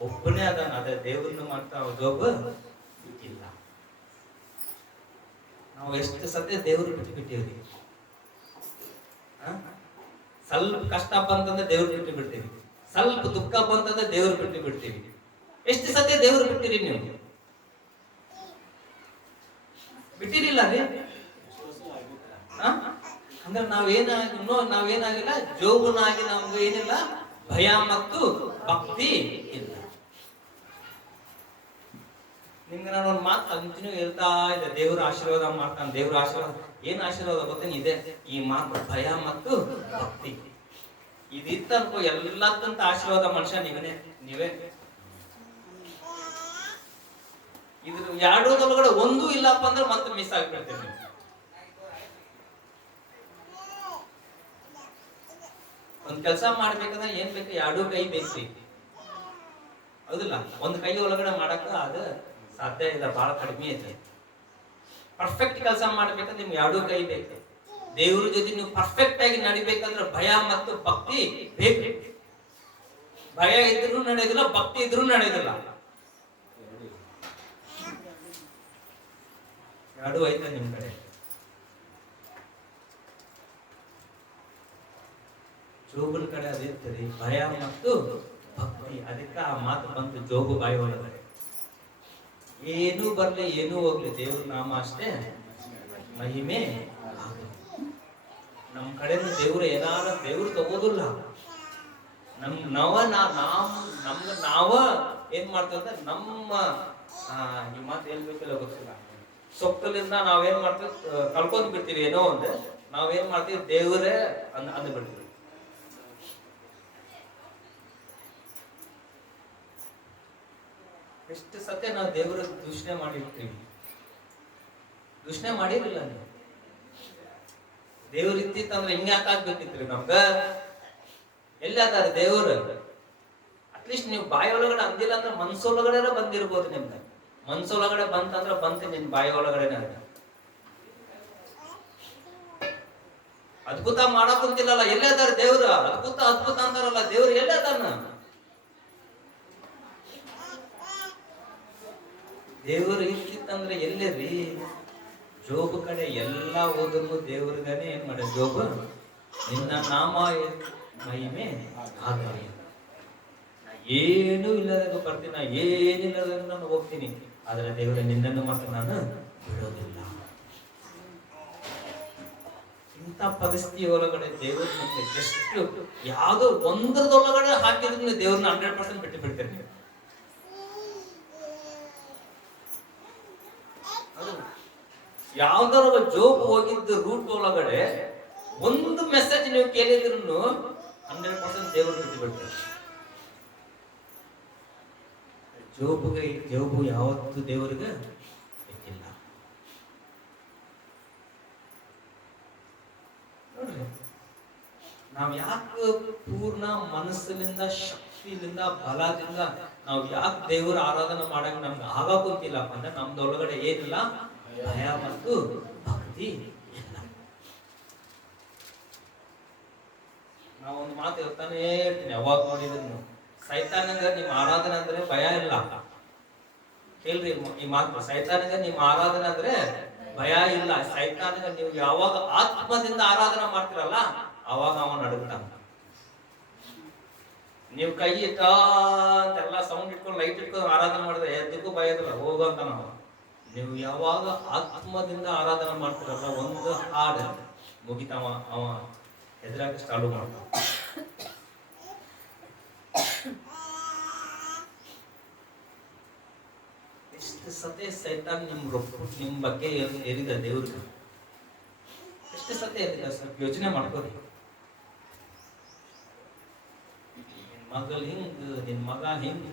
ಒಬ್ಬನೇ ಅದಾನ, ಅದೇ ದೇವ್ರನ್ನ ಮಾಡ್ತಾ ಜೋಬ್ ಇಲ್ಲ. ನಾವು ಎಷ್ಟು ಸತ್ಯ ದೇವ್ರು ಬಿಟ್ಟಿವ್ರಿ. ಸ್ವಲ್ಪ ಕಷ್ಟ ಬಂತಂದ್ರೆ ದೇವ್ರು ಬಿಡ್ತೀವಿ, ಸ್ವಲ್ಪ ದುಃಖ ಬಂತಂದ್ರೆ ದೇವ್ರು ಬಿಡ್ತೀವಿ. ಎಷ್ಟು ಸತ್ಯ ದೇವ್ರು ಬಿಟ್ಟಿರಿ ನೀವು? ಬಿಟ್ಟಿರಿಲ್ಲ ರೀ. ಅಂದ್ರೆ ನಾವೇನಾಗಿಲ್ಲ, ಜೋಬನಾಗಿ ನಮ್ಗೆ ಏನಿಲ್ಲ, ಭಯ ಮತ್ತು ಭಕ್ತಿ ಇಲ್ಲ. ನಿಮ್ಗೆ ನಾನು ಒಂದು ಮಾತು ಕಂಟಿನ್ಯೂ ಹೇಳ್ತಾ ಇದೆ, ದೇವ್ರ ಆಶೀರ್ವಾದ ಮಾಡ್ತಾನೆ. ದೇವ್ರ ಆಶೀರ್ವಾದ ಏನ್ ಆಶೀರ್ವಾದ ಗೊತ್ತೇನು? ಇದೆ ಈ ಮಾತು, ಭಯ ಮತ್ತು ಭಕ್ತಿ. ಇದಿತ್ತನ್ಕೋ ಎಲ್ಲಕ್ಕಂತ ಆಶೀರ್ವಾದ ಮನುಷ್ಯ ನೀವೇ. ಇದ್ರ ಎರಡರೊಳಗಡೆ ಒಂದೂ ಇಲ್ಲಪ್ಪ ಅಂದ್ರೆ ಮತ್ತೆ ಮಿಸ್ ಆಗ್ಬಿಡ್ತೇವೆ. ಒಂದ್ ಕೆಲಸ ಮಾಡ್ಬೇಕಂದ್ರೆ ಏನ್ ಬೇಕು? ಎರಡೂ ಕೈ ಬೇಕ್ರಿ, ಹೌದಿಲ್ಲ? ಒಂದ್ ಕೈ ಒಳಗಡೆ ಮಾಡಕ್ಕ ಅದು ಸಾಧ್ಯ ಇಲ್ಲ, ಬಹಳ ಕಡಿಮೆ ಐತೆ. ಪರ್ಫೆಕ್ಟ್ ಕೆಲಸ ಮಾಡ್ಬೇಕಂದ್ರೆ ನಿಮ್ಗೆ ಎರಡೂ ಕೈ ಬೇಕು. ದೇವ್ರ ಜೊತೆ ನೀವು ಪರ್ಫೆಕ್ಟ್ ಆಗಿ ನಡಿಬೇಕಂದ್ರೆ ಭಯ ಮತ್ತು ಭಕ್ತಿ ಬೇಕು. ಭಯ ಇದ್ರೂ ನಡೆಯೋದಿಲ್ಲ, ಭಕ್ತಿ ಇದ್ರೂ ನಡೆಯೋದಿಲ್ಲ. ಎರಡೂ ಐತೆ ನಿಮ್ ಕಡೆ. ಜೋಬನ ಕಡೆ ಅದಿರ್ತದೆ ಭಯ ಮತ್ತು ಭಕ್ತಿ. ಅದಕ್ಕೆ ಆ ಮಾತು ಬಂತು ಜೋಬು ಬಾಯಿ ಒಳಗಡೆ. ಏನೂ ಬರ್ಲಿ ಏನೂ ಹೋಗ್ಲಿ, ದೇವ್ರ ನಾಮ ಅಷ್ಟೇ ಮಹಿಮೆ. ನಮ್ಮ ಕಡೆಯಿಂದ ದೇವ್ರು ಏನಾರ ದೇವ್ರು ತಗೋದಿಲ್ಲ. ನಾವ ಏನ್ ಮಾಡ್ತೀವಿ ಅಂದ್ರೆ ನಮ್ಮ ಈ ಮಾತು ಹೇಳ್ಬೇಕಿಲ್ಲ ಗೊತ್ತಿಲ್ಲ, ಸೊಕ್ಕಲಿಂದ ನಾವೇನ್ ಮಾಡ್ತೀವಿ, ಕಳ್ಕೊಂಡ್ ಬಿಡ್ತೀವಿ ಏನೋ ಒಂದು, ನಾವೇನ್ ಮಾಡ್ತೀವಿ ದೇವರೇ ಅಂದ್ ಬಿಡ್ತೀವಿ. ಎಷ್ಟು ಸತ್ಯ ನಾವು ದೇವರ ದೂಷಣೆ ಮಾಡಿರ್ತೀವಿ. ದೂಷಣೆ ಮಾಡಿರಲಿಲ್ಲ ನೀವು, ದೇವ್ರ ಇತ್ತಿತ್ತಂದ್ರೆ ಹಿಂಗ ಯಾಕೆ ಆಗ್ಬೇಕಿತ್ರಿ ನಮ್ಗ? ಎಲ್ಲಿ ಅದಾರ ದೇವ್ರ? ಅಟ್ಲೀಸ್ಟ್ ನೀವು ಬಾಯಿ ಒಳಗಡೆ ಅಂದಿಲ್ಲ ಅಂದ್ರೆ ಮನ್ಸೊಳಗಡೆ ಬಂದಿರ್ಬೋದು. ನಿಮ್ಗೆ ಮನ್ಸೊಳಗಡೆ ಬಂತಂದ್ರೆ ಬಂತು, ನಿನ್ ಬಾಯಿ ಒಳಗಡೆನೆ ಅದ. ಅದ್ಭುತ ಮಾಡಕ್ ಕುಂತಿಲ್ಲಲ್ಲ, ಎಲ್ಲೇ ಅದಾರ ದೇವ್ರ? ಅದ್ಭುತ ಅದ್ಭುತ ಅಂತಾರಲ್ಲ, ದೇವ್ರು ಎಲ್ಲೇ ಅದಾನ? ದೇವರು ಇರ್ತಿತ್ತಂದ್ರೆ ಎಲ್ಲೇರಿ? ಜೋಬ್ ಕಡೆ ಎಲ್ಲಾ ಹೋದ್ರು ದೇವ್ರಿಗಾನೆ ಏನ್ ಮಾಡ, ಜೋಬ್ ನಿನ್ನ ನಾಮ ಮಹಿಮೆ ಆಗಲಿ. ಏನು ಇಲ್ಲದಾಗ ಬರ್ತೀನಿ, ನಾ ಏನಿಲ್ಲದಾಗ ನಾನು ಹೋಗ್ತೀನಿ, ಆದ್ರೆ ದೇವರ ನಿನ್ನನ್ನು ಮಾತ್ರ ನಾನು ಬಿಡೋದಿಲ್ಲ. ಇಂಥ ಪರಿಸ್ಥಿತಿ ಒಳಗಡೆ ದೇವರು ನಮ್ಗೆ ಎಷ್ಟು ಯಾವುದೋ ಒಂದರದೊಳಗಡೆ ಹಾಕಿದ್ರೆ ದೇವ್ರನ್ನ 100% ಬಿಟ್ಟು ಬಿಡ್ತೇನೆ. ಯಾವ್ದಾರ ಜೋಬ್ ಹೋಗಿದ್ದು ರೂಟ್ ಒಳಗಡೆ ಒಂದು ಮೆಸೇಜ್ ನೀವು ಕೇಳಿದ್ರು 100% ದೇವರು ಬಿಟ್ಟು ಬಿಡ್ತಾರೆ. ಜೋಬು ಯಾವತ್ತು ದೇವರಿಗೆ ಬಿಟ್ಟಿಲ್ಲ. ನೋಡ್ರಿ, ನಾವ್ ಯಾಕೆ ಪೂರ್ಣ ಮನಸ್ಸಿನಿಂದ, ಶಕ್ತಿಯಿಂದ, ಬಲದಿಂದ ನಾವ್ ಯಾಕೆ ದೇವರ ಆರಾಧನೆ ಮಾಡಕ್ ನಮ್ಗೆ ಆಗಾಕುಂತಿಲ್ಲಪ್ಪ ಅಂದ್ರೆ ನಮ್ದೊಳಗಡೆ ಏನಿಲ್ಲ, ಭಯ ಮತ್ತು ಭಕ್ತಿ ಇಲ್ಲ. ನಾವೊಂದು ಮಾತು ಹೇಳ್ತಾನೆ ಹೇಳ್ತೀನಿ, ಯಾವಾಗ ನೋಡಿದ್ರು ಸೈತಾನಿಗ ನಿಮ್ ಆರಾಧನೆ ಅಂದ್ರೆ ಭಯ ಇಲ್ಲ. ಕೇಳ್ರಿ ಈ ಮಾತು, ಸೈತಾನಿಗ ನಿಮ್ ಆರಾಧನೆ ಅಂದ್ರೆ ಭಯ ಇಲ್ಲ. ಸೈತಾನಿಗ ನೀವು ಯಾವಾಗ ಆತ್ಮದಿಂದ ಆರಾಧನೆ ಮಾಡ್ತಿರಲ್ಲ, ಅವಾಗ ಅವ ನಡುಗ್ತಾನ. ನೀವು ಕೈ ಅಂತೆಲ್ಲ ಸೌಂಡ್ ಇಟ್ಕೊಂಡು ಲೈಟ್ ಇಟ್ಕೊಂಡು ಆರಾಧನೆ ಮಾಡಿದ್ರೆ ಎದ್ದಕ್ಕೂ ಭಯ ಇರಲ್ಲ, ಹೋಗಂತ ನಾವು. ನೀವು ಯಾವಾಗ ಆತ್ಮದಿಂದ ಆರಾಧನೆ ಮಾಡ್ತಿರಲ್ಲ, ಒಂದು ಹಾಡು ಮುಗಿತವ, ಅವ ಹೆದರಾಗ ಚಾಲು ಮಾಡ್ತಾವ. ಎಷ್ಟು ಸತೆ ಸೈತಾನ್ ನಿಮ್ ಬಗ್ಗೆ ಏರಿದ ದೇವ್ರಿಗೆ, ಎಷ್ಟು ಸತೆ ಏರಿದ? ಸ್ವಲ್ಪ ಯೋಚನೆ ಮಾಡ್ಕೋರಿ. ನಿನ್ ಮಗಳು ಹಿಂಗ್, ನಿನ್ ಮಗ ಹಿಂಗ್,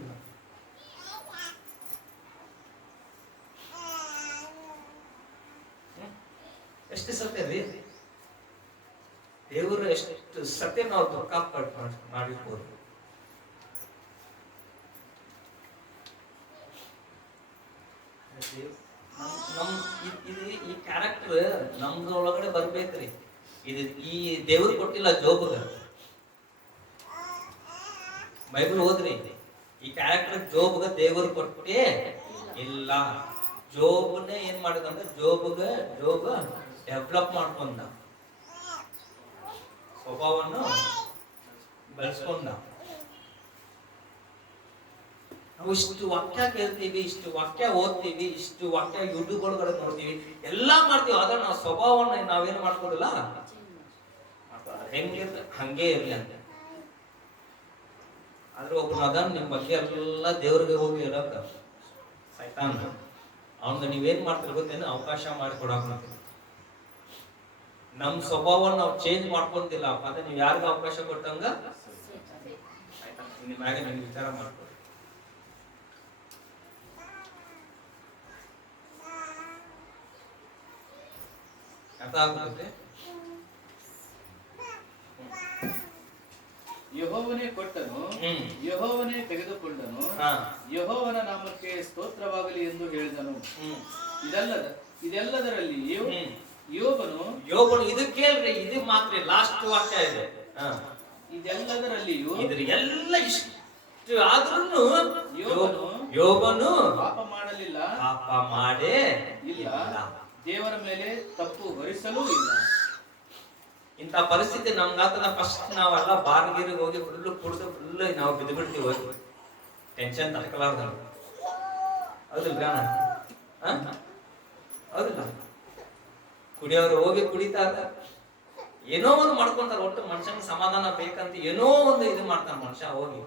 ಎಷ್ಟು ಸತ್ಯ ರೀ ದೇವರು, ಎಷ್ಟು ಸತ್ಯ ನಾವು ದುಃಖ ಮಾಡಿರ್ಬೋದು. ಈ ಕ್ಯಾರೆಕ್ಟರ್ ನಮ್ದೊಳಗಡೆ ಬರ್ಬೇಕ್ರಿ. ಇದು ಈ ದೇವ್ರು ಕೊಟ್ಟಿಲ್ಲ ಜೋಬಗ. ಬೈಬಲ್ ಓದ್ರಿ, ಈ ಕ್ಯಾರೆಕ್ಟರ್ ಜೋಬಗ ದೇವರು ಕೊಟ್ಟೇ ಇಲ್ಲ. ಜೋಬ್ನೇ ಏನ್ ಮಾಡಿದಂದ್ರೆ ಜೋಬ ಡೆವಲಪ್ ಮಾಡ್ಕೊಂಡ, ಸ್ವಭಾವವನ್ನು ಬೆಳೆಸ್ಕೊಂಡ. ನಾವು ಇಷ್ಟು ವಾಕ್ಯ ಕೇಳ್ತೀವಿ, ಇಷ್ಟು ವಾಕ್ಯ ಓದ್ತೀವಿ, ಇಷ್ಟು ವಾಕ್ಯ ಯೂಟ್ಯೂಬ್ ಒಳಗಡೆ ನೋಡ್ತೀವಿ, ಎಲ್ಲಾ ಮಾಡ್ತೀವಿ, ಆದ್ರೆ ನಾವು ಸ್ವಭಾವವನ್ನು ನಾವೇನು ಮಾಡ್ಕೋದಿಲ್ಲ. ಹೆಂಗಿರ್ತ ಹಂಗೆ ಇರ್ಲಿ ಅಂತ. ಆದ್ರೆ ಒಬ್ಬನು ಅದನ್ನ ನಿಮ್ ಬಗ್ಗೆ ಎಲ್ಲ ದೇವ್ರಿಗೆ ಹೋಗಿ ಹೇಳಕ್ಕ ಸೈತಾನ್, ಅವನ್ಗೆ ನೀವೇನ್ ಮಾಡ್ತೀರ ಗೊತ್ತೇನು? ಅವಕಾಶ ಮಾಡಿ ಕೊಡಾಕ. ನಮ್ ಸ್ವಭಾವ ನಾವು ಚೇಂಜ್ ಮಾಡ್ಕೊಂತಿಲ್ಲ ಅಂದ್ರೆ ನೀವ್ ಯಾರಿಗ ಅವಕಾಶ ಕೊಟ್ಟಂಗ ನಿಮ್ಮ ಮ್ಯಾಗ ನಿಮ್ಗೆ ವಿಚಾರ ಮಾಡ್ಕೊಡಿ. ಅರ್ಥ ಆಗುತ್ತೆ? ಯೆಹೋವನೇ ಕೊಟ್ಟನು, ಯೆಹೋವನೇ ತೆಗೆದುಕೊಂಡನು, ಯೆಹೋವನ ನಾಮಕ್ಕೆ ಸ್ತೋತ್ರವಾಗಲಿ ಎಂದು ಹೇಳಿದನು. ಇದೆಲ್ಲದರಲ್ಲಿ ಯೋಬನು ಇದು ಕೇಳ್ರಿ, ಇದು ಮಾತ್ರ ಲಾಸ್ಟ್ ವಾಕ್ಯ ಇದೆ. ಇದೆಲ್ಲದರಲ್ಲಿಯೂ ಇದ್ರ ಎಲ್ಲ ಇಷ್ಟು ಆದ್ರೂ ಯೋಬನು ಪಾಪ ಮಾಡಲಿಲ್ಲ, ಪಾಪ ಮಾಡೇ ಇಲ್ಲ, ದೇವರ ಮೇಲೆ ತಪ್ಪು ಹೊರಿಸಲೂ ಇಲ್ಲ. ಇಂಥ ಪರಿಸ್ಥಿತಿ ನಮ್ಗಾತದ ಫಸ್ಟ್ ನಾವೆಲ್ಲ ಬಾರ್ಗಿರಿಗೆ ಹೋಗಿ ಕುಡಿದು ನಾವು ಬಿದ್ದು ಬಿಡ್ತೀವಿ, ಹೋಗಿ ಟೆನ್ಷನ್ ತಡ್ಕೊಲಾರ್ದ. ಹೌದಿಲ್ಲ? ಹೌದಿಲ್ಲ? ಕುಡಿಯೋರು ಹೋಗಿ ಕುಡಿತಾರ, ಏನೋ ಒಂದು ಮಾಡ್ಕೊಂತಾರೆ, ಒಟ್ಟು ಮನುಷ್ಯನ ಸಮಾಧಾನ ಬೇಕಂತ ಏನೋ ಒಂದು ಇದು ಮಾಡ್ತಾನೆ ಮನುಷ್ಯ ಹೋಗಿ.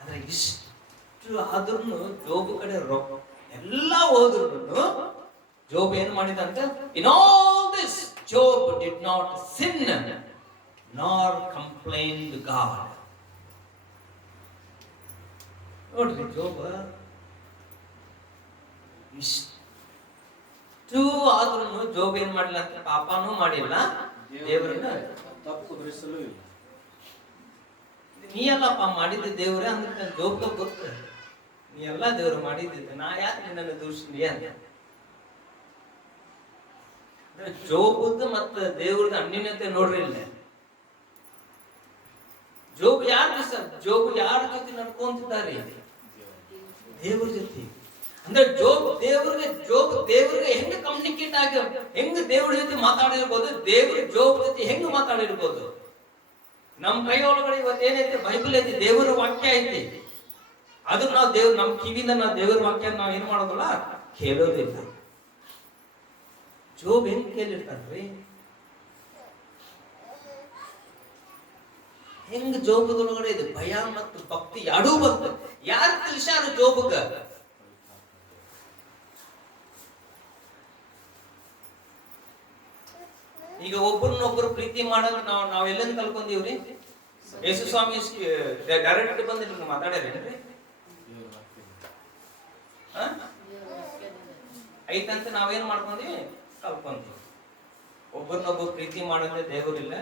ಆದ್ರೆ ಇಷ್ಟು ಆದ್ರೂ ಜೋಬ್ ಕಡೆ ಎಲ್ಲ ಹೋದ್ರು ಜೋಬ್ ಏನ್ ಮಾಡಿದಂತೆ, in all this Job did not sin nor complained god. ನೋಡ್ರಿ ಜೋಬ್ ಇಷ್ಟು ಆದ್ರೂ ಜೋಬ್ ಏನ್ ಮಾಡಿಲ್ಲ ಅಂತ, ಪಾಪನೂ ಮಾಡಿಲ್ಲ, ದೇವರನ್ನ ತಪ್ಪು ಹೊರಿಸಲು ಇಲ್ಲ. ನೀ ಎಲ್ಲಪ್ಪ ಮಾಡಿದ್ದೆ ದೇವ್ರೆ ಅಂದ್ರೆ ಜೋಬ್ ಗೊತ್ತ, ನೀ ಎಲ್ಲಾ ದೇವ್ರು ಮಾಡಿದ್ದಿದ್ದೆ, ನಾ ಯಾಕೆ ನಿನ್ನನ್ನು ದೂಷಿಸಿ ಅಂತ. ಜೋಬದ್ದು ಮತ್ತ ದೇವ್ರದ ಅನ್ಯೋನ್ಯತೆ ನೋಡ್ರಿ ಇಲ್ಲ. ಜೋಬ್ ಜೋಬ್ ಯಾರ ಜೊತೆ ನಡ್ಕೊಂತಿದ್ದಾರೆ? ದೇವ್ರ ಜೊತೆ. ಅಂದ್ರೆ ಜೋಬ್ ದೇವ್ರಿಗೆ ಹೆಂಗ ಕಮ್ಯುನಿಕೇಟ್ ಆಗ, ಹೆಂಗ ದೇವ್ರ ಜೊತೆ ಮಾತಾಡಿರ್ಬೋದು, ದೇವ್ರ ಜೋಬ್ ಜೊತೆ ಹೆಂಗ ಮಾತಾಡಿರ್ಬೋದು. ನಮ್ ಕೈ ಒಳಗಡೆ ಇವತ್ತು ಏನೈತಿ, ಬೈಬಲ್ ಐತಿ, ದೇವರ ವಾಕ್ಯ ಐತಿ. ಅದು ನಾವು ನಮ್ ಕಿವಿಯಿಂದ ನಾವು ದೇವರ ವಾಕ್ಯ ನಾವ್ ಏನ್ ಮಾಡೋದಿಲ್ಲ, ಕೇಳೋದಿಲ್ಲ. ಜೋಬ್ ಹೆಂಗ್ ಕೇಳಿರ್ತಾರ್ರಿ? ಹೆಂಗ್ ಜೋಬದೊಳಗಡೆ ಇದು ಭಯ ಮತ್ತು ಭಕ್ತಿ ಎರಡೂ ಬಂತು. ಯಾರು ತಿಳಿಸ್ಯಾರ ಜೋಬಗ? ಈಗ ಒಬ್ಬರನ್ನೊಬ್ಬರು ಪ್ರೀತಿ ಮಾಡಲು ನಾವ್ ಎಲ್ಲೆಂದ್ ಕಲ್ಕೊಂಡೀವ್ರಿ? ಯೇಸು ಸ್ವಾಮಿ ಡೈರೆಕ್ಟ್ ಬಂದು ನಿಮ್ಗೆ ಮಾತಾಡ್ಯಾರೇನ್ರಿ? ಐತಂತ ನಾವೇನ್ ಮಾಡ್ಕೊಂಡ್ವಿ? ಕಲ್ಕೊಂತೀವಿ. ಒಬ್ಬರನ್ನೊಬ್ಬರು ಪ್ರೀತಿ ಮಾಡಿದ್ರೆ ದೇವರಿಲ್ಲ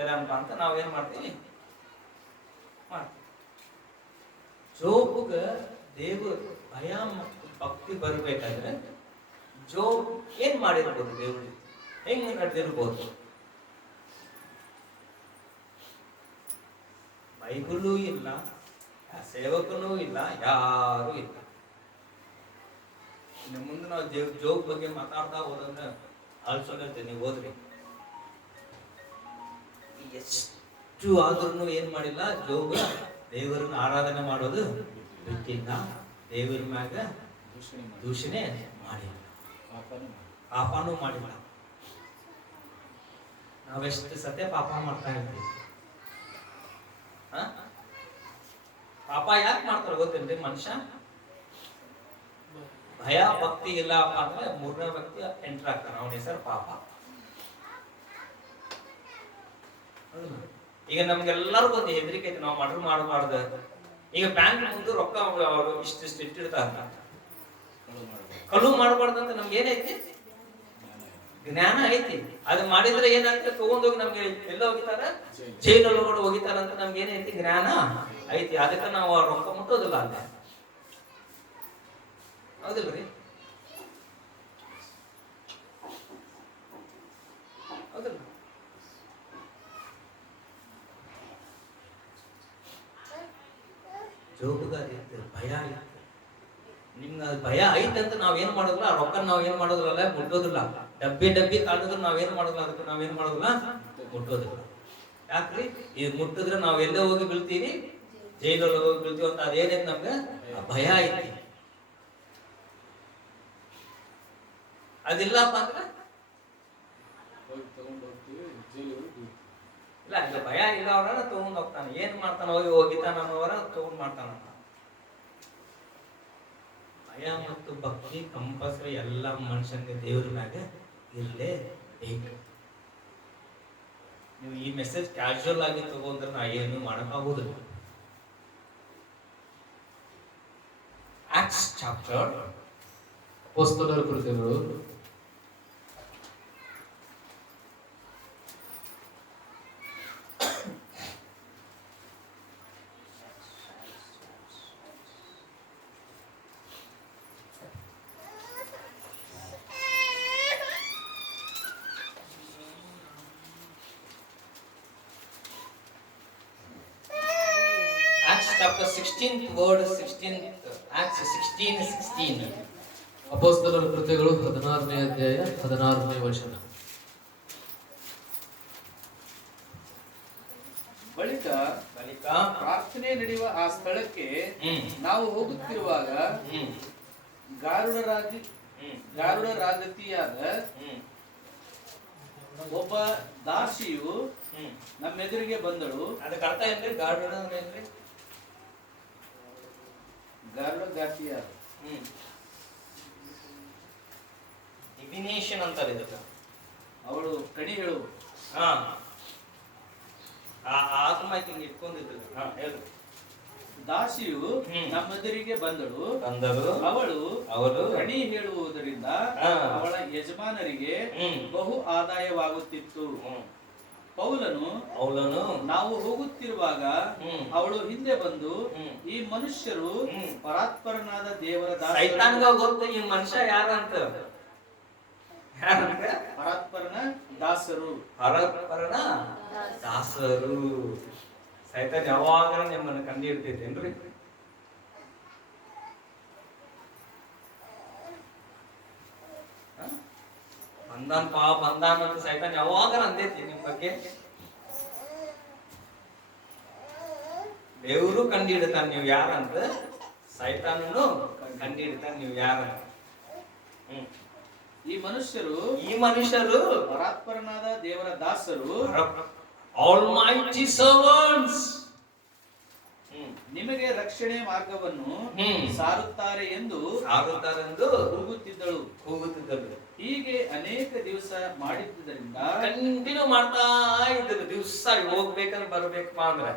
ಏನಪ್ಪ ಅಂತ ನಾವೇನ್ ಮಾಡ್ತೀವಿ? ಜೋಬಗ ದೇವ್ರ ಭಯ ಮತ್ತು ಭಕ್ತಿ ಬರ್ಬೇಕಾದ್ರೆ ಜೋಬ್ ಏನ್ ಮಾಡಿರ್ಬೋದು? ದೇವ್ರಿಗೆ ಹೆಂಗ್ ನಡೆದಿರ್ಬೋದು? ಬೈಬಲೂ ಇಲ್ಲ, ಸೇವಕನೂ ಇಲ್ಲ, ಯಾರು ಇಲ್ಲ. ಇನ್ನು ಮುಂದೆ ನಾವು ಜೋಬ್ ಬಗ್ಗೆ ಮಾತಾಡ್ತಾ ಹೋದಂದ್ರೆ ಅಲ್ಸೋದಿರ್ತೀವಿ. ನೀವು ಹೋದ್ರಿ ಎಷ್ಟು ಆದ್ರೂ ಏನ್ ಮಾಡಿಲ್ಲ, ಜೋಬ ದೇವರನ್ನ ಆರಾಧನೆ ಮಾಡೋದು ಬಿಟ್ಟಿಲ್ಲ, ದೇವರ ಮ್ಯಾಗ ದೂಷಣೆ ಮಾಡಿಲ್ಲ, ಪಾಪನೂ ಮಾಡಿಲ್ಲ. ನಾವೆಷ್ಟು ಸತ್ಯ ಪಾಪ ಮಾಡ್ತಾ ಇರ್ತೀವಿ. ಪಾಪ ಯಾಕೆ ಮಾಡ್ತಾರ ಗೊತ್ತೇನ್ರಿ? ಮನುಷ್ಯ ಭಯ ಭಕ್ತಿ ಇಲ್ಲಪ್ಪ ಅಂದ್ರೆ ಮೂರನೇ ವ್ಯಕ್ತಿ ಎಂಟರ್ ಆಗ್ತಾನೆ, ಅವನ ಹೆಸರು ಪಾಪ. ಈಗ ನಮ್ಗೆಲ್ಲರಿಗೂ ಒಂದು ಹೆದರಿಕೆ ಐತಿ, ನಾವು ಮರ್ಡರ್ ಮಾಡಬಾರ್ದು. ಈಗ ಬ್ಯಾಂಕ್ ಮುಂದೆ ರೊಕ್ಕ ಅವರು ಇಷ್ಟಿಷ್ಟು ಇಟ್ಟಿರ್ತಾರ, ಕಳು ಮಾಡಬಾರ್ದು ಅಂತ ನಮ್ಗೆ ಏನೈತಿ? ಜ್ಞಾನ ಐತಿ. ಅದು ಮಾಡಿದ್ರೆ ಏನಾಗ್ತದೆ? ತಗೊಂಡೋಗಿ ನಮ್ಗೆ ಎಲ್ಲ ಹೋಗಿತಾರ, ಜೈಲಲ್ಲಿ ಒಳಗಡೆ ಹೋಗಿತಾರ ಅಂತ ನಮ್ಗೆ ಏನೈತಿ? ಜ್ಞಾನ ಐತಿ. ಅದಕ್ಕೆ ನಾವು ರೊಕ್ಕ ಮುಟ್ಟೋದಿಲ್ಲ ಅಂತ. ಹೌದಿಲ್ರಿ? ಹೌದಿಲ್ಲ? ಜೋಬುಗಾರಿ ಭಯ ಐತಿ. ನಿಮ್ಗೆ ಅದು ಭಯ ಐತೆ ಅಂತ ನಾವೇನ್ ಮಾಡೋದಿಲ್ಲ, ಆ ರೊಕ್ಕ ನಾವೇನ್ ಮಾಡೋದಿಲ್ಲ, ಮುಟ್ಟೋದಿಲ್ಲ. ಡಬ್ಬಿ ಕಾಡಿದ್ರೆ ನಾವೇನ್ ಮಾಡೋದಿಲ್ಲ, ಅದಕ್ಕೆ ನಾವೇನ್ ಮಾಡೋದಿಲ್ಲ, ಮುಟ್ಟೋದಿಲ್ಲ. ಯಾಕ್ರಿ? ಇದು ಮುಟ್ಟಿದ್ರೆ ನಾವ್ ಎಲ್ಲೇ ಹೋಗಿ ಬೀಳ್ತೀವಿ, ಜೈಲಲ್ಲಿ ಹೋಗಿ ಬೀಳ್ತೀವಿ ಅಂತ ಅದೇನೈತಿ? ನಮ್ಗೆ ಭಯ ಐತಿ. ಅದಿಲ್ಲಪ್ಪ ಅಂದ್ರೆ ಇಲ್ಲ, ಇಲ್ಲ ಭಯ ಇಲ್ಲ, ಅವರ ತಗೊಂಡ್ ಹೋಗ್ತಾನೆ. ಏನ್ ಮಾಡ್ತಾನ? ಹೋಗಿತಾನ ಅವರ ತಗೊಂಡ್ ಮಾಡ್ತಾನ. ಭಯ ಮತ್ತು ಭಕ್ತಿ ಕಂಪಲ್ಸರಿ ಎಲ್ಲ ಮನುಷ್ಯನಿಗೆ ದೇವ್ರ ಮ್ಯಾಗ ಇರ್ಲೇ ಬೇಕು. ನೀವು ಈ ಮೆಸೇಜ್ ಕ್ಯಾಶುವಲ್ ಆಗಿ ತಗೊಂಡ್ರೆ ನಾ ಏನು ಮಾಡಕ್ಕಾಗೋದಿಲ್ಲ. ಆಕ್ಟ್ಸ್ ಚಾಪ್ಟರ್, ಅಪೊಸ್ತಲರ ಕೃತ್ಯಗಳು 16th word, 16th Acts 16:16. ಅಪೊಸ್ತಲರ ಕೃತ್ಯಗಳು 16ನೇ ಅಧ್ಯಾಯ 16ನೇ ವಚನ. ಬಳಿಕ ಪ್ರಾರ್ಥನೆ ನಡೆಯುವ ಆ ಸ್ಥಳಕ್ಕೆ ನಾವು ಹೋಗುತ್ತಿರುವಾಗ ಗಾರುಡ ರಾಗತಿಯಾದ ಒಬ್ಬ ದಾಸಿಯು ಹ್ಮ್ ನಮ್ಮೆದುರಿಗೆ ಬಂದಳು. ಅದಕ್ಕೆ ಅರ್ಥ ಏನ್ರಿ? ಗಾರ್ಡನ್ ಅಂದ್ರೆ ಏನ್ರಿ? ಗಾರ್ಲಗಾತಿಯ ಹ್ಮ್ ಡಿವಿನೇಷನ್ ಅಂತಾರೆ ಇದಕ್ಕೆ. ಅವಳು ಕಣಿ ಹೇಳು. ಹಾ ಆ ಆತ್ಮ ಹಿಂಗೆ ಇಟ್ಕೊಂಡಿದ್ರು. ಹಾ ಹೇಳು. ದಾಸಿಯು ಹ್ಮ್. ನಮ್ಮೆದುರಿಗೆ ಬಂದಳು. ಅಂದರು ಅವಳು ಕಣಿ ಹೇಳುವುದರಿಂದ ಹಾ. ಅವಳ ಯಜಮಾನರಿಗೆ ಹ್ಮ್. ಬಹು ಆದಾಯವಾಗುತ್ತಿತ್ತು. ಪೌಲನು ನಾವು ಹೋಗುತ್ತಿರುವಾಗ ಹ್ಮ್. ಅವಳು ಹಿಂದೆ ಬಂದು ಹ್ಮ್. ಈ ಮನುಷ್ಯರು ಹ್ಮ್. ಪರಾತ್ಪರನಾದ ದೇವರ ಸೈತಾನ್ಗ ದಾಸರು. ಗೊತ್ತು ಈ ಮನುಷ್ಯ ಯಾರಂತ. ಯಾರಂತ? ಪರಾತ್ಪರನ ದಾಸರು. ಪರಪರನ ದಾಸರು. ಸೈತಾನ್ ಯಾವಾಗ ನಿಮ್ಮನ್ನು ಕಂಡು ಹಿಡ್ತೈತೇನ್ರಿ? ಬಂದಾನ ಅಂತ ಸೈತಾನ್ ಯಾವಾಗ ಅಂದೈತಿ ನಿಮ್ ಬಗ್ಗೆ? ದೇವರು ಕಂಡು ಹಿಡ್ತಾನ ನೀವು ಯಾರಂತ, ಸೈತಾನನು ಕಂಡು ಹಿಡ್ತಾನ ನೀವು ಯಾರಂತ. ಈ ಮನುಷ್ಯರು ಪರಾತ್ಪರನಾದ ದೇವರ ದಾಸರು ಆಲ್ಮೈಟಿ ಸರ್ವೆಂಟ್ಸ್ ನಿಮಗೆ ರಕ್ಷಣೆ ಮಾರ್ಗವನ್ನು ಸಾರುತ್ತಾರೆ ಎಂದು ಕೂಗುತ್ತಿದ್ದಳು. ಹೀಗೆ ಅನೇಕ ದಿವಸ ಮಾಡಿದ್ದರಿಂದ ಕಂಟಿನ್ಯೂ ಮಾಡ್ತಾ ಇದ್ರು. ದಿವಸ ಹೋಗ್ಬೇಕಂದ್ರೆ ಬರ್ಬೇಕಪ್ಪ ಅಂದ್ರೆ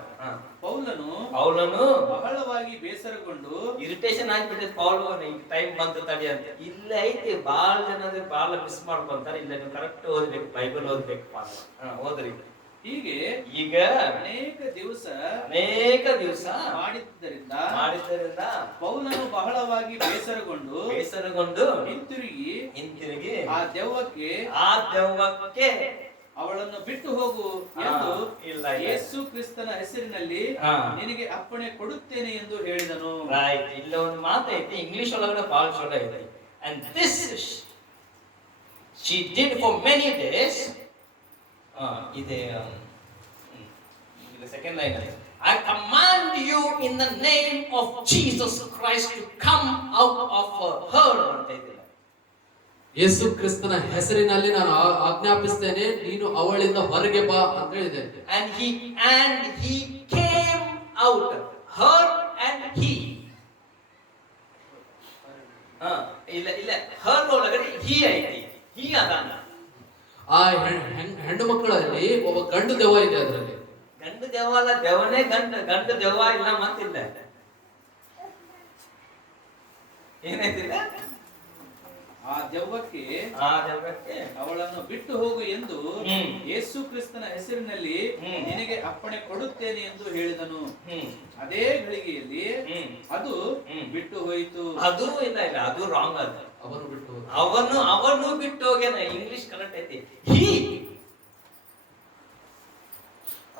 ಪೌಲನು ಬಹಳವಾಗಿ ಬೇಸರಗೊಂಡು ಇರಿಟೇಷನ್ ಆಗ್ಬಿಟ್ಟಿದೆ. ಪೌಲನು ಈಗ ಟೈಮ್ ಬಂತು ತಡಿ ಅಂತ. ಇಲ್ಲ ಐತಿ ಬಾಳ ಜನ ಬಾಳ ಮಿಸ್ ಮಾಡ್ಕೊಂತಾರೆ. ಇಲ್ಲ ನೀವು ಕರೆಕ್ಟ್ ಓದ್ಬೇಕು, ಬೈಬಲ್ ಓದ್ಬೇಕಪ್ಪ ಅಂದ್ರೆ ಓದ್ರಿ. ಹೀಗೆ ಈಗ ಅನೇಕ ದಿವಸ ಮಾಡಿದ್ದರಿಂದ ಪೌಲನು ಬಹಳವಾಗಿ ಬೇಸರಗೊಂಡು ಹಿಂತಿರುಗಿ ಆ ದೆವ್ವಕ್ಕೆ ಅವಳನ್ನು ಬಿಟ್ಟು ಹೋಗು ಎಂದು ಯೇಸು ಕ್ರಿಸ್ತನ ಹೆಸರಿನಲ್ಲಿ ನಿನಗೆ ಅಪ್ಪಣೆ ಕೊಡುತ್ತೇನೆ ಎಂದು ಹೇಳಿದನು. ಇಲ್ಲ ಒಂದು ಮಾತೈತಿ ಇಂಗ್ಲಿಷ್ ಒಳಗಡೆ ಬಹಳ ಚಲೋ ಐತಿ. And this she did for many days. ಇದೆ ಸೆಕೆಂಡ್ ಲೈನ್ ಅಲ್ಲಿ I command you in the name of Jesus Christ to come out of her ಅಂತ ಇದೆ. ಯೇಸು ಕ್ರಿಸ್ತನ ಹೆಸರಿನಲ್ಲಿ ನಾನು ಆಜ್ಞಾಪಿಸ್ತೇನೆ, ನೀನು ಅವಳಿಂದ ಹೊರಗೆ ಬಾ ಅಂತ ಹೇಳಿದೆ. And he came out, her and he. ಇಲ್ಲ her ಒಳಗಡೆ he ಐತಿ. he ಅದಾನ. ಆ ಹೆಣ್ಣು ಮಕ್ಕಳಲ್ಲಿ ಒಬ್ಬ ಗಂಡು ದೆವ್ವ ಇದೆ. ಅದರಲ್ಲಿ ಗಂಡು ದೆವ್ವ ಅಲ್ಲ, ದೆವ್ವನೇ ಗಂಡು ದೆವ್ವ ಇಲ್ಲ ಮತ್ತಿಲ್ಲ. ಏನೈತಿಲ್ಲ? ಆ ದೆವ್ವಕ್ಕೆ ಅವಳನ್ನು ಬಿಟ್ಟು ಹೋಗು ಎಂದು ಯೇಸು ಕ್ರಿಸ್ತನ ಹೆಸರಿನಲ್ಲಿ ನಿನಗೆ ಅಪ್ಪಣೆ ಕೊಡುತ್ತೇನೆ ಎಂದು ಹೇಳಿದನು. ಅದೇ ಗಳಿಗೆಯಲ್ಲಿ ಅದು ಬಿಟ್ಟು ಹೋಯಿತು. ಅದು ಇಲ್ಲ ಅದು ರಾಂಗ್. ಅದು ಅವನು ಬಿಟ್ಟು ಹೋಗ್ಯಾನ. ಇಂಗ್ಲಿಷ್ ಕರೆಕ್ಟ್ ಐತಿ.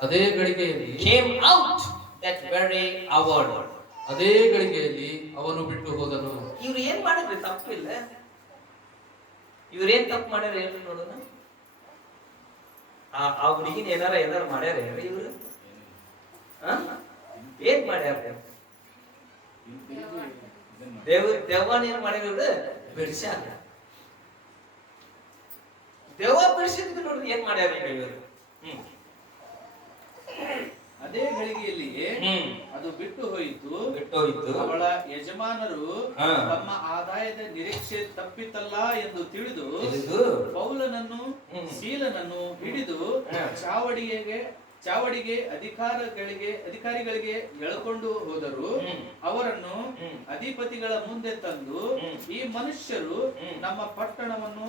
ಅದೇ ಗಳಿಗೆಯಲ್ಲಿ came out that very hour. ಅದೇ ಗಳಿಗೆಯಲ್ಲಿ ಅವನು ಬಿಟ್ಟು ಹೋದನು. ಇವ್ರು ಏನ್ ಮಾಡಿದ್ರಿ? ತಪ್ಪಿಲ್ಲ. ಇವ್ರೇನ್ ತಪ್ಪು ಮಾಡ್ಯಾರ ಹೇಳಿ ನೋಡೋಣ. ಆ ಹುಡುಗಿನ ಏನಾರ ಮಾಡ್ಯಾರ ಇವ್ರು? ಏನ್ ಮಾಡ್ಯಾರ? ದೆವ್ವನ ಏನ್ ಮಾಡ್ಯಾರ? ಬಿಡಿಸ್ಯಾರ. ದೆವ್ವ ಬಿಡಿಸಿದ್ರು ನೋಡ್ರಿ ಏನ್ ಮಾಡ್ಯಾರ ಇವರು. ಅದೇ ಗಳಿಗೆಯಲ್ಲಿಯೇ ಅದು ಬಿಟ್ಟು ಹೋಯಿತು. ಅವಳ ಯಜಮಾನರು ತಮ್ಮ ಆದಾಯದ ನಿರೀಕ್ಷೆ ತಪ್ಪಿತಲ್ಲ ಎಂದು ತಿಳಿದು ಪೌಲನನ್ನು ಸೀಲನನ್ನು ಹಿಡಿದು ಚಾವಡಿಗೆ ಅಧಿಕಾರಿಗಳಿಗೆ ಎಳಕೊಂಡು ಹೋದರು. ಅವರನ್ನು ಅಧಿಪತಿಗಳ ಮುಂದೆ ತಂದು, ಈ ಮನುಷ್ಯರು ನಮ್ಮ ಪಟ್ಟಣವನ್ನು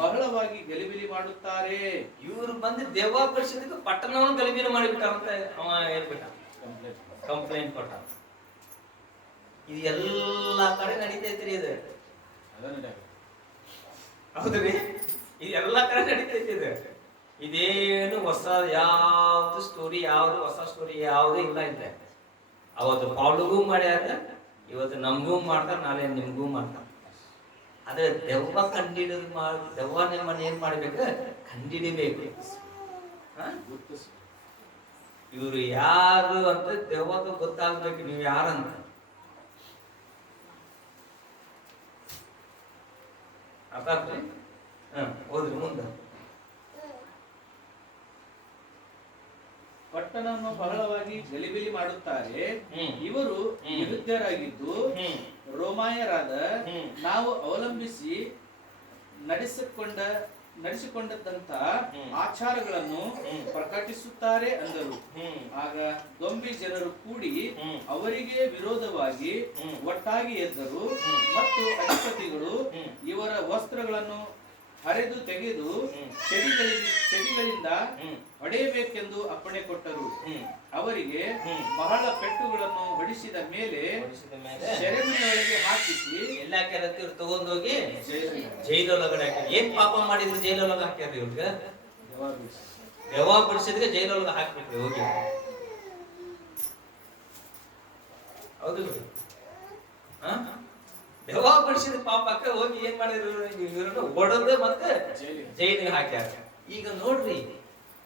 ಬಹಳವಾಗಿ ಗಲಿಬಿಲಿ ಮಾಡುತ್ತಾರೆ. ಇವರು ಬಂದು ದೆವ್ವ ಪರಿಷತ್ಗೆ ಪಟ್ಟಣವನ್ನು ಗಲಿಬಿಲಿ ಮಾಡಿಬಿಟ್ಟಾರಂತ ಅವ ಹೇಳ್ಬಿಟ್ಟ, ಕಂಪ್ಲೇಂಟ್ ಕೊಟ್ಟ. ಇದು ಎಲ್ಲಾ ಕಡೆ ನಡೀತೈತ್ರಿ. ಇದು ಹೌದ್ರಿ, ಇದು ಎಲ್ಲಾ ಕಡೆ ನಡೀತೈತಿ. ಇದೇನು ಹೊಸ ಯಾವ್ದು ಸ್ಟೋರಿ, ಯಾವ್ದು ಹೊಸ ಸ್ಟೋರಿ ಯಾವ್ದು ಇಲ್ಲ. ಇಲ್ಲ, ಅವತ್ತು ಪೌಲಗೂ ಮಾಡ್ಯಾರ, ಇವತ್ತು ನಮಗೂ ಮಾಡ್ತಾರ, ನಾಳೆ ನಿಮ್ಗೂ ಮಾಡ್ತಾರ. ಆದ್ರೆ ದೆವ್ವ ದೆವ್ವ ನಿಮ್ಮನ್ನ ಏನ್ ಮಾಡ್ಬೇಕು? ಕಂಡಿಡಿಬೇಕು. ಇವ್ರು ಯಾರು ಅಂತ ದೆವ್ವದ ಗೊತ್ತಾಗ್ಬೇಕು, ನೀವು ಯಾರಂತ. ಅರ್ಥ ಆಗ್ತದೆ? ಹೋದ್ರಿ ಮುಂದೆ. ಪಟ್ಟಣವನ್ನು ಬಹಳವಾಗಿ ಗಲಿಬಿಲಿ ಮಾಡುತ್ತಾರೆ. ಹ್ಮ್. ಇವರು ಹ್ಮ್. ಯೆಹೂದ್ಯರಾಗಿದ್ದು ಹ್ಮ್. ರೋಮಾಯರಾದ ಹ್ಮ್. ನಾವು ಅವಲಂಬಿಸಿ ನಡೆಸಿಕೊಂಡಂತ ಹ್ಮ್. ಆಚಾರಗಳನ್ನು ಹ್ಮ್. ಪ್ರಕಟಿಸುತ್ತಾರೆ ಅಂದರು. ಹ್ಮ್. ಆಗ ದೊಂಬಿ ಜನರು ಕೂಡಿ ಹ್ಮ್. ಅವರಿಗೆ ವಿರೋಧವಾಗಿ ಹ್ಮ್. ಒಟ್ಟಾಗಿ ಎದ್ದರು. ಹ್ಮ್. ಮತ್ತು ಅಧಿಪತಿಗಳು ಹ್ಮ್. ಇವರ ವಸ್ತ್ರಗಳನ್ನು ಹರಿದು ತೆಗೆದು ಹ್ಮ್. ಚೆಡಿಗಳಿಂದ ಹ್ಮ್. ಹೊಡೆಯಬೇಕೆಂದು ಅಪ್ಪಣೆ ಕೊಟ್ಟರು. ಹ್ಮ್. ಅವರಿಗೆ ಹ್ಮ್. ಬಹಳ ಪೆಟ್ಟುಗಳನ್ನು ಹೊಡಿಸಿದ ಮೇಲೆ ಹೊಡಿಸಿದ ಮೇಲೆ ಸೆರೆಮನೆಯೊಳಗೆ ಹಾಕಿಸಿ ಎಲ್ಲ ಹಾಕ್ಯಾರ ಇವ್ರು ತಗೊಂಡೋಗಿ ಜೈಲಿಗೆ ಜೈಲೊಳಗಡೆ ಹಾಕ್ಯಾರ. ಏನ್ ಪಾಪ ಮಾಡಿದ್ರು ಜೈಲೊಳಗೆ ಹಾಕ್ಯಾರ ಇವ್ರಿಗೆ? ದೆವ್ವ ಬಿಡಿಸಿದ್ರೆ ಜೈಲೊಳಗೆ ಹಾಕ್ಬಿಟ್ರಿ ಹೋಗಿ. ಹೌದು ಬಿಡಿ. ದೆವ್ವ ಬಿಡಿಸಿದ ಪಾಪಕ್ಕೆ ಹೋಗಿ ಏನ್ ಮಾಡಿದ್ರು ಇವ್ರನ್ನ ಹೊಡೆದು ಮತ್ತೆ ಜೈಲಿಗೆ ಹಾಕ್ಯಾರ. ಈಗ ನೋಡ್ರಿ,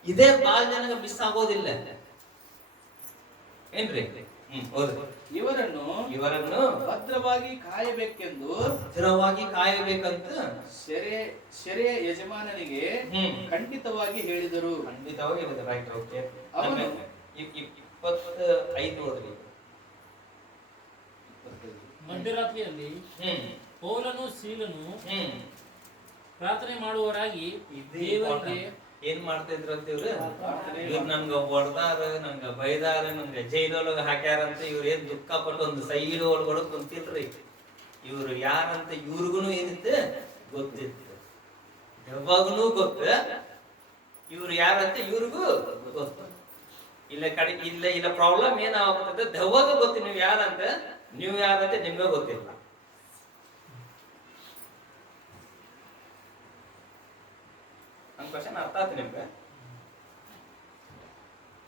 ಇದೇ ಬಾಳ ಜನಗ ಮಿಸ್ ಆಗೋದಿಲ್ಲ ಏನ್ರಿ? ಇವರನ್ನು ಭದ್ರವಾಗಿ ಕಾಯಬೇಕೆಂದು ಭದ್ರವಾಗಿ ಕಾಯಬೇಕಂತ ಸೆರೆಯ ಯಜಮಾನನಿಗೆ ಖಂಡಿತವಾಗಿ ಹೇಳಿದರು. ಖಂಡಿತವಾಗಿ ಹೇಳಿದ್ರು. Right, okay. ಅವನು 25 ಓದ್ರಿ. ಮಧ್ಯರಾತ್ರಿಯಲ್ಲಿ ಪೌಲನು ಸೀಲನು ಪ್ರಾರ್ಥನೆ ಮಾಡುವವರಾಗಿ ದೇವರಿಗೆ ಏನ್ ಮಾಡ್ತಾ ಇದ್ರು ಅಂತ ಇವ್ರು ನನ್ಗ ಹೊಡ್ದಾರ, ನಂಗ ಬೈದಾರ, ನಂಗ ಜೈಲೊಳಗ ಹಾಕ್ಯಾರ ಅಂತ ಇವ್ರು ಏನ್ ದುಃಖ ಪಟ್ಟು ಒಂದು ಸೈಡ್ ಒಳಗಡೆ ಕುಂತಿಲ್ರಿ. ಇವ್ರು ಯಾರಂತ ಇವ್ರಿಗೂ ಏನಿತ್ತು ಗೊತ್ತಿತ್ತು, ದೆವ್ವಗೂ ಗೊತ್ತ, ಇವ್ರು ಯಾರಂತ ಇವ್ರಿಗೂ ಗೊತ್ತ. ಇಲ್ಲ ಪ್ರಾಬ್ಲಮ್ ಏನಾಗ್ತದೆ, ದೆವ್ವಾಗ ಗೊತ್ತು ನೀವು ಯಾರಂತ ನಿಮ್ಗೆ ಗೊತ್ತಿಲ್ಲ. ನನ್ ಕ್ವಶನ್ ಅರ್ಥ ಆಯ್ತು ನಿಮ್ಗೆ?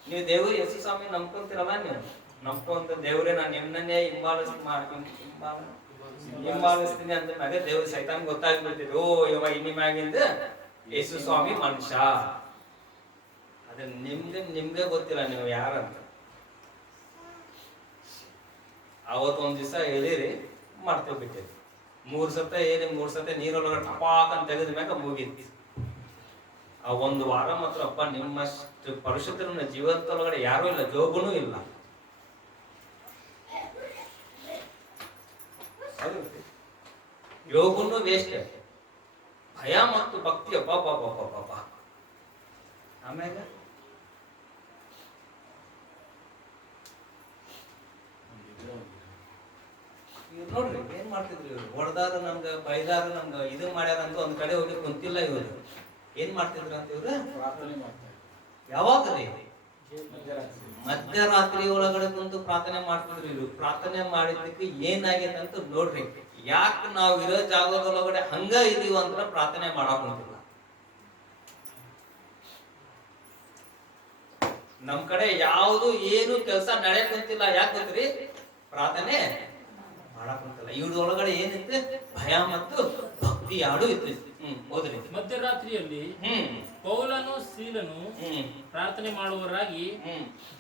ನೀವು ದೇವ್ರು ಯೇಸು ಸ್ವಾಮಿ ನಂಬ್ಕೊಂತೀರಲ್ಲ, ನೀವು ನಂಬ್ಕೊಂತ ದೇವ್ರೆ ನಾನು ನಿಮ್ಮನ್ನೇ ಹಿಂಬಾಲಿಸ್ತೀನಿ ಅಂದ ಮ್ಯಾಗ ದೇವ್ರ ಸೈತಾನ್ ಗೊತ್ತಾಗ್ಬಿಡ್ತಿದ್ರು, ಓ ಇವ ಇನ್ನು ಮ್ಯಾಗಿಂದ ಯೇಸು ಸ್ವಾಮಿ ಮನುಷ್ಯ. ಅದ್ರ ನಿಮ್ಗೆ ಗೊತ್ತಿಲ್ಲ ನೀವು ಯಾರಂತ. ಅವತ್ತೊಂದ್ ದಿವಸ ಹೇಳಿರಿ ಮಾಡ್ತೇವೆ ಬಿಟ್ಟಿರಿ. 3 ಸತ ನೀರೊಳಗೆ ಟಪಾಕ್ ಅಂತ ತೆಗೆದ ಮ್ಯಾಗ ಮುಗೀತಿ. ಆ 1 ವಾರ ಮಾತ್ರ ಅಪ್ಪ ನಿಮ್ಮಷ್ಟು ಪರಿಶುದ್ಧರನ್ನ ಜೀವಂತೊಳಗಡೆ ಯಾರೂ ಇಲ್ಲ, ಜೋಗುನೂ ಇಲ್ಲ. ಯೋಗುನು ವೇಸ್ಟ್. ಭಯ ಮತ್ತು ಭಕ್ತಿ ಅಪ್ಪ. ಆಮ್ಯಾಗ ಇವ್ರು ನೋಡ್ರಿ ಏನ್ ಮಾಡ್ತಿದ್ರು. ಇವ್ರು ಹೊಡೆದಾರ, ನಮ್ಗ ಬೈದಾರ, ನಮ್ಗ ಇದು ಮಾಡ್ಯಾರ ಅಂತ ಒಂದ್ ಕಡೆ ಹೋಗಿ ಕುಂತಿಲ್ಲ. ಇವ್ರು ಏನ್ ಮಾಡ್ತಿದ್ರು ಅಂತ ಇವ್ರು ಯಾವಾಗ್ರಿ ಮಧ್ಯರಾತ್ರಿ ಒಳಗಡೆ ಕುಂತು ಪ್ರಾರ್ಥನೆ ಮಾಡ್ತಿದ್ರು. ಇವ್ರು ಪ್ರಾರ್ಥನೆ ಮಾಡಿದ್ದಕ್ಕೆ ಏನಾಗೈತೆ ಅಂತ ನೋಡ್ರಿ. ಯಾಕೆ ನಾವು ಇರೋ ಜಾಗದೊಳಗಡೆ ಹಂಗ ಇದೀವ ಅಂತ ಪ್ರಾರ್ಥನೆ ಮಾಡಕ್ ಕುಂತಿಲ್ಲ. ನಮ್ ಕಡೆ ಯಾವ್ದು ಏನು ಕೆಲಸ ನಡೆಯಕ್ ಕುಂತಿಲ್ಲ. ಯಾಕೆ ಗೊತ್ತ್ರಿ? ಪ್ರಾರ್ಥನೆ ಮಾಡಕ್ ಕುಂತಿಲ್ಲ. ಇವ್ರೊಳಗಡೆ ಏನಿತ್ತು? ಭಯ ಮತ್ತು ಭಕ್ತಿ ಯಾಡು ಇತ್ತು. ಓದ್ರಿ. ಮಧ್ಯರಾತ್ರಿಯಲ್ಲಿ ಪೌಲನು ಸೀಲನು ಪ್ರಾರ್ಥನೆ ಮಾಡುವವರಾಗಿ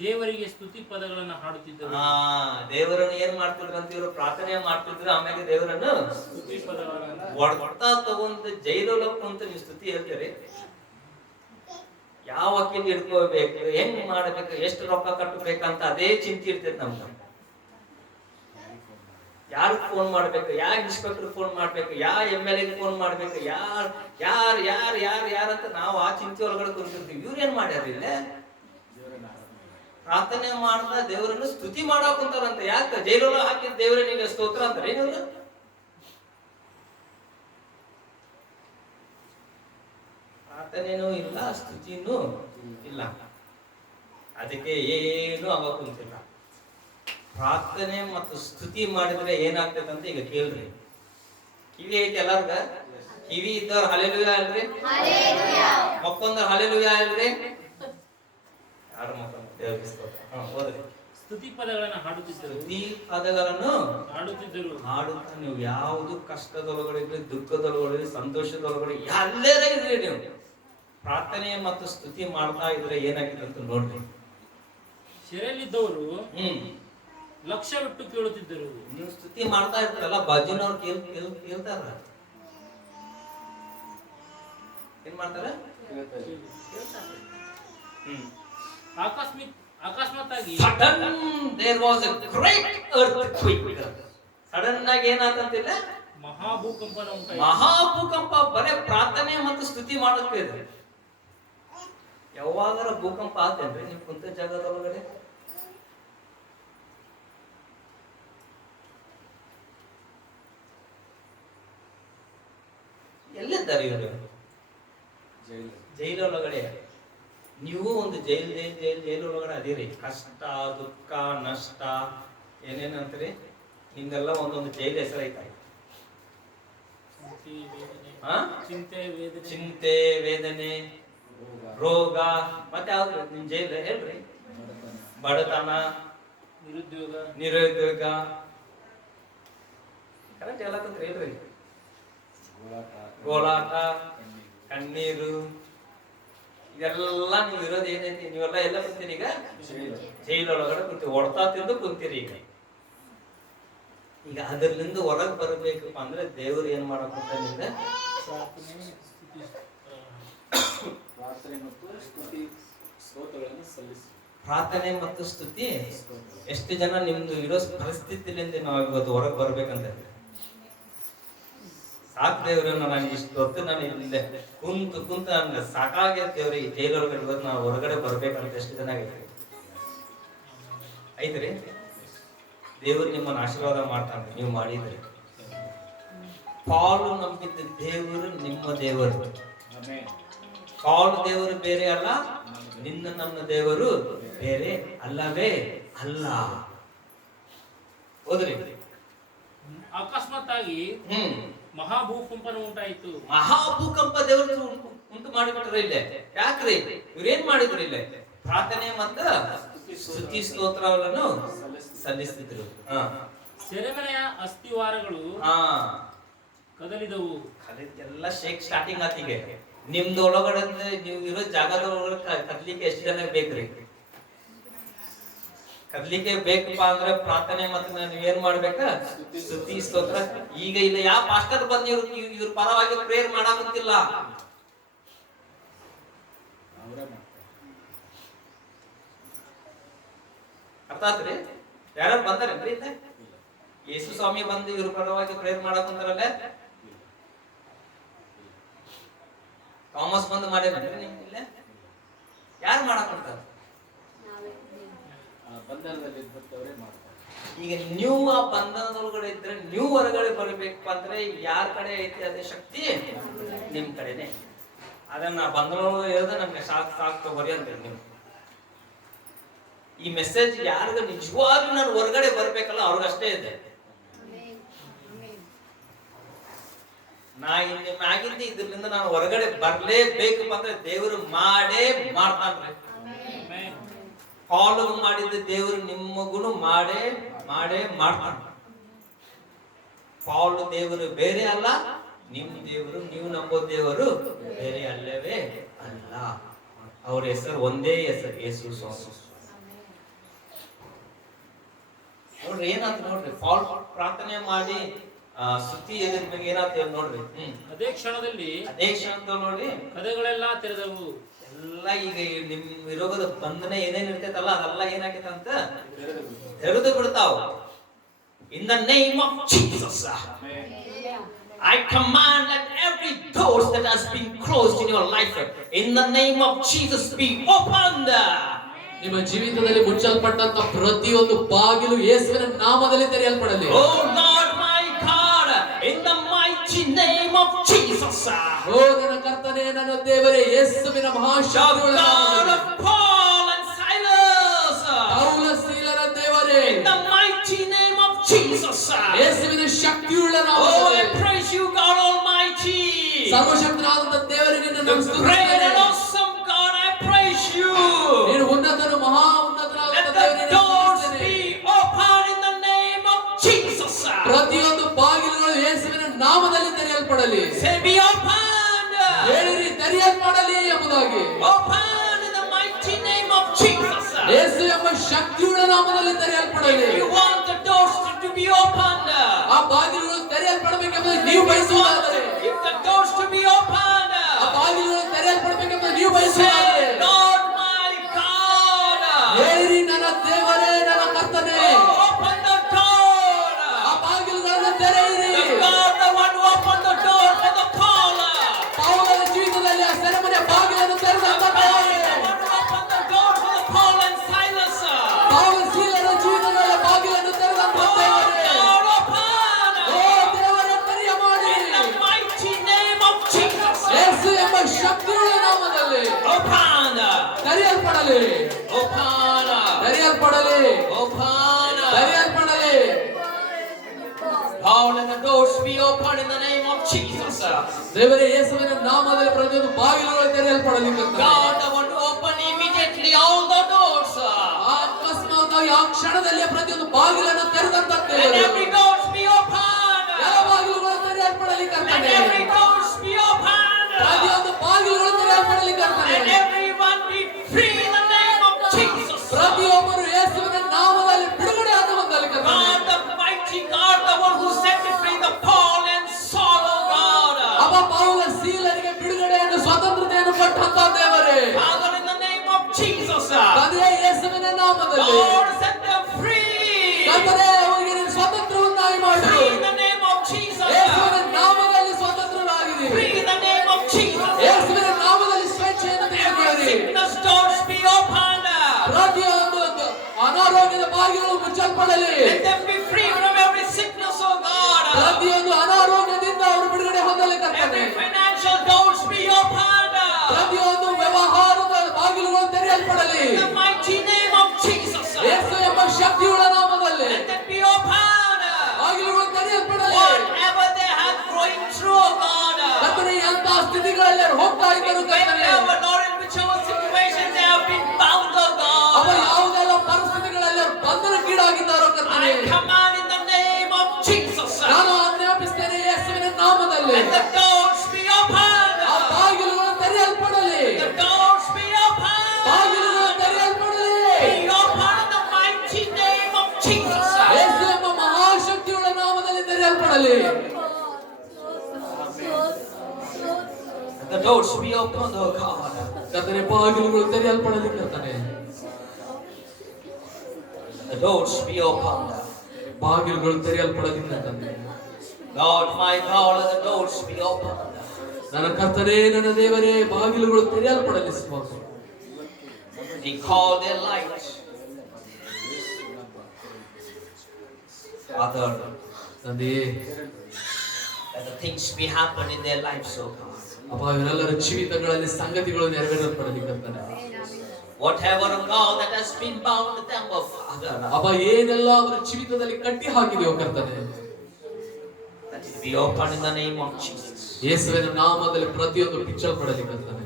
ದೇವರಿಗೆ ಸ್ತುತಿ ಪದಗಳನ್ನು ಹಾಡುತ್ತಿದ್ದರು. ದೇವರನ್ನು ಏನ್ ಮಾಡ್ತಿದ್ರು ಅಂತ ಇವರು ಪ್ರಾರ್ಥನೆ ಮಾಡ್ತಿದ್ರು. ಆಮೇಲೆ ದೇವರನ್ನು ಸ್ತುತಿ ಪದಗಳನ್ನು ಹೊಡ್ತಾ ತಗೊಂತ ಜೈಲೊಳಗೆ ಅಂತ ನೀವು ಸ್ತುತಿ ಹೇಳ್ತೀರಿ. ಯಾವ ವಕೀಲ್ ಹಿಡ್ಕೋಬೇಕು, ಹೆಂಗ್ ಮಾಡ್ಬೇಕು, ಎಷ್ಟು ರೊಕ್ಕ ಕಟ್ಟಬೇಕಂತ ಅದೇ ಚಿಂತೆ ಇರ್ತೈತಿ ನಮ್ಗೆ. ಯಾರು ಫೋನ್ ಮಾಡ್ಬೇಕು, ಯಾ ಇನ್ಸ್ಪೆಕ್ಟರ್ ಫೋನ್ ಮಾಡ್ಬೇಕು, ಯಾ MLA ಫೋನ್ ಮಾಡ್ಬೇಕು, ಯಾರ್ ಅಂತ ನಾವು ಆ ಚಿಂತೆ ಒಳಗಡೆ ಕುಂತಿರ್ತೀವಿ. ಇವ್ರೇನ್ ಮಾಡ್ಯಾರ? ಇಲ್ಲ ಪ್ರಾರ್ಥನೆ ಮಾಡ್ತಾ ದೇವರನ್ನು ಸ್ತುತಿ ಮಾಡಕ್ ಕುಂತಾರಂತ. ಯಾಕೆ? ಜೈಲೊಳಗೆ ಹಾಕಿದ ದೇವರೇ ನಿಮಗೆ ಸ್ತೋತ್ರ ಅಂತಾರೆ. ಏನಿಲ್ಲ ಪ್ರಾರ್ಥನೆನೂ ಇಲ್ಲ, ಸ್ತುತಿನೂ ಇಲ್ಲ. ಅದಕ್ಕೆ ಏನು ಅವಾಗ ಕುಂತಿಲ್ಲ. ಪ್ರಾರ್ಥನೆ ಮತ್ತು ಸ್ತುತಿ ಮಾಡಿದ್ರೆ ಏನಾಗ್ತದೆ ಅಂತ ಈಗ ಕೇಳ್ರಿ. ಕಿವಿ ಐತಿ ಎಲ್ಲಾರ್ಗ? ಕಿವಿ ಇದ್ದವ್ರ ಹಲ್ಲೆಲೂಯಾ ಅಲ್ರಿ? ಮಕ್ಕೊಂದ್ರ ಹಲ್ಲೆಲೂಯಾ ಅಲ್ರಿ? ಯಾರು ಮಕ್ಕೊಂದ್ರ ದೇವರಿಗೆ ಸ್ತೋತ್ರ. ಹೋದ್ರಿ. ಸ್ತುತಿ ಪದಗಳನ್ನು ಹಾಡುತ್ತಿದ್ದರು. ಸ್ತುತಿ ಪದಗಳನ್ನು ಹಾಡುತ್ತಿದ್ದರು. ಹಾಡುತ್ತಾ ನೀವು ಯಾವುದು ಕಷ್ಟದೊಳಗಡೆ ಇರ್ಲಿ, ದುಃಖದೊಳಗಡೆ, ಸಂತೋಷದೊಳಗಡೆ ಎಲ್ಲೇ ಇದ್ರಿ, ನೀವು ಪ್ರಾರ್ಥನೆ ಮತ್ತು ಸ್ತುತಿ ಮಾಡ್ತಾ ಇದ್ರೆ ಏನಾಗಿದೆ ಅಂತ ನೋಡ್ರಿ. ಸೆರೆಯಲ್ಲಿದ್ದವರು ಲಕ್ಷ್ಯವಿಟ್ಟು ಕೇಳುತ್ತಿದ್ದರು. ನೀವು ಸ್ತುತಿ ಮಾಡ್ತಾ ಇರ್ತಾರಲ್ಲ, ಬಾಜಿನವ್ರು ಕೇಳ್ತಾರ. ಏನ್ ಮಾಡ್ತಾರ? ಅಕಸ್ಮಾತ್ ಆಗಿ sudden there was a great earthquake. Sudden ಆಗಿ ಏನಾತಂತಿಲ್ಲ, ಮಹಾಭೂಕಂಪನ ಉಂಟಾಯಿತು. ಮಹಾಭೂಕಂಪ. ಬರೇ ಪ್ರಾರ್ಥನೆ ಮತ್ತು ಸ್ತುತಿ ಮಾಡುತ್ತೆ. ಯಾವಾಗಾರ ಭೂಕಂಪ ಆತೇನ್ರಿ ನೀವು ಕುಂತ ಜಾಗದೊಳಗಡೆ? ಎಲ್ಲಿದ್ದಾರೆ ಇವರು? ಜೈಲೊಳಗಡೆ. ನೀವು ಒಂದು ಜೈಲ್ ಒಳಗಡೆ ಅದಿರಿ. ಕಷ್ಟ, ದುಃಖ, ನಷ್ಟ, ಏನೇನಂತೀರಿ, ನಿಮ್ದೆಲ್ಲ ಒಂದೊಂದು ಜೈಲ್ ಹೆಸರು ಐತೆ. ಚಿಂತೆ, ವೇದನೆ, ರೋಗ, ಮತ್ತೆ ಯಾವ್ದು ನಿಮ್ ಜೈಲ್ ಹೇಳ್ರಿ? ಬಡತನ, ನಿರುದ್ಯೋಗ. ಕರೆಕ್ಟ್ ಹೇಳಕಂತ ಹೇಳ್ರಿ. ಗೋಳಾಟ, ಕಣ್ಣೀರು, ಇದೆಲ್ಲ ನೀವು ಇರೋದು ಏನೈತಿ? ನೀವೆಲ್ಲ ಎಲ್ಲ ಕುಂತೀರಿ ಈಗ ಜೈಲೊಳಗಡೆ ಕುಂತೀವಿ, ಹೊಡ್ತಾ ತಿಂದು ಕುಂತೀರಿ. ಈಗ ಅದ್ರಲ್ಲಿಂದ ಹೊರಗೆ ಬರಬೇಕಪ್ಪ ಅಂದ್ರೆ ದೇವರು ಏನ್ ಮಾಡಕ್ಕಂತ ಪ್ರಾರ್ಥನೆ ಮತ್ತು ಸ್ತುತಿ. ಎಷ್ಟು ಜನ ನಿಮ್ದು ಇರೋ ಪರಿಸ್ಥಿತಿಲಿಂದ ನಾವು ಇವತ್ತು ಹೊರಗೆ ಬರ್ಬೇಕಂತ ಸಾಕು ದೇವ್ರು, ನನಗೆ ಇಷ್ಟು ಹೊತ್ತು ನಾನು ಇಲ್ಲೇ ಕುಂತ ನನ್ಗೆ ಸಾಕಾಗ್ಯದ ದೇವ್ರಿ. ಈ ಜೈಲೊಳಗಡೆ ಇವತ್ತು ನಾವು ಹೊರಗಡೆ ಬರ್ಬೇಕಂತ ಎಷ್ಟು ಜನ ಐತ್ರಿ? ದೇವ್ರು ನಿಮ್ಮನ್ನು ಆಶೀರ್ವಾದ ಮಾಡ್ತಾನೆ ನೀವು ಮಾಡಿದ್ರಿ. ಪಾಲು ನಂಬಿದ್ದ ದೇವರು ನಿಮ್ಮ ದೇವರು. ಪಾಲು ದೇವರು ಬೇರೆ ಅಲ್ಲ, ನಿನ್ನ ನನ್ನ ದೇವರು ಬೇರೆ ಅಲ್ಲವೇ ಅಲ್ಲ. ಹೋದ್ರಿ? ಅಕಸ್ಮಾತ್ ಆಗಿ ಮಹಾಭೂಕಂಪನ ಉಂಟಾಯಿತು. ಮಹಾಭೂಕಂಪ ದೇವರು ಉಂಟು ಮಾಡಿಬಿಟ್ರೆ ಇಲ್ಲೇ. ಯಾಕ್ರಿ? ಇವ್ರೇನ್ ಮಾಡಿದ್ರು ಇಲ್ಲೇ? ಪ್ರಾರ್ಥನೆ ಮತ್ತು ಸ್ತುತಿ ಸ್ತೋತ್ರಗಳನ್ನು ಸಲ್ಲಿಸ್ತಿದ್ರು. ಸೆರೆಮನೆಯ ಅಸ್ಥಿವಾರಗಳು ಕದಲಿದವು. ಎಲ್ಲ ಶೇಕ್ ಸ್ಟಾರ್ಟಿಂಗ್ ಆತಿಗೆ. ನಿಮ್ದು ಒಳಗಡೆ ನೀವು ಇರೋ ಜಾಗದ ಒಳಗಡೆ ಕದ್ಲಿಕ್ಕೆ ಎಷ್ಟು ಜನ ಬೇಕ್ರಿ? ಕದ್ಲಿಕ್ಕೆ ಬೇಕಪ್ಪ ಅಂದ್ರೆ ಪ್ರಾರ್ಥನೆ ಮತ್ತೆ ನೀವೇನ್ ಮಾಡ್ಬೇಕ? ಸ್ತುತಿ ಸ್ತೋತ್ರ. ಈಗ ಇಲ್ಲ ಯಾವ ಪಾಸ್ಟರ್ ಬಂದು ಇವ್ರ ಪರವಾಗಿ ಪ್ರೇಯರ್ ಮಾಡಾಕಂತಿಲ್ಲ. ಅರ್ಥ ಆತ್ರಿ? ಯಾರು ಬಂದಾರೇನ್ರಿ? ಇಲ್ಲ, ಯೇಸು ಸ್ವಾಮಿ ಬಂದು ಇವ್ರ ಪರವಾಗಿ ಪ್ರೇಯರ್ ಮಾಡಾಕಂತಾರಲ್ಲ. ಥಾಮಸ್ ಬಂದು ಮಾಡ್ಯಾರೇನ್ರಿ? ನಿಮ್ಗೆ ಇಲ್ಲ ಯಾರು ಮಾಡಾಕಂತಾರ? ಈಗ ನೀವು ಆ ಬಂಧನದೊಳಗಡೆ ಇದ್ರೆ ನೀವು ಹೊರಗಡೆ ಬರಬೇಕು ಅಂದ್ರೆ ಯಾರ ಕಡೆ ಐತಿ ಅದೇ ಶಕ್ತಿ ನಿಮ್ ಕಡೆನೆ. ಅದನ್ನ ಬಂಧನದೊಳಗೆ ಇರೋದ ನಮ್ಗೆ ಸಾಕು ತಗೋರಿ ಅಂತ ನೀವು. ಈ ಮೆಸೇಜ್ ಯಾರಿಗ ನಿಜವಾಗ್ಲೂ ನಾನು ಹೊರಗಡೆ ಬರ್ಬೇಕಲ್ಲ ಅವ್ರಿಗಷ್ಟೇ ಇದೆ. ನಾ ಇಲ್ಲಿ ಮ್ಯಾಗಿಂದ ಇದ್ರಿಂದ ನಾನು ಹೊರಗಡೆ ಬರ್ಲೇಬೇಕಪ್ಪ ಅಂದ್ರೆ ದೇವರು ಮಾಡೇ ಮಾಡ್ತಾನ್ರಿ. ಪಾಲು ಮಾಡಿದ ದೇವರು ನಿಮಗುನು ಮಾಡೇ ಮಾಡ್ತಾನ. ಪಾಲು ದೇವರು ಬೇರೆ ಅಲ್ಲ, ನಿಮ್ ದೇವರು ನೀವು ನಂಬೋ ದೇವರು ಬೇರೆ ಅಲ್ಲವೇ ಅಲ್ಲ. ಅವ್ರ ಹೆಸರು ಒಂದೇ ಹೆಸರು, ಯೇಸು ಸ್ವಾಮಿ. ನೋಡ್ರಿ ಏನಾಯ್ತು ನೋಡ್ರಿ, ಪಾಲ್ ಪ್ರಾರ್ಥನೆ ಮಾಡಿ ಸ್ತುತಿ ಎದುರ ಬಗ್ಗೆ ಏನಾಯ್ತು ನೋಡ್ರಿ. ಅದೇ ಕ್ಷಣದಲ್ಲಿ ನೋಡ್ರಿ ಕದಗಳೆಲ್ಲ ತೆರೆದವು. ಎಲ್ಲ ಈಗ ನಿಮ್ ವಿರೋಧದ ಬಂಧನ ಏನೇನ್ ಇರ್ತೈತಲ್ಲ ಅದೆಲ್ಲ ಏನಾಗೈತಂತ ತೆರೆದು ಬಿಡ್ತಾವ. In the name of Jesus, I command that every door that has been closed in your life, in the name of Jesus, be opened. ನಿಮ್ಮ ಜೀವಿತದಲ್ಲಿ ಮುಚ್ಚಲ್ಪಟ್ಟಂತ ಪ್ರತಿಯೊಂದು ಬಾಗಿಲು ಯೇಸುವಿನ ನಾಮದಲ್ಲಿ ತೆರೆಯಲ್ಪಡಲಿ. Oh Lord my God, in the mighty name of Jesus. ಓ ನನ್ನ ಕರ್ತನೇ, ನನ್ನ ದೇವರೇ, ಯೇಸುವಿನ ಮಹಾಶಕ್ತಿಯುಳ್ಳ ನಾಮದಲ್ಲಿ. Paul and Silas, ಪೌಲ ಸೀಲರ ದೇವರೇ, in the mighty name of Jesus. ಯೇಸುವಿನ ಶಕ್ತಿಯುಳ್ಳ Oh, ನಾಮದಲ್ಲಿ. I praise you, God Almighty. ಸರ್ವಶಕ್ತನಾದಂತ ದೇವರೇ, ನಿನ್ನನ್ನು The great and ಸ್ತುತಿಸುತ್ತೇನೆ. awesome God, I praise you. ನೀನು ಉನ್ನತನು, ಮಹಾ ಉನ್ನತನಾದಂತ Let ದೇವರೇ, the ನಿನ್ನನ್ನು doors ಸ್ತುತಿಸುತ್ತೇನೆ. be open in the name of Jesus. ಪ್ರತಿಯೊಂದು ಬಾಗಿಲುಗಳು ಯೇಸುವಿನ ನಾಮದಲ್ಲಿ ತೆರೆಯಲ್ಪಡಲಿ. Say be opened. ಹೇಳಿರಿ, ತೆರೆಯಲ್ಪಡಲಿ ಎಂಬುದಾಗಿ. Open in the mighty name of Jesus. ಯೇಸು ಎಂಬ ಶಕ್ತಿಯುಳ್ಳ ನಾಮದಲ್ಲಿ ತೆರೆಯಲ್ಪಡಲಿ. If you want the doors to be opened, ಆ ಬಾಗಿಲುಗಳು ತೆರೆಯಲ್ಪಡಬೇಕೆಂಬುದು ನೀವು ಬಯಸುವುದಾದರೆ, if the doors to be opened, ಆ ಬಾಗಿಲುಗಳು ತೆರೆಯಲ್ಪಡಬೇಕೆಂಬುದು ನೀವು say, ಬಯಸುವುದಾದರೆ, Lord my God, ಹೇಳಿರಿ, ಯೇಸು ಎಂಬ ಶಕ್ತಿಯುಳ್ಳ ನಾಮದಲ್ಲಿ open, ತೆರೆಯಲ್ಪಡಲಿ, open, ತೆರೆಯಲ್ಪಡಲಿ, open. ತೆರೆಯಲ್ಪಡಲಿ. All the doors be open in the name of Jesus. ದೇವರೇ, ಯೇಸುವಿನ ನಾಮದಲ್ಲಿ ಪ್ರತಿಯೊಂದು ಬಾಗಿಲುಗಳು ತೆರೆಯಲ್ಪಡಲಿ. God, I want to open immediately all the doors. ಅಕಸ್ಮಾತ್ತಾಗಿ ಆ ಕ್ಷಣದಲ್ಲಿ ಪ್ರತಿಯೊಂದು ಬಾಗಿಲನ್ನು ತೆರೆದಂತ Let every doors be open. ಎಲ್ಲ ಬಾಗಿಲುಗಳು ತೆರೆಯಲ್ಪಡಲಿ Let ಕರ್ತನೇ. every doors be open. ಪ್ರತಿಯೊಂದು ಬಾಗಿಲುಗಳು ತೆರೆಯಲ್ಪಡಲಿ ಕರ್ತನೇ. Let everyone be free in the name of Jesus. ಪ್ರತಿಯೊಬ್ಬರು ಯೇಸುವಿನ ನಾಮದಲ್ಲಿ ಬಿಡುಗಡೆ ಆಗುವಂತಲ್ಲಿ ಕರ್ತನೇ. God, the mighty God, the one who set free the Paul and Saul, oh God. ಅವ ಪೌಲ ಸೀಲರಿಗೆ ಬಿಡುಗಡೆಯನ್ನು ಸ್ವತಂತ್ರತೆಯನ್ನು ಕೊಟ್ಟಂತ ದೇವರೇ, Father, in the name of Jesus. ತಂದೆಯೇ, ಯೇಸುವಿನ ನಾಮದಲ್ಲಿ Lord, set them free. ಕರ್ತನೇ, ಅವರಿಗೆ ನೀನು ಸ್ವತಂತ್ರವನ್ನಾಗಿ ಮಾಡು. Free in the name of Jesus. ಯೇಸುವಿನ ನಾಮದಲ್ಲಿ ಸ್ವತಂತ್ರರಾಗಿರಿ. Free in the name of Jesus. ಯೇಸುವಿನ ನಾಮದಲ್ಲಿ ಸ್ವೇಚ್ಛೆಯನ್ನು Every ತೆಗೆದುಕೊಳ್ಳಿರಿ. sickness doors be opened. ಪ್ರತಿಯೊಂದು ಅನಾರೋಗ್ಯದ ಬಾಗಿಲು ಮುಚ್ಚಲ್ಪಡಲಿ. Let them be free from every sickness, oh God. ಪ್ರತಿಯೊಂದು ಅನಾರೋಗ್ಯದಿಂದ ಅವರು ಬಿಡುಗಡೆ ಹೊಂದಲಿ ಕರ್ತನೇ. Every financial doors be opened. ಪ್ರತಿಯೊಂದು ವ್ಯವಹಾರದ ಬಾಗಿಲುಗಳು ತೆರೆಯಲ್ಪಡಲಿ. In the mighty name of Jesus. ಯೇಸು ಎಂಬ ಶಕ್ತಿಯುಳ್ಳ ನಾಮದಲ್ಲಿ Let them be opened. ಬಾಗಿಲುಗಳು ತೆರೆಯಲ್ಪಡಲಿ. Whatever they have going through, oh God. ಕರ್ತನೇ, ಎಂತ ಸ್ಥಿತಿಗಳಲ್ಲಿ ಅವರು ಹೋಗ್ತಾ ಇದ್ದರು ಕರ್ತನೇ, Wherever, Lord, in whichever situation they have been bound, oh ಅವ God. ಯಾವುದೆಲ್ಲ ಪರಿಸ್ಥಿತಿಗಳಲ್ಲಿ ಅವರು ಬಂಧನಕ್ಕೀಡಾಗಿದ್ದಾರೋ ಕರ್ತನೇ, I command in the name of Jesus. ನಾನು ಆಜ್ಞಾಪಿಸ್ತೇನೆ ಯೇಸುವಿನ ನಾಮದಲ್ಲಿ Let the doors be opened. ಆ ಬಾಗಿಲುಗಳು ತೆರೆಯಲ್ಪಡಲಿ. The doors be opened. ಬಾಗಿಲುಗಳು ತೆರೆಯಲ್ಪಡಲಿ. Be opened in the mighty name of Jesus. ಯೇಸು ಎಂಬ ಮಹಾಶಕ್ತಿಯುಳ್ಳ ನಾಮದಲ್ಲಿ ತೆರೆಯಲ್ಪಡಲಿ. The doors be opened, oh God. ಕರ್ತನೇ, ಬಾಗಿಲುಗಳು ತೆರೆಯಲ್ಪಡಲಿ ಕರ್ತನೇ. The doors be opened. ಬಾಗಿಲುಗಳು ತೆರೆಯಲ್ಪಡಲಿ ಕರ್ತನೇ. Lord, my God, let the doors be opened. ನನ್ನ ಕರ್ತನೇ, ನನ್ನ ದೇವರೇ, ಬಾಗಿಲುಗಳು ತೆರೆಯಲ್ಪಡಲಿ ಸ್ವಾಮಿ. They call their light. Father, ತಂದೆಯೇ, let the things be happen in their lives, oh God. ಅಪ್ಪ, ಇವರೆಲ್ಲರ ಜೀವಿತಗಳಲ್ಲಿ ಸಂಗತಿಗಳು ನೆರವೇರಲ್ಪಡಲಿ ಕರ್ತನೇ. Whatever, oh God, that has been bound to them, oh Father, ಅಪ್ಪ, ಏನೆಲ್ಲ ಅವರ ಜೀವಿತದಲ್ಲಿ ಕಟ್ಟಿ ಹಾಕಿದೆಯೋ ಕರ್ತನೇ, let it be opened in the name of Jesus. ಯೇಸುವಿನ ನಾಮದಲ್ಲಿ ಪ್ರತಿಯೊಂದು ಬಿಚ್ಚಲ್ಪಡಲಿ ಕರ್ತನೇ.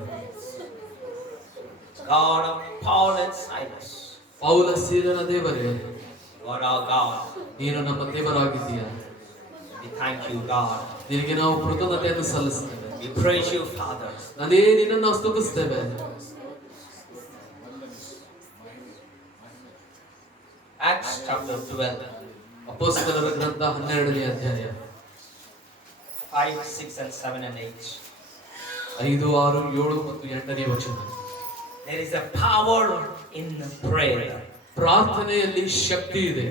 God of Paul and Silas, ಪೌಲ ಸೀಲನ ದೇವರೇ, Lord our God, ನೀನು ನಮ್ಮ ದೇವರಾಗಿದ್ದೀಯ. we thank you, God. ನಿನಗೆ ನಾವು ಕೃತಜ್ಞತೆಯನ್ನು ಸಲ್ಲಿಸ್ತೇವೆ. We praise you, Father. ಅದೇ ನಿನ್ನನ್ನು ನಾವು ಸ್ತುತಿಸ್ತೇವೆ. Acts chapter 12, ಅಪೊಸ್ತಲರ ಗ್ರಂಥ 12ನೇ ಅಧ್ಯಾಯ 5, 6, and 7, and 8. 5, 6, 7 ಮತ್ತು 8ನೇ ವಚನ. There is a power in prayer. ಪ್ರಾರ್ಥನೆಯಲ್ಲಿ ಶಕ್ತಿ ಇದೆ.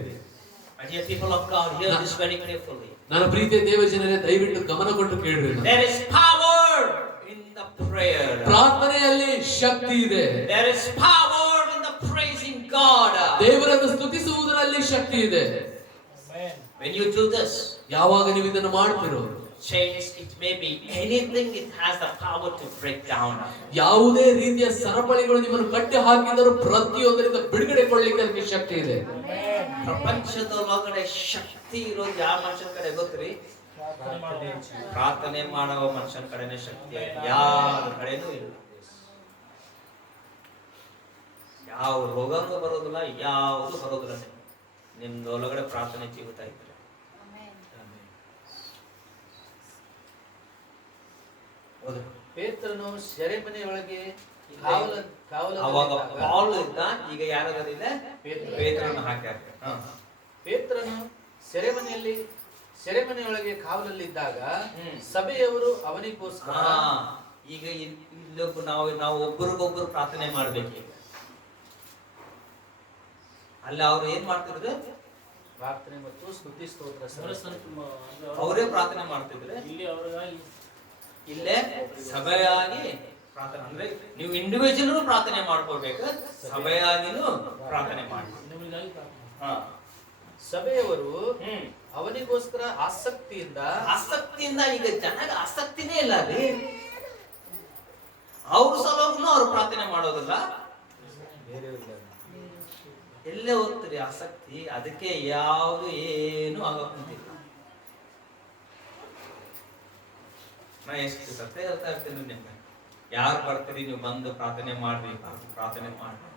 My dear people of God, hear this very carefully. ನನ್ನ ಪ್ರೀತಿಯ ದೇವಜನರೇ, ದಯವಿಟ್ಟು ಗಮನ ಕೊಟ್ಟು ಕೇಳ್ರಿ. There is power in the prayer. ಪ್ರಾರ್ಥನೆಯಲ್ಲಿ ಶಕ್ತಿ ಇದೆ. There is power in the praising God. ದೇವರನ್ನು ಸ್ತುತಿಸುವುದರಲ್ಲಿ ಶಕ್ತಿ ಇದೆ. When you do this, ಯಾವಾಗ ನೀವು ಇದನ್ನು ಮಾಡ್ತಿರೋ, chains, it may be anything, it has the power to break down. ಯಾವುದೇ ರೀತಿಯ ಸರಪಳಿಗಳು ನಿಮ್ಮನ್ನು ಕಟ್ಟಿ ಹಾಕಿದರೂ ಪ್ರತಿಯೊಂದರಿಂದ ಬಿಡುಗಡೆ ಕೊಳ್ಳಲಿಕ್ಕೆ ಅದಕ್ಕೆ ಶಕ್ತಿ ಇದೆ. ಪ್ರಪಂಚದೊಳಗಡೆ ಶಕ್ತಿ ಇರೋದು ಯಾವ ಮನುಷ್ಯನ ಕಡೆ ಗೊತ್ತ್ರಿ? ಪ್ರಾರ್ಥನೆ ಮಾಡುವ ಮನುಷ್ಯನ ಕಡೆನೇ ಶಕ್ತಿ, ಯಾರ ಕಡೆನೂ ಇಲ್ಲ. ಯಾವ ರೋಗನೂ ಬರೋದಿಲ್ಲ, ಯಾವುದು ಬರೋದಿಲ್ಲ. ನಿಮ್ದು ಒಳಗಡೆ ಪ್ರಾರ್ಥನೆ ಜೀವಿತ ಇದ್ರೆ ಪೇತ್ರನು ಸೆರೆಮನೆಯೊಳಗೆ ಅವಾಗ ಪಾಲ್ ಇದ್ದ, ಈಗ ಯಾರಾಗದಿಲ್ಲ, ಪೇತ್ರನ ಹಾಕ್ಯಾರ. ಪೇತ್ರನು ಸೆರೆಮನೆಯೊಳಗೆ ಕಾವಲಲ್ಲಿದ್ದಾಗ ಸಭೆಯವರು ಅವನಿಗೋಸ್ಕರ ಈಗ ಇಲ್ಲೊಬ್ಬ ನಾವು ಒಬ್ಬರಿಗೊಬ್ಬರು ಪ್ರಾರ್ಥನೆ ಮಾಡ್ಬೇಕು. ಅಲ್ಲಿ ಅವ್ರು ಏನ್ ಮಾಡ್ತಿದ್ರು? ಪ್ರಾರ್ಥನೆ ಮತ್ತು ಸ್ತುತಿ ಸ್ತೋತ್ರ ಅವರೇ ಪ್ರಾರ್ಥನೆ ಮಾಡ್ತಿದ್ರೆ, ಇಲ್ಲೇ ಸಭೆಯಾಗಿ ಪ್ರಾರ್ಥನೆ. ಅಂದ್ರೆ ನೀವು ಇಂಡಿವಿಜುವಲ್ ಪ್ರಾರ್ಥನೆ ಮಾಡ್ಕೊಳ್ಬೇಕು, ಸಭೆಯಾಗಿನೂ ಪ್ರಾರ್ಥನೆ ಮಾಡಿ. ಸಭೆಯವರು ಅವನಿಗೋಸ್ಕರ ಆಸಕ್ತಿಯಿಂದ ಈಗ ಜನಗ ಆಸಕ್ತಿನೇ ಇಲ್ಲ ರೀ. ಅವ್ರ ಸಲುವಾಗೂ ಅವ್ರು ಪ್ರಾರ್ಥನೆ ಮಾಡೋದಿಲ್ಲ, ಬೇರೆಯವ್ರಿಗೆ. ಎಲ್ಲೇ ಹೋಗ್ತೀರಿ ಆಸಕ್ತಿ, ಅದಕ್ಕೆ ಯಾವುದು ಏನು ಆಗೋಕ್ಕಿಲ್ಲ. ನಾ ಎಷ್ಟು ಸತ್ಯ ಹೇಳ್ತಾ ಇರ್ತೀನಿ ನಿಮ್ಗೆ, ಯಾರು ಬರ್ತೀರಿ ನೀವು ಬಂದು ಪ್ರಾರ್ಥನೆ ಮಾಡ್ರಿ, ಪ್ರಾರ್ಥನೆ ಮಾಡ್ರಿ.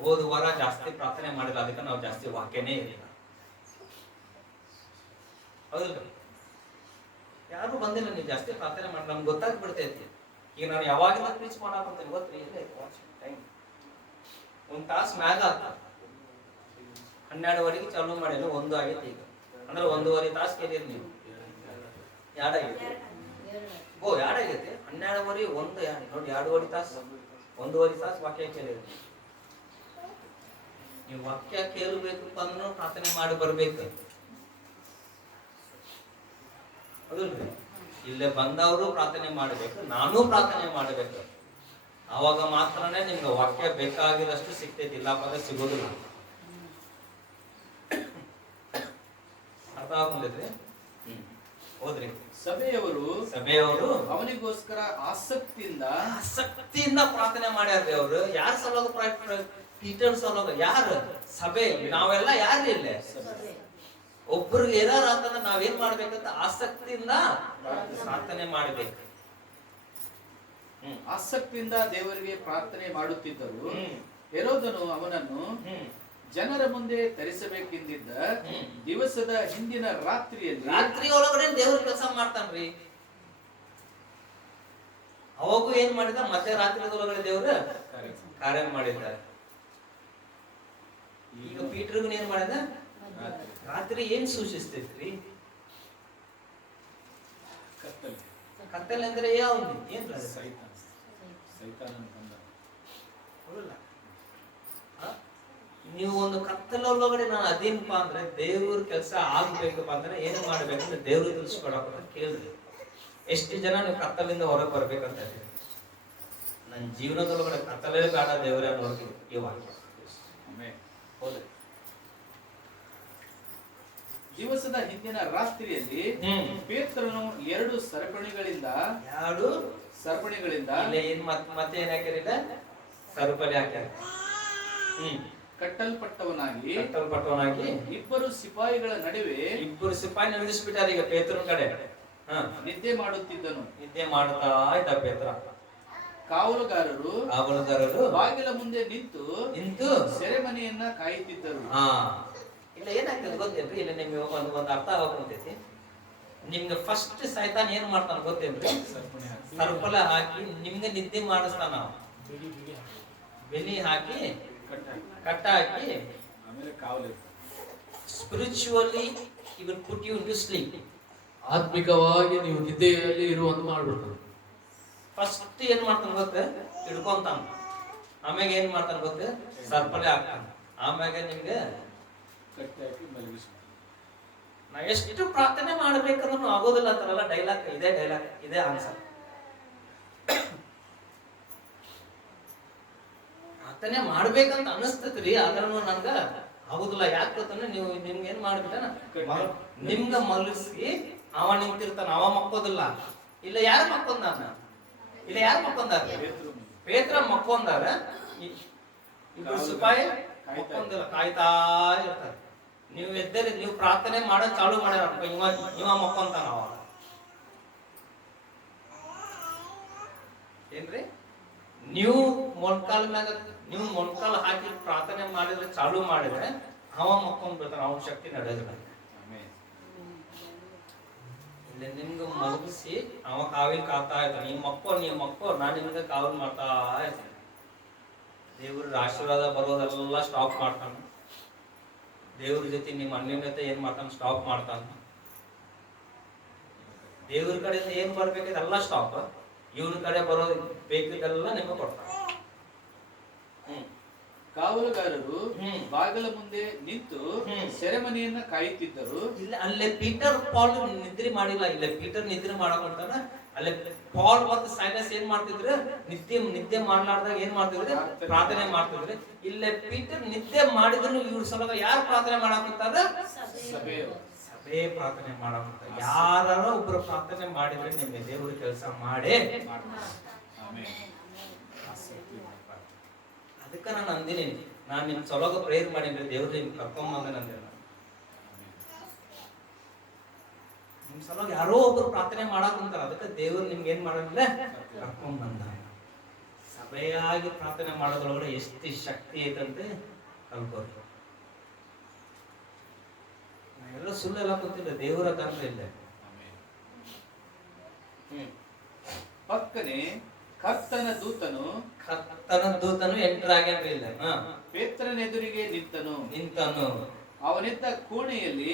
ಹೋದ ವಾರ ಜಾಸ್ತಿ ಪ್ರಾರ್ಥನೆ ಮಾಡಿಲ್ಲ, ಅದಕ್ಕೆ ನಾವು ಜಾಸ್ತಿ ವಾಕ್ಯನೇ ಇರಲಿಲ್ಲ. ಹೌದಿಲ್ಲ? ಯಾರು ಬಂದಿಲ್ಲ, ನೀವು ಜಾಸ್ತಿ ಪ್ರಾರ್ಥನೆ ಮಾಡಿ ನಮ್ಗೆ ಗೊತ್ತಾಗ್ಬಿಡ್ತೈತಿ. ಈಗ ನಾನು ಯಾವಾಗಿಂದ ಪ್ರೀಚ್ ಮಾಡಾಕಂತೀನಿ ಗೊತ್ತ್ರಿ, ಟೈಮ್ ಒಂದು ತಾಸು ಮ್ಯಾಗ ಆಗ್ತದೆ. 12ವರೆಗೆ ಚಾಲೂ ಮಾಡಿಲ್ಲ, 1 ಆಗೈತಿ ಈಗ. ಅಂದ್ರೆ 1.5 ತಾಸು ಕೇಳಿರಿ ನೀವು. 2 ಆಗೈತಿ. ಓ 2 ಆಗೈತಿ. 12ವರೆ 1 ನೋಡಿ, 2.5 ತಾಸು, 1.5 ತಾಸು ವಾಕ್ಯ ಕೇಳಿರಿ. ನೀವು ವಾಕ್ಯ ಕೇಳಬೇಕು ಅಂದ್ರೂ ಪ್ರಾರ್ಥನೆ ಮಾಡಿ ಬರ್ಬೇಕು. ಹೌದಲ್ರಿ? ಇಲ್ಲೇ ಬಂದವರು ಪ್ರಾರ್ಥನೆ ಮಾಡಬೇಕು, ನಾನು ಪ್ರಾರ್ಥನೆ ಮಾಡಬೇಕು. ಆವಾಗ ಮಾತ್ರನೇ ನಿಮ್ಗೆ ವಾಕ್ಯ ಬೇಕಾಗಿರೋಷ್ಟು ಸಿಗ್ತೈತಿ, ಇಲ್ಲಪ್ಪ ಅಂದ್ರೆ ಸಿಗೋದಿಲ್ಲ. ಅರ್ಥ ಆಗ್ತೈತ್ರಿ? ಹೋದ್ರಿ ಸಭೆಯವರು ಅವನಿಗೋಸ್ಕರ ಆಸಕ್ತಿಯಿಂದ ಪ್ರಾರ್ಥನೆ ಮಾಡ್ಯಾರ್ರಿ. ಅವರು ಯಾರ ಸಲುವಾಗಿ? ಪೀಟರ್ ಸಲುವಾಗಿ. ಯಾರು? ಸಭೆ. ನಾವೆಲ್ಲ ಯಾರು ಇಲ್ಲೇ? ಒಬ್ಬರಿಗೆ ಏನಾರ ಅಂತಂದ್ರೆ ನಾವೇನ್ ಮಾಡ್ಬೇಕಂತ ಆಸಕ್ತಿಯಿಂದ ಪ್ರಾರ್ಥನೆ ಮಾಡ್ಬೇಕು. ಆಸಕ್ತಿಯಿಂದ ದೇವರಿಗೆ ಪ್ರಾರ್ಥನೆ ಮಾಡುತ್ತಿದ್ದರು. ಹೆರೋದನು ಅವನನ್ನು ಜನರ ಮುಂದೆ ತರಿಸಬೇಕೆಂದಿದ್ದ ದಿವಸದ ಹಿಂದಿನ ರಾತ್ರಿ ಒಳಗಡೆ ದೇವ್ರ ಕೆಲಸ ಮಾಡ್ತಾನ್ರಿ. ಅವಾಗೂ ಏನ್ ಮಾಡಿದ? ಮತ್ತೆ ರಾತ್ರಿದೊಳಗಡೆ ದೇವ್ರ ಕಾರ್ಯ ಮಾಡಿದ್ದಾರೆ. ಈಗ ಪೀಟರ್ಗೂ ಏನ್ ಮಾಡಿದ? ರಾತ್ರಿ ಏನ್ ಸೂಚಿಸ್ತೈತ್ರಿ? ಕತ್ತಲೆ ಅಂದ್ರೆ ಯಾವ್ದು? ಏನ್ ನೀವು ಒಂದು ಕತ್ತಲೊಳಗಡೆ ನಾನು ಅದೇನಪ್ಪ ಅಂದ್ರೆ ದೇವ್ರ ಕೆಲಸ ಆಗ್ಬೇಕಪ್ಪ ಅಂದ್ರೆ ಏನ್ ಮಾಡ್ಬೇಕಂದ್ರೆ ದೇವ್ರು ತಿಳಿಸ್ಕೊಡಪ್ಪ ಕೇಳ್ರಿ. ಎಷ್ಟು ಜನ ನೀವು ಕತ್ತಲಿಂದ ಹೊರಗೆ ಬರ್ಬೇಕಂತ ಹೇಳಿ? ನನ್ನ ಜೀವನದೊಳಗಡೆ ಕತ್ತಲೇ ಬೇಡ ದೇವರೇ ಅನ್ನೋರ್ಗೆ ಇವಾಗ ಹೌದು. ದಿವಸದ ಹಿಂದಿನ ರಾತ್ರಿಯಲ್ಲಿ ಪೇತ್ರನು 2 ಸರಪಣಿಗಳಿಂದ ಏನ್ ಮತ್ತೆ ಏನ್ ಹಾಕ್ಯಾರಿಲ್ಲ? ಸರಪಳಿ ಹಾಕ್ಯಾರ. ಕಟ್ಟಲ್ಪಟ್ಟವನಾಗಿ 2 ಸಿಪಾಯಿಗಳ ನಡುವೆ ಸಿಪಾಯಿ ನಿಲ್ಲಿಸ್ಬಿಟ್ಟಾರ. ಈಗ ಪೇತ್ರನ ಕಡೆ ನಿದ್ದೆ ಮಾಡುತ್ತಿದ್ದನು. ನಿದ್ದೆ ಮಾಡ್ತಾ ಇದ್ದ ಪೇತ್ರ. ಕಾವಲುಗಾರರು ಬಾಗಿಲ ಮುಂದೆ ನಿಂತು ಸೆರೆಮನೆಯನ್ನ ಕಾಯುತ್ತಿದ್ದರು. ಇಲ್ಲ ಏನಾಗ್ತದೆ ಗೊತ್ತೇನ್ರಿ? ಇಲ್ಲ ನಿಮ್ಗೆ ಒಂದು ಅರ್ಥ ಆಗೋಕಂತೈತಿ. ನಿಮ್ಗೆ ಫಸ್ಟ್ ಸೈತಾನ್ ಏನ್ ಮಾಡ್ತಾನ ಗೊತ್ತೇನ್ರಿ? ಸರ್ಪಲ ಹಾಕಿ ನಿಮ್ಗೆ ನಿದ್ದೆ ಮಾಡಿಸ್ತಾನ. ಬೆಲಿ ಹಾಕಿ ಕಟ್ಟ ಹಾಕಿ spiritually he will put you into sleep. ಆತ್ಮಿಕವಾಗಿ ನೀವು ನಿದ್ದೆಯಲ್ಲಿ ಇರುವಂತ ಮಾಡ್ಬಿಡ್ತಾನೆ. ಫಸ್ಟ್ ಏನ್ ಮಾಡ್ತಾನ ಗೊತ್ತ? ಹಿಡ್ಕೊಂತಾನ. ಆಮ್ಯಾಗ ಏನ್ ಮಾಡ್ತಾನ ಗೊತ್ತ? ಸರ್ಪಲೆ ಹಾಕ್ತಾನ. ಆಮ್ಯಾಗ ನಿಮ್ಗೆ ನಾ ಎಷ್ಟು ಪ್ರಾರ್ಥನೆ ಮಾಡ್ಬೇಕಂದ್ರೂ ಆಗೋದಿಲ್ಲ ಅಂತಾರಲ್ಲ ಡೈಲಾಗ್, ಇದೇ ಆನ್ಸರ್. ಪ್ರಾರ್ಥನೆ ಮಾಡ್ಬೇಕಂತ ಅನಿಸ್ತೈತ್ರಿ, ಆದ್ರೂ ನನ್ಗ ಆಗುದಿಲ್ಲ. ಯಾಕೆ ಗೊತ್ತಂದ್ರೆ ನೀವು ನಿಮ್ಗೆ ಏನ್ ಮಾಡ್ಬಿಟ್ಟ ನಿಮ್ಗ ಮಲಗಿಸಿ ಅವ ನಿಂತಿರ್ತಾನ, ಅವ ಮಕ್ಕೋದಿಲ್ಲ. ಇಲ್ಲ ಯಾರು ಮಕ್ಕೊಂದಾರ? ಪೇತ್ರ ಮಕ್ಕೊಂದಾರ. ಇಬ್ರು ಸಿಪಾಯಿ ಮಕ್ಕೊಂದಿಲ್ಲ, ಕಾಯ್ತಾ ಇರ್ತಾರೆ. ನೀವು ಎದ್ದಲ್ಲಿ ನೀವು ಪ್ರಾರ್ಥನೆ ಮಾಡೋದ್ ಚಾಲು ಮಾಡ್ಯಾರ, ಇವ ಮಕ್ಕೊಂತಾನ. ಅವಾಗ ಏನ್ರಿ? ನೀವು ಮೊಣಕಾಲ ಮ್ಯಾಗ ಮೊಣಕಾಲ ಹಾಕಿ ಪ್ರಾರ್ಥನೆ ಮಾಡಿದ್ರೆ ಚಾಲು ಮಾಡಿದ್ರೆ ಅವ ಮಕ್ಕೊಂಡ್ ಬಿಡ್ತಾನ. ಅವನ ಶಕ್ತಿ ನಡೆಯೋದಿಲ್ಲ. ಇಲ್ಲ ನಿಮ್ಗೆ ಮಲಗಿಸಿ ಅವ ಕಾವಿಲ್ ಕಾತಾ ಇರ್ತಾನೆ. ನೀವು ಮಕ್ಕೋ ನಾನು ನಿಮ್ಗೆ ಕಾವಲ್ ಮಾಡ್ತಾ ಇರ್ತಾನೆ. ದೇವ್ರ ಆಶೀರ್ವಾದ ಬರೋದೆಲ್ಲ ಸ್ಟಾಪ್ ಮಾಡ್ತಾನ. ದೇವ್ರ ಜೊತೆ ನಿಮ್ಮ ಅನ್ಯೋನ್ಯತೆ ಏನ್ ಮಾಡ್ತಾನ? ಸ್ಟಾಪ್ ಮಾಡ್ತಾನ. ದೇವ್ರ ಕಡೆಯಿಂದ ಏನ್ ಬರ್ಬೇಕಿದೆಲ್ಲ ಸ್ಟಾಪ್. ಇವನ ಕಡೆ ಬರೋ ಬೇಕಿದ್ದೆಲ್ಲ ನಿಮಗೆ ಕೊಡ್ತಾನ. ಕಾವಲುಗಾರರು ಬಾಗಿಲ ಮುಂದೆ ನಿಂತು ಸೆರೆಮನೆಯನ್ನ ಕಾಯುತ್ತಿದ್ದರು. ಇಲ್ಲ ಅಲ್ಲೇ ಪೀಟರ್ ಪಾಲ್ ನಿದ್ರೆ ಮಾಡಿಲ್ಲ. ಇಲ್ಲ ಪೀಟರ್ ನಿದ್ರೆ ಮಾಡಕೊಂತಾನ. ಅಲ್ಲೇ ಪಾಲ್ ಮತ್ತು ಸೈಲಸ್ ಏನ್ ಮಾಡ್ತಿದ್ರು? ನಿದ್ದೆ ಮಾಡ್ಲಾರ್ದಾಗ ಏನ್ ಮಾಡ್ತಿದ್ರು? ಪ್ರಾರ್ಥನೆ ಮಾಡ್ತಿದ್ರು. ಇಲ್ಲೇ ಪೀಟರ್ ನಿದ್ದೆ ಮಾಡಿದ್ರು ಇವ್ರ ಸಲುವಾಗಿ ಯಾರು ಪ್ರಾರ್ಥನೆ ಮಾಡಾಕಂತಾರ? ಸಭೆ ಪ್ರಾರ್ಥನೆ ಮಾಡಾಕಂತ. ಯಾರು ಒಬ್ರು ಪ್ರಾರ್ಥನೆ ಮಾಡಿದ್ರೆ ನಿಮ್ಗೆ ದೇವ್ರ ಕೆಲಸ ಮಾಡೇ. ಅದಕ್ಕೆ ನಾನು ಅಂದಿನಿ, ನಾನು ನಿಮ್ ಸಲುವಾಗಿ ಪ್ರೇಯರ್ ಮಾಡೀನಿ, ದೇವ್ರು ನಿಮ್ಗೆ ಕರ್ಕೊಂಬಂದ ಅಂದೆ. ನಿಮ್ ಸಲುವಾಗಿ ಯಾರೋ ಒಬ್ರು ಪ್ರಾರ್ಥನೆ ಮಾಡಕ್ ಕುಂತಾರ, ಅದಕ್ಕೆ ದೇವ್ರು ನಿಮ್ಗೆ ಏನ್ ಮಾಡಂದ್ರೆ ಕರ್ಕೊಂಬಂದ. ಸಭೆಯಾಗಿ ಪ್ರಾರ್ಥನೆ ಮಾಡೋದ್ರೊಳಗಡೆ ಎಷ್ಟು ಶಕ್ತಿ ಐತಂತೆ ಕಲ್ಕೋರಿ. ಎಲ್ಲ ಸುಳ್ಳೆಲ್ಲ ಗೊತ್ತಿಲ್ಲ, ದೇವರ ಕರ್ತ ಇಲ್ಲ. ಪಕ್ಕನೆ ಕರ್ತನ ದೂತನು ಎಂಟರ್ ಆಗ್ಯಾನ್ರಿ ಇಲ್ಲ. ಪೇತ್ರನೆದುರಿಗೆ ನಿಂತನು. ಅವನಿದ್ದ ಕೋಣೆಯಲ್ಲಿ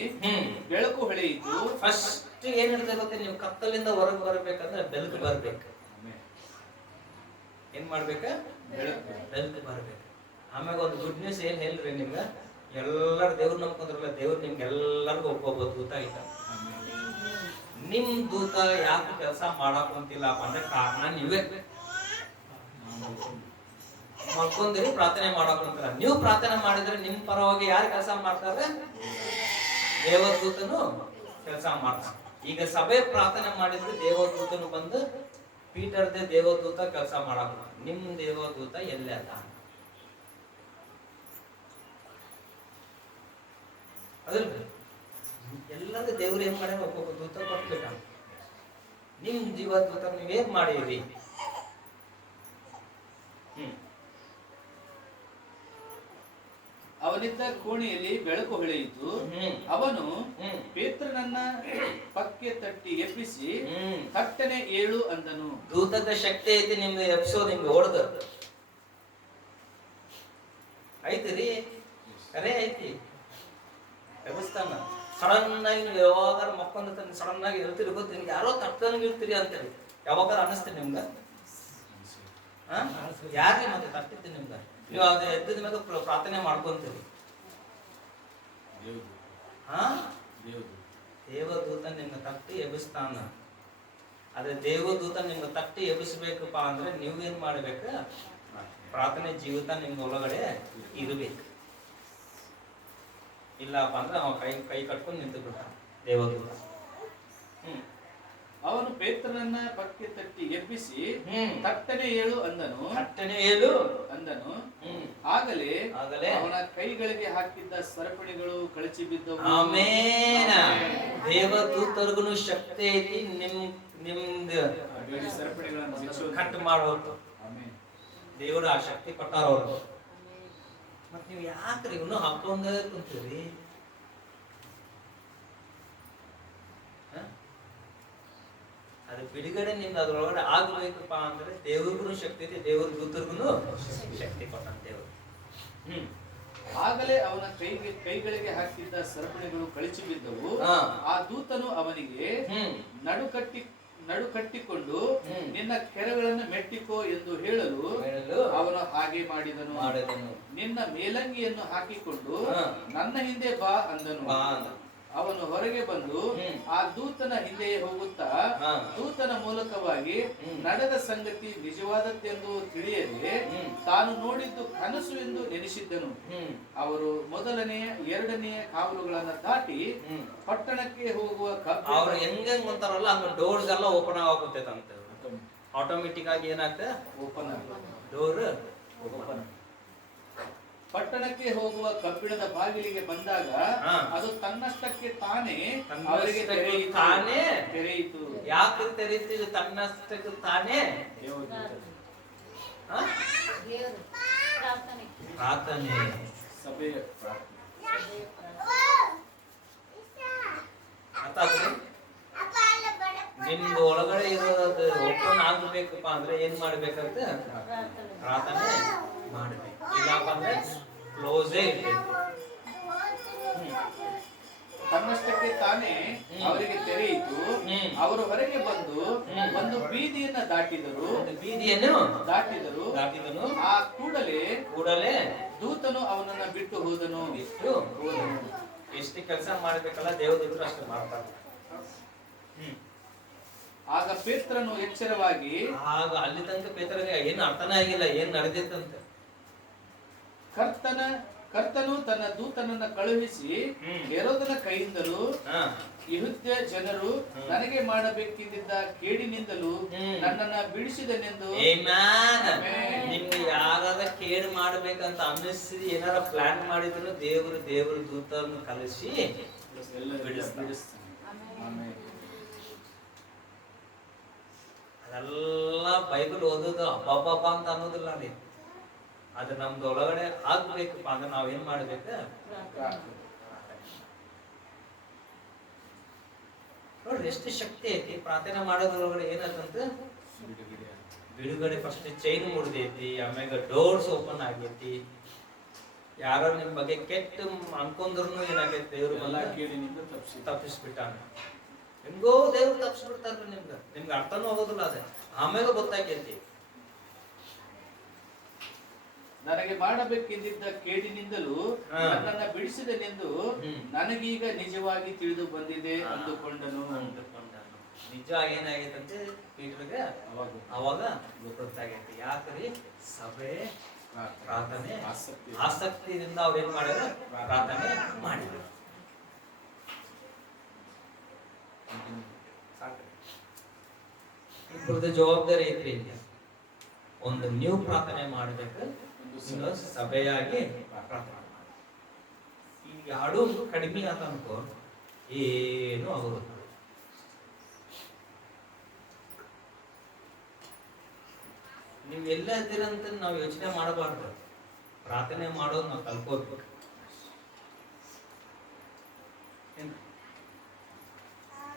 ಬೆಳಕು ಹೊಳೆಯಿತು. ಫಸ್ಟ್ ಏನ್ ಹೇಳ್ತಾ ಗೊತ್ತೆ, ನೀವು ಕತ್ತಲಿಂದ ಹೊರಗೆ ಬರ್ಬೇಕಂದ್ರೆ ಬೆಳಕು ಬರ್ಬೇಕು. ಏನ್ ಮಾಡ್ಬೇಕ? ಬೆಳಕು ಬರ್ಬೇಕು. ಆಮ್ಯಾಗ ಒಂದು ಗುಡ್ ನ್ಯೂಸ್ ಏನ್ ಹೇಳ್ರಿ ನಿಮ್ಗ, ಎಲ್ಲಾರು ದೇವ್ರು ನಂಬ್ಕೊಂಡ್ರಲ್ಲ, ದೇವ್ರು ನಿಮ್ಗೆಲ್ಲರಿಗೂ ಒಬ್ಬೊಬ್ಬ ದೂತ ಐತ. ನಿಮ್ ದೂತ ಯಾಕೆ ಕೆಲಸ ಮಾಡಕ್ ಕುಂತಿಲ್ಲಪ್ಪ ಅಂದ್ರೆ ಕಾರಣ ನೀವೇ ಮಲ್ಕೊಂಡ್ರಿ, ಪ್ರಾರ್ಥನೆ ಮಾಡಕ್ ಕುಂತಾರ. ನೀವು ಪ್ರಾರ್ಥನೆ ಮಾಡಿದ್ರೆ ನಿಮ್ ಪರವಾಗಿ ಯಾರು ಕೆಲಸ ಮಾಡ್ತಾರೆ? ದೇವದೂತನು ಕೆಲಸ ಮಾಡ್ತಾನೆ. ಈಗ ಸಭೆ ಪ್ರಾರ್ಥನೆ ಮಾಡಿದ್ರೆ ದೇವದೂತನು ಬಂದು ಪೀಟರ್ದೇ ದೇವದೂತ ಕೆಲಸ ಮಾಡಕ್, ನಿಮ್ ದೇವದೂತ ಎಲ್ಲೇ ಅಲ್ಲ. ಅದ್ರಲ್ಲಿ ಎಲ್ಲರೂ ದೇವ್ರು ಏನ್ ಮಾಡ್ಯಾರ, ಒಬ್ಬೊಬ್ಬ ದೂತ ಕೊಟ್ಬೇಕ. ನಿಮ್ ಜೀವದೂತ ನೀವೇನ್ ಮಾಡಿರಿ? ಅವನಿದ್ದ ಕೋಣೆಯಲ್ಲಿ ಬೆಳಕು ಹೊಳೆಯಿತು. ಅವನು ಪೇತ್ರನನ್ನ ಪಕ್ಕೆ ತಟ್ಟಿ ಎಬ್ಬಿಸಿ ತಟ್ಟನೆ ಏಳು ಅಂದನು. ದೂತದ ಶಕ್ತಿ ಐತಿ ನಿಮ್ದು ಎಬ್ಸೋದು, ನಿಮ್ಗೆ ಹೊಡೆದ ಐತಿರಿ, ಕರೆ ಐತಿ, ಎಬ್ಬಿಸ್ತಾನ. ಸಡನ್ ಆಗಿ ನೀವು ಯಾವಾಗಾರ ಮಕ್ಕೊಂಡ್ ಸಡನ್ ಆಗಿ ಇರ್ತೀರಿ ಗೊತ್ತ, ನಿಮ್ಗೆ ಯಾರೋ ತಟ್ಟಂಗ್ ಇರ್ತೀರಿ ಅಂತೇಳಿ ಯಾವಾಗಾರ ಅನಿಸ್ತೀರಿ ನಿಮ್ಗ? ಯಾರಿಗೆ ಮತ್ತೆ ತಟ್ಟಿರ್ತೀರಿ ನಿಮ್ಗ? ನೀವು ಅದ ಎದ್ದ ಮ್ಯಾಗ ಪ್ರಾರ್ಥನೆ ಮಾಡ್ಕೊಂತೀರಿ. ದೇವದೂತ ನಿಮ್ಗೆ ತಟ್ಟಿ ಎಬ್ಬಿಸ್ತಾನ. ಅದೇ ದೇವದೂತ ನಿಮ್ಗೆ ತಟ್ಟಿ ಎಬ್ಬಿಸ್ಬೇಕಪ್ಪ ಅಂದ್ರೆ ನೀವೇನ್ ಮಾಡ್ಬೇಕ? ಪ್ರಾರ್ಥನೆ ಜೀವಿತ ನಿಮ್ಗೆ ಒಳಗಡೆ ಇರ್ಬೇಕು. ಇಲ್ಲಪ್ಪ ಅಂದ್ರೆ ಅವ ಕೈ ಕಟ್ಕೊಂಡು ನಿಂತು ಬಿಟ್ಟ ದೇವದೂತ. ಅವನು ಪೇತ್ರನನ್ನ ಪಕ್ಕೆ ತಟ್ಟಿ ಎಬ್ಬಿಸಿ ತಟ್ಟನೆ ಏಳು ಅಂದನು. ಆಗಲೇ ಅವನ ಕೈಗಳಿಗೆ ಹಾಕಿದ್ದ ಸರಪಣಿಗಳು ಕಳಚಿ ಬಿದ್ದವು. ಆಮೇನ್. ದೇವದೂತರಿಗೂ ಶಕ್ತಿ ಐತಿ ನಿಮ್ದು ಸರಪಣಿಗಳನ್ನು ಕಟ್ ಮಾಡೋದು. ದೇವರು ಆ ಶಕ್ತಿ ಕೊಟ್ಟಾರ ಅವರು. ಮತ್ ನೀವು ಯಾಕ್ರಿ ಇವನು ಹಾಕೊಂಡ ಕುಂತೀರಿ? ಅದ್ರ ಬಿಡುಗಡೆ ನಿಮ್ದು ಅದ್ರೊಳಗಡೆ ಆಗ್ಬೇಕಪ್ಪ ಅಂದ್ರೆ ದೇವ್ರಿಗೂ ಶಕ್ತಿ ಐತಿ, ದೇವ್ರ ದೂತರಿಗೂ ಶಕ್ತಿ ಕೊಟ್ಟ ದೇವ್ರು. ಆಗಲೇ ಅವನ ಕೈಗಳಿಗೆ ಹಾಕಿದ್ದ ಸರಪಣಿಗಳು ಕಳಚಿ ಬಿದ್ದವು. ಆ ದೂತನು ಅವನಿಗೆ ನಡುಕಟ್ಟಿಕೊಂಡು ನಿನ್ನ ಕೆರಗಳನ್ನು ಮೆಟ್ಟಿಕೋ ಎಂದು ಹೇಳಲು ಅವನು ಹಾಗೆ ಮಾಡಿದನು. ನಿನ್ನ ಮೇಲಂಗಿಯನ್ನು ಹಾಕಿಕೊಂಡು ನನ್ನ ಹಿಂದೆ ಬಾ ಅಂದನು. ಅವನು ಹೊರಗೆ ಬಂದು ಆ ದೂತನ ಹಿಂದೆಯೇ ಹೋಗುತ್ತಾ ದೂತನ ಮೂಲಕವಾಗಿ ನಡೆದ ಸಂಗತಿ ನಿಜವಾದದ್ದೆಂದು ತಿಳಿಯದೆ ತಾನು ನೋಡಿದ್ದು ಕನಸು ಎಂದು ನೆನೆಸಿದ್ದನು. ಅವರು ಮೊದಲನೆಯ ಎರಡನೆಯ ಕಾವಲುಗಳನ್ನ ದಾಟಿ ಪಟ್ಟಣಕ್ಕೆ ಹೋಗುವ ಅವ್ರು ಹೆಂಗ್ ಗೊತ್ತಾರಲ್ಲ ಹಂಗ ಡೋರ್ಸ್ ಎಲ್ಲ ಓಪನ್ ಆಗುತ್ತೈತಂತ. ಆಟೋಮೆಟಿಕ್ ಆಗಿ ಏನಾಗ್ತದೆ? Open door open. ಪಟ್ಟಣಕ್ಕೆ ಹೋಗುವ ಕಬ್ಬಿಣದ ಬಾಗಿಲಿಗೆ ಬಂದಾಗ ಅದು ತನ್ನಷ್ಟಕ್ಕೆ ತಾನೇ ಅವರಿಗೆ ತೆರೆಯಿತು. ಯಾಕೆ ತೆರೀತಿದ್ದು? ತನ್ನಷ್ಟಕ್ಕೆ ತಾನೇ ಪ್ರಾರ್ಥನೆ, ಸಭೆಯ ನಿಮ್ದು ಒಳಗಡೆ ಇರೋದು ಓಪನ್ ಆಗ್ಬೇಕಪ್ಪ ಅಂದ್ರೆ ಏನ್ ಮಾಡ್ಬೇಕಂತ ಪ್ರಾರ್ಥನೆ ಮಾಡ್ಬೇಕು. ಇಲ್ಲಪ್ಪ ಅಂದ್ರೆ ಕ್ಲೋಸೇ ಇರ್ತೈತಿ. ತನ್ನಷ್ಟಕ್ಕೆ ತಾನೇ ಅವರಿಗೆ ತೆರೆಯಿತು. ಅವರು ಹೊರಗೆ ಬಂದು ಒಂದು ಬೀದಿಯನ್ನ ದಾಟಿದರು. ಆ ಕೂಡಲೇ ದೂತನು ಅವನನ್ನ ಬಿಟ್ಟು ಹೋದನು. ಎಷ್ಟು ಕೆಲಸ ಮಾಡ್ಬೇಕಲ್ಲ ದೇವದೂತರು ಅಷ್ಟು ಮಾಡ್ತಾರೆ. ಆಗ ಪೇತ್ರನು ಎಚ್ಚರವಾಗಿ, ಆಗ ಅಲ್ಲಿ ತನಕ ಪೇತ್ರನಿಗೆ ಏನು ಅರ್ಥನೇ ಆಗಿಲ್ಲ ಏನ್ ನಡೆದಿತ್ತಂತ. ಕರ್ತನು ತನ್ನ ದೂತನನ್ನ ಕಳುಹಿಸಿ ಹೆರೋದನ ಕೈಯಿಂದಲೂ ಹಾ ಯೆಹೂದ್ಯ ಜನರು ನನಗೆ ಮಾಡಬೇಕಿದ್ದ ಕೇಡಿನಿಂದಲೂ ನನ್ನನ್ನ ಬಿಡಿಸಿದನೆಂದು. ನಿಮ್ಗೆ ಯಾರಾದ ಕೇಡು ಮಾಡ್ಬೇಕಂತ ಅನ್ನಿಸಿ ಏನಾರ ಪ್ಲಾನ್ ಮಾಡಿದ್ರು ದೇವರು ದೂತರನ್ನು ಕಳಿಸಿ ಅದೆಲ್ಲ ಬೈಬಲ್ ಓದೋದು ಅಬ್ಬಬ್ಬ ಅಂತ ಅನ್ನೋದಿಲ್ಲ ರೀ. ಅದು ನಮ್ದು ಒಳಗಡೆ ಆಗ್ಬೇಕಪ್ಪ ಅಂದ್ರೆ ನಾವೇನ್ ಮಾಡ್ಬೇಕು? ನೋಡ್ರಿ ಎಷ್ಟು ಶಕ್ತಿ ಐತಿ ಪ್ರಾರ್ಥನೆ ಮಾಡೋದ್ರೊಳಗಡೆ. ಏನಾಯ್ತಂತ ಬಿಡುಗಡೆ. ಫಸ್ಟ್ ಚೈನ್ ಮುರಿದೈತಿ, ಆಮ್ಯಾಗ ಡೋರ್ಸ್ ಓಪನ್ ಆಗೈತಿ. ಯಾರೋ ನಿಮ್ ಬಗ್ಗೆ ಕೆಟ್ಟ ಅನ್ಕೊಂಡ್ರು ಏನಾಗೈತಿ, ದೇವ್ರ ಕೇಡಿನಿಂದ ತಪ್ಪಿಸ್ಬಿಟ್ಟಾನ. ಹೆಂಗೋ ದೇವ್ರು ತಪ್ಪಿಸ್ಬಿಡ್ತಾರ್ರಿ. ನಿಮ್ಗೆ ಅರ್ಥನೂ ಆಗೋದಿಲ್ಲ. ಅದೇ ಆಮ್ಯಾಗ ಗೊತ್ತಾಗೈತಿ. ನನಗೆ ಮಾಡಬೇಕೆಂದಿದ್ದ ಕೇಡಿನಿಂದಲೂ ನನ್ನನ್ನ ಬಿಡಿಸಿದನೆಂದು ನನಗೀಗ ನಿಜವಾಗಿ ತಿಳಿದು ಬಂದಿದೆ ಅಂದುಕೊಂಡನು. ನಿಜ ಏನಾಗೈತಂತೆ ಪೀಟರ್ಗೆ ಅವಾಗ ಗೊತ್ತಾಗೈತಿ. ಯಾಕ್ರಿ? ಸಭೆ ಪ್ರಾರ್ಥನೆ ಆಸಕ್ತಿಯಿಂದ ಅವ್ರೇನ್ ಮಾಡ್ಯಾರ? ಪ್ರಾರ್ಥನೆ ಮಾಡಿದ್ರು. ಇಬ್ಬರದ್ದು ಜವಾಬ್ದಾರಿ ಐತ್ರಿ. ಒಂದು ನೀವು ಪ್ರಾರ್ಥನೆ ಮಾಡ್ಬೇಕು, ಸಭೆಯಾಗಿ ಪ್ರಾರ್ಥನೆ ಮಾಡಿ. ಈ ಎರಡು ಕಡಿಮೆ ಆತ ಅನ್ಕೋ ಏನು ಆಗೋದು. ನೀವು ಎಲ್ಲ ಇದ್ದೀರಂತ ನಾವು ಯೋಚನೆ ಮಾಡಬಾರ್ದು. ಪ್ರಾರ್ಥನೆ ಮಾಡೋದು ನಾವು ಕಲ್ಕೋಬೇಕು.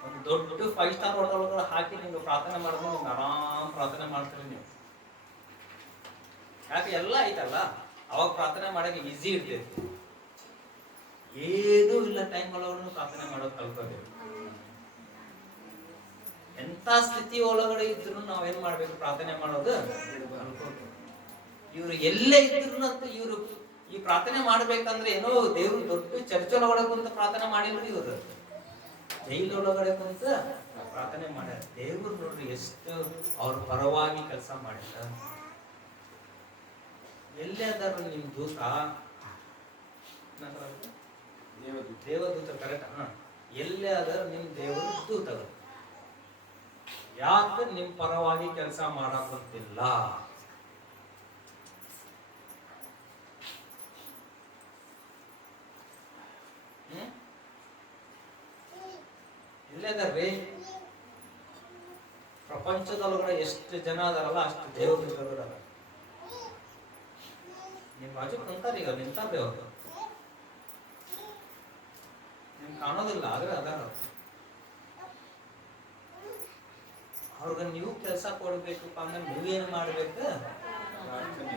ಒಂದು ದೊಡ್ಡ 5 ಸ್ಟಾರ್ ಹೋಟೆಲ್ ಒಳಗಡೆ ಹಾಕಿ ನಿಮ್ಗೆ ಪ್ರಾರ್ಥನೆ ಮಾಡಿದ್ರೆ ನಿಮ್ಗೆ ಆರಾಮ್ ಪ್ರಾರ್ಥನೆ ಮಾಡ್ತೀರಿ ನೀವು. ಯಾಕೆ? ಎಲ್ಲ ಐತಲ್ಲ, ಅವಾಗ ಪ್ರಾರ್ಥನೆ ಮಾಡಕ್ಕೆ ಈಸಿ ಇರ್ತೈತಿ. ಏನೂ ಇಲ್ಲ ಟೈಮ್ ಒಳಗಡೆ ಪ್ರಾರ್ಥನೆ ಮಾಡೋದು ಕಲ್ಕೋಬೇಕು. ಎಂತ ಸ್ಥಿತಿ ಒಳಗಡೆ ಇದ್ರು ನಾವೇನ್ ಮಾಡ್ಬೇಕು? ಪ್ರಾರ್ಥನೆ ಮಾಡೋದು ಕಲ್ಕೋಬೇಕು. ಇವ್ರು ಎಲ್ಲೇ ಇದ್ರು ಅಂತ ಇವ್ರು ಈ ಪ್ರಾರ್ಥನೆ ಮಾಡ್ಬೇಕಂದ್ರೆ ಏನೋ ದೇವ್ರು ದೊಡ್ಡ ಚರ್ಚ್ ಒಳಗಡೆ ಕುಂತ ಪ್ರಾರ್ಥನೆ ಮಾಡಿಲ್ರಿ. ಇವ್ರು ಜೈಲ್ ಒಳಗಡೆ ಕುಂತ ಪ್ರಾರ್ಥನೆ ಮಾಡ್ಯಾರ. ದೇವ್ರು ನೋಡ್ರಿ ಎಷ್ಟು ಅವ್ರ ಪರವಾಗಿ ಕೆಲಸ ಮಾಡಿದ. ಎಲ್ಲೇ ಅದಾರ ನಿಮ್ ದೂತ? ದೇವದೂತ ಕರೆಕ್ಟ್. ಎಲ್ಲೇ ಅದಾರ ನಿಮ್ ದೇವರು ದೂತಗಳು. ಯಾಕೆ ನಿಮ್ ಪರವಾಗಿ ಕೆಲಸ ಮಾಡಕ್ಕಂತಿಲ್ಲ? ಎಲ್ಲೇ ಅದಾರ್ರಿ? ಪ್ರಪಂಚದೊಳಗಡೆ ಎಷ್ಟು ಜನ ಅದಾರಲ್ಲ ಅಷ್ಟು ದೇವದೂತರು ಅದಾರ. ನಿಮ್ ಬಾಜು ಕುಂತಾರ, ಈಗ ನಿಂತಾರ್ರಿ ಅವರು. ನಿಮ್ ಕಾಣೋದಿಲ್ಲ, ಆದ್ರೆ ಅದಾರ. ಅವ್ರಿಗೆ ನೀವು ಕೆಲಸ ಕೊಡ್ಬೇಕಪ್ಪ ಅಂದ್ರೆ ನೀವೇನ್ ಮಾಡ್ಬೇಕು? ಪ್ರಾರ್ಥನೆ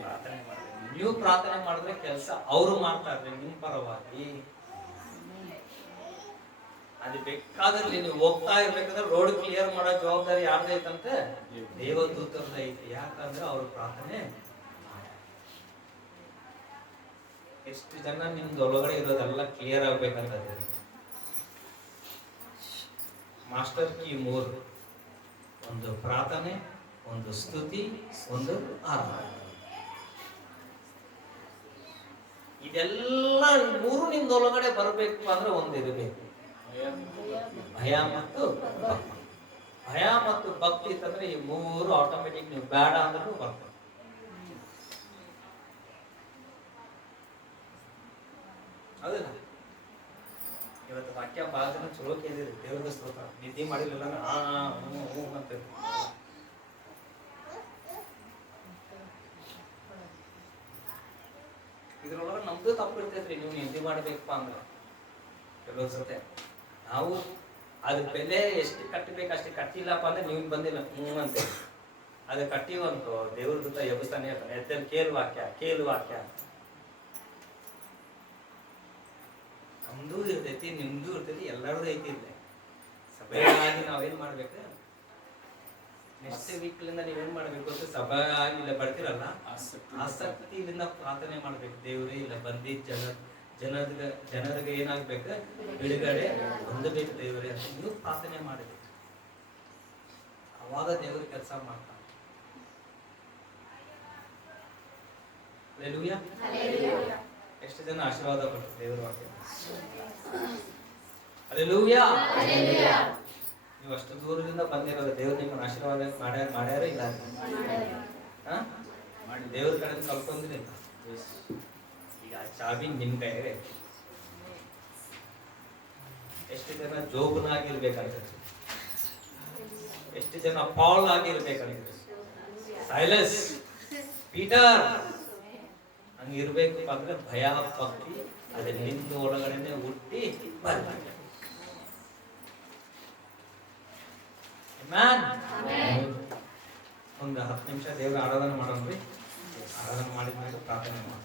ಮಾಡ್ಬೇಕು. ನೀವು ಪ್ರಾರ್ಥನೆ ಮಾಡಿದ್ರೆ ಕೆಲಸ ಅವರು ಮಾಡ್ತಾರ್ರಿ ನಿಮ್ ಪರವಾಗಿ. ಅದು ಬೇಕಾದ್ರೆ ನೀವು ಹೋಗ್ತಾ ಇರ್ಬೇಕಾದ್ರೆ ರೋಡ್ ಕ್ಲಿಯರ್ ಮಾಡೋ ಜವಾಬ್ದಾರಿ ಯಾರ್ದೈತಂತೆ? ದೇವದೂತರದ ಐತಿ. ಯಾಕಂದ್ರೆ ಅವ್ರ ಪ್ರಾರ್ಥನೆ. ಎಷ್ಟು ಜನ ನಿಮ್ದು ಒಳಗಡೆ ಇರೋದೆಲ್ಲ ಕ್ಲಿಯರ್ ಆಗ್ಬೇಕಂತ. ಮಾಸ್ಟರ್ ಕೀ 3: ಒಂದು ಪ್ರಾರ್ಥನೆ, ಒಂದು ಸ್ತುತಿ, ಒಂದು ಆರಾಧನೆ. ಇದೆಲ್ಲ ಮೂರು ನಿಮ್ದು ಒಳಗಡೆ ಬರಬೇಕು ಅಂದ್ರೆ ಒಂದಿರಬೇಕು, ಭಯ ಮತ್ತು ಭಕ್ತಿ. ಭಯ ಮತ್ತು ಭಕ್ತಿ ಅಂತಂದ್ರೆ ಈ ಮೂರು ಆಟೋಮೆಟಿಕ್ ನೀವು ಬೇಡ ಅಂದ್ರೂ ಬರ್ತದೆ. ಹೌದಲ್ಲ? ಇವತ್ತು ವಾಕ್ಯ ಭಾಳ ಜನ ಚಲೋ ಕೇಳಿದ್ರಿ. ದೇವ್ರಿಗೆ ಸ್ತೋತ್ರ. ನಿದ್ದೆ ಮಾಡಿರಲಿಲ್ಲ ಅಂತ ಇದ್ರೊಳಗೆ ನಮ್ದು ತಪ್ಪು ಇರ್ತೈತ್ರಿ. ನೀವು ನಿದ್ದೆ ಮಾಡ್ಬೇಕಪ್ಪ ಅಂದ್ರೆ ಕೆಲವು ಸತೆ ನಾವು ಅದ್ರ ಬೆಲೆ ಎಷ್ಟು ಕಟ್ಟಬೇಕು ಅಷ್ಟು ಕಟ್ಟಿಲ್ಲಪ್ಪ ಅಂದ್ರೆ ನೀವು ಬಂದಿಲ್ಲ ಅಂತ ಅದು ಕಟ್ಟಿವಂತು ದೇವ್ರ ದೂತ ಎಬ್ಬಿಸ್ತಾನೆ ಇರ್ತಾನೆ. ಎತ್ತಲ್ಲಿ ಕೇಳು ವಾಕ್ಯ ನಮ್ದು ಇರ್ತೈತಿ, ನಿಮ್ದು ಇರ್ತೈತಿ, ಎಲ್ಲರದು ಐತಿ. ಇಲ್ಲ ಸಭೆಯಾಗಿ ನಾವೇನ್ ಮಾಡ್ಬೇಕು? ನೆಕ್ಸ್ಟ್ ವೀಕ್ಲಿಂದ ನೀವೇನ್ ಮಾಡ್ಬೇಕು ಅಂತ ಸಭೆಯಾಗಿ ಇಲ್ಲ ಬರ್ತಿರಲ್ಲ, ಆಸಕ್ತಿಯಿಂದ ಪ್ರಾರ್ಥನೆ ಮಾಡ್ಬೇಕು. ದೇವ್ರೇ ಇಲ್ಲ ಬಂದಿದ್ದ ಜನರಿಗೆ ಏನಾಗ್ಬೇಕು? ಬಿಡುಗಡೆ ಹೊಂದಬೇಕು ದೇವರೇ ಅಂತ ನೀವು ಪ್ರಾರ್ಥನೆ ಮಾಡಬೇಕು. ಅವಾಗ ದೇವ್ರ ಕೆಲಸ ಮಾಡ್ತಾನೆ. ಎಷ್ಟು ಜನ ಆಶೀರ್ವಾದ ಕೊಟ್ಟರು ದೇವರ ವಾಕ್ಯ? ಹಲ್ಲೆಲೂಯಾ. ನೀವು ಅಷ್ಟು ದೂರದಿಂದ ಬಂದಿರೋದು ದೇವ್ರು ನಿಮ್ಮನ್ನು ಆಶೀರ್ವಾದ ಮಾಡ್ಯಾರ ಇಲ್ಲ? ದೇವ್ರ ಕಡೆ ಕಲ್ತ್ಕೊಂಡ್ರಿ. ಈಗ ಚಾಬಿ ನಿಮ್ ಕೈಯಾಗ. ಎಷ್ಟು ಜನ ಜೋಬನಾಗಿರ್ಬೇಕಂತ, ಎಷ್ಟು ಜನ ಪಾಲ್ ಆಗಿರ್ಬೇಕಂತ, ಸೈಲಸ್, ಪೀಟರ್ ಹಂಗಿರ್ಬೇಕು ಅಂದ್ರೆ ಭಯ ಭಕ್ತಿ ಅದೇ ನಿಂದ ಒಳಗಡೆನೆ ಹುಟ್ಟಿ ಬರ್ಬೇಕು. ಒಂದು 10 ನಿಮಿಷ ದೇವ್ರ ಆರಾಧನೆ ಮಾಡೋಣ್ರಿ. ಆರಾಧನೆ ಮಾಡಿದ್ಮೇಲೆ ಪ್ರಾರ್ಥನೆ ಮಾಡಿ.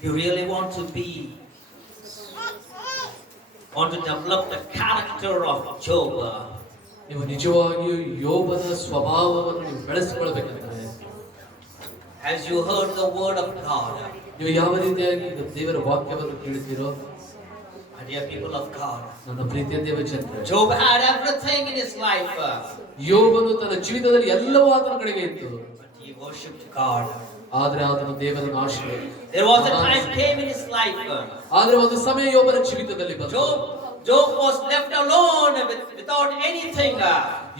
If you really want to develop the character of Job, ನೀವು ನಿಜವಾಗಿಯೂ ಯೋಬನ ಸ್ವಭಾವವನ್ನು ನೀವು ಬೆಳೆಸಿಕೊಳ್ಳಬೇಕಂದ್ರೆ, as you heard the word of God, ನೀವು ಯಾವ ರೀತಿಯಾಗಿ ದೇವರ ವಾಕ್ಯವನ್ನು ಕೇಳುತ್ತೀರೋ, my dear people of God, ನನ್ನ ಪ್ರೀತಿಯ ದೇವ ಜನರೇ, Job had everything in his life, ಯೋಬನು ತನ್ನ ಜೀವಿತದಲ್ಲಿ ಎಲ್ಲವೂ ಆತನ ಕಡೆಗೆ ಇತ್ತು, but he worshipped God. ಆದ್ರೆ ಆತನು ದೇವರನ್ನು ಆಶ್ರಯಿಸಿದ. There was a time came in his life, ಆದ್ರೆ ಒಂದು ಸಮಯ ಯೋಬನ ಜೀವಿತದಲ್ಲಿ ಬಂತು. Job was left alone without anything.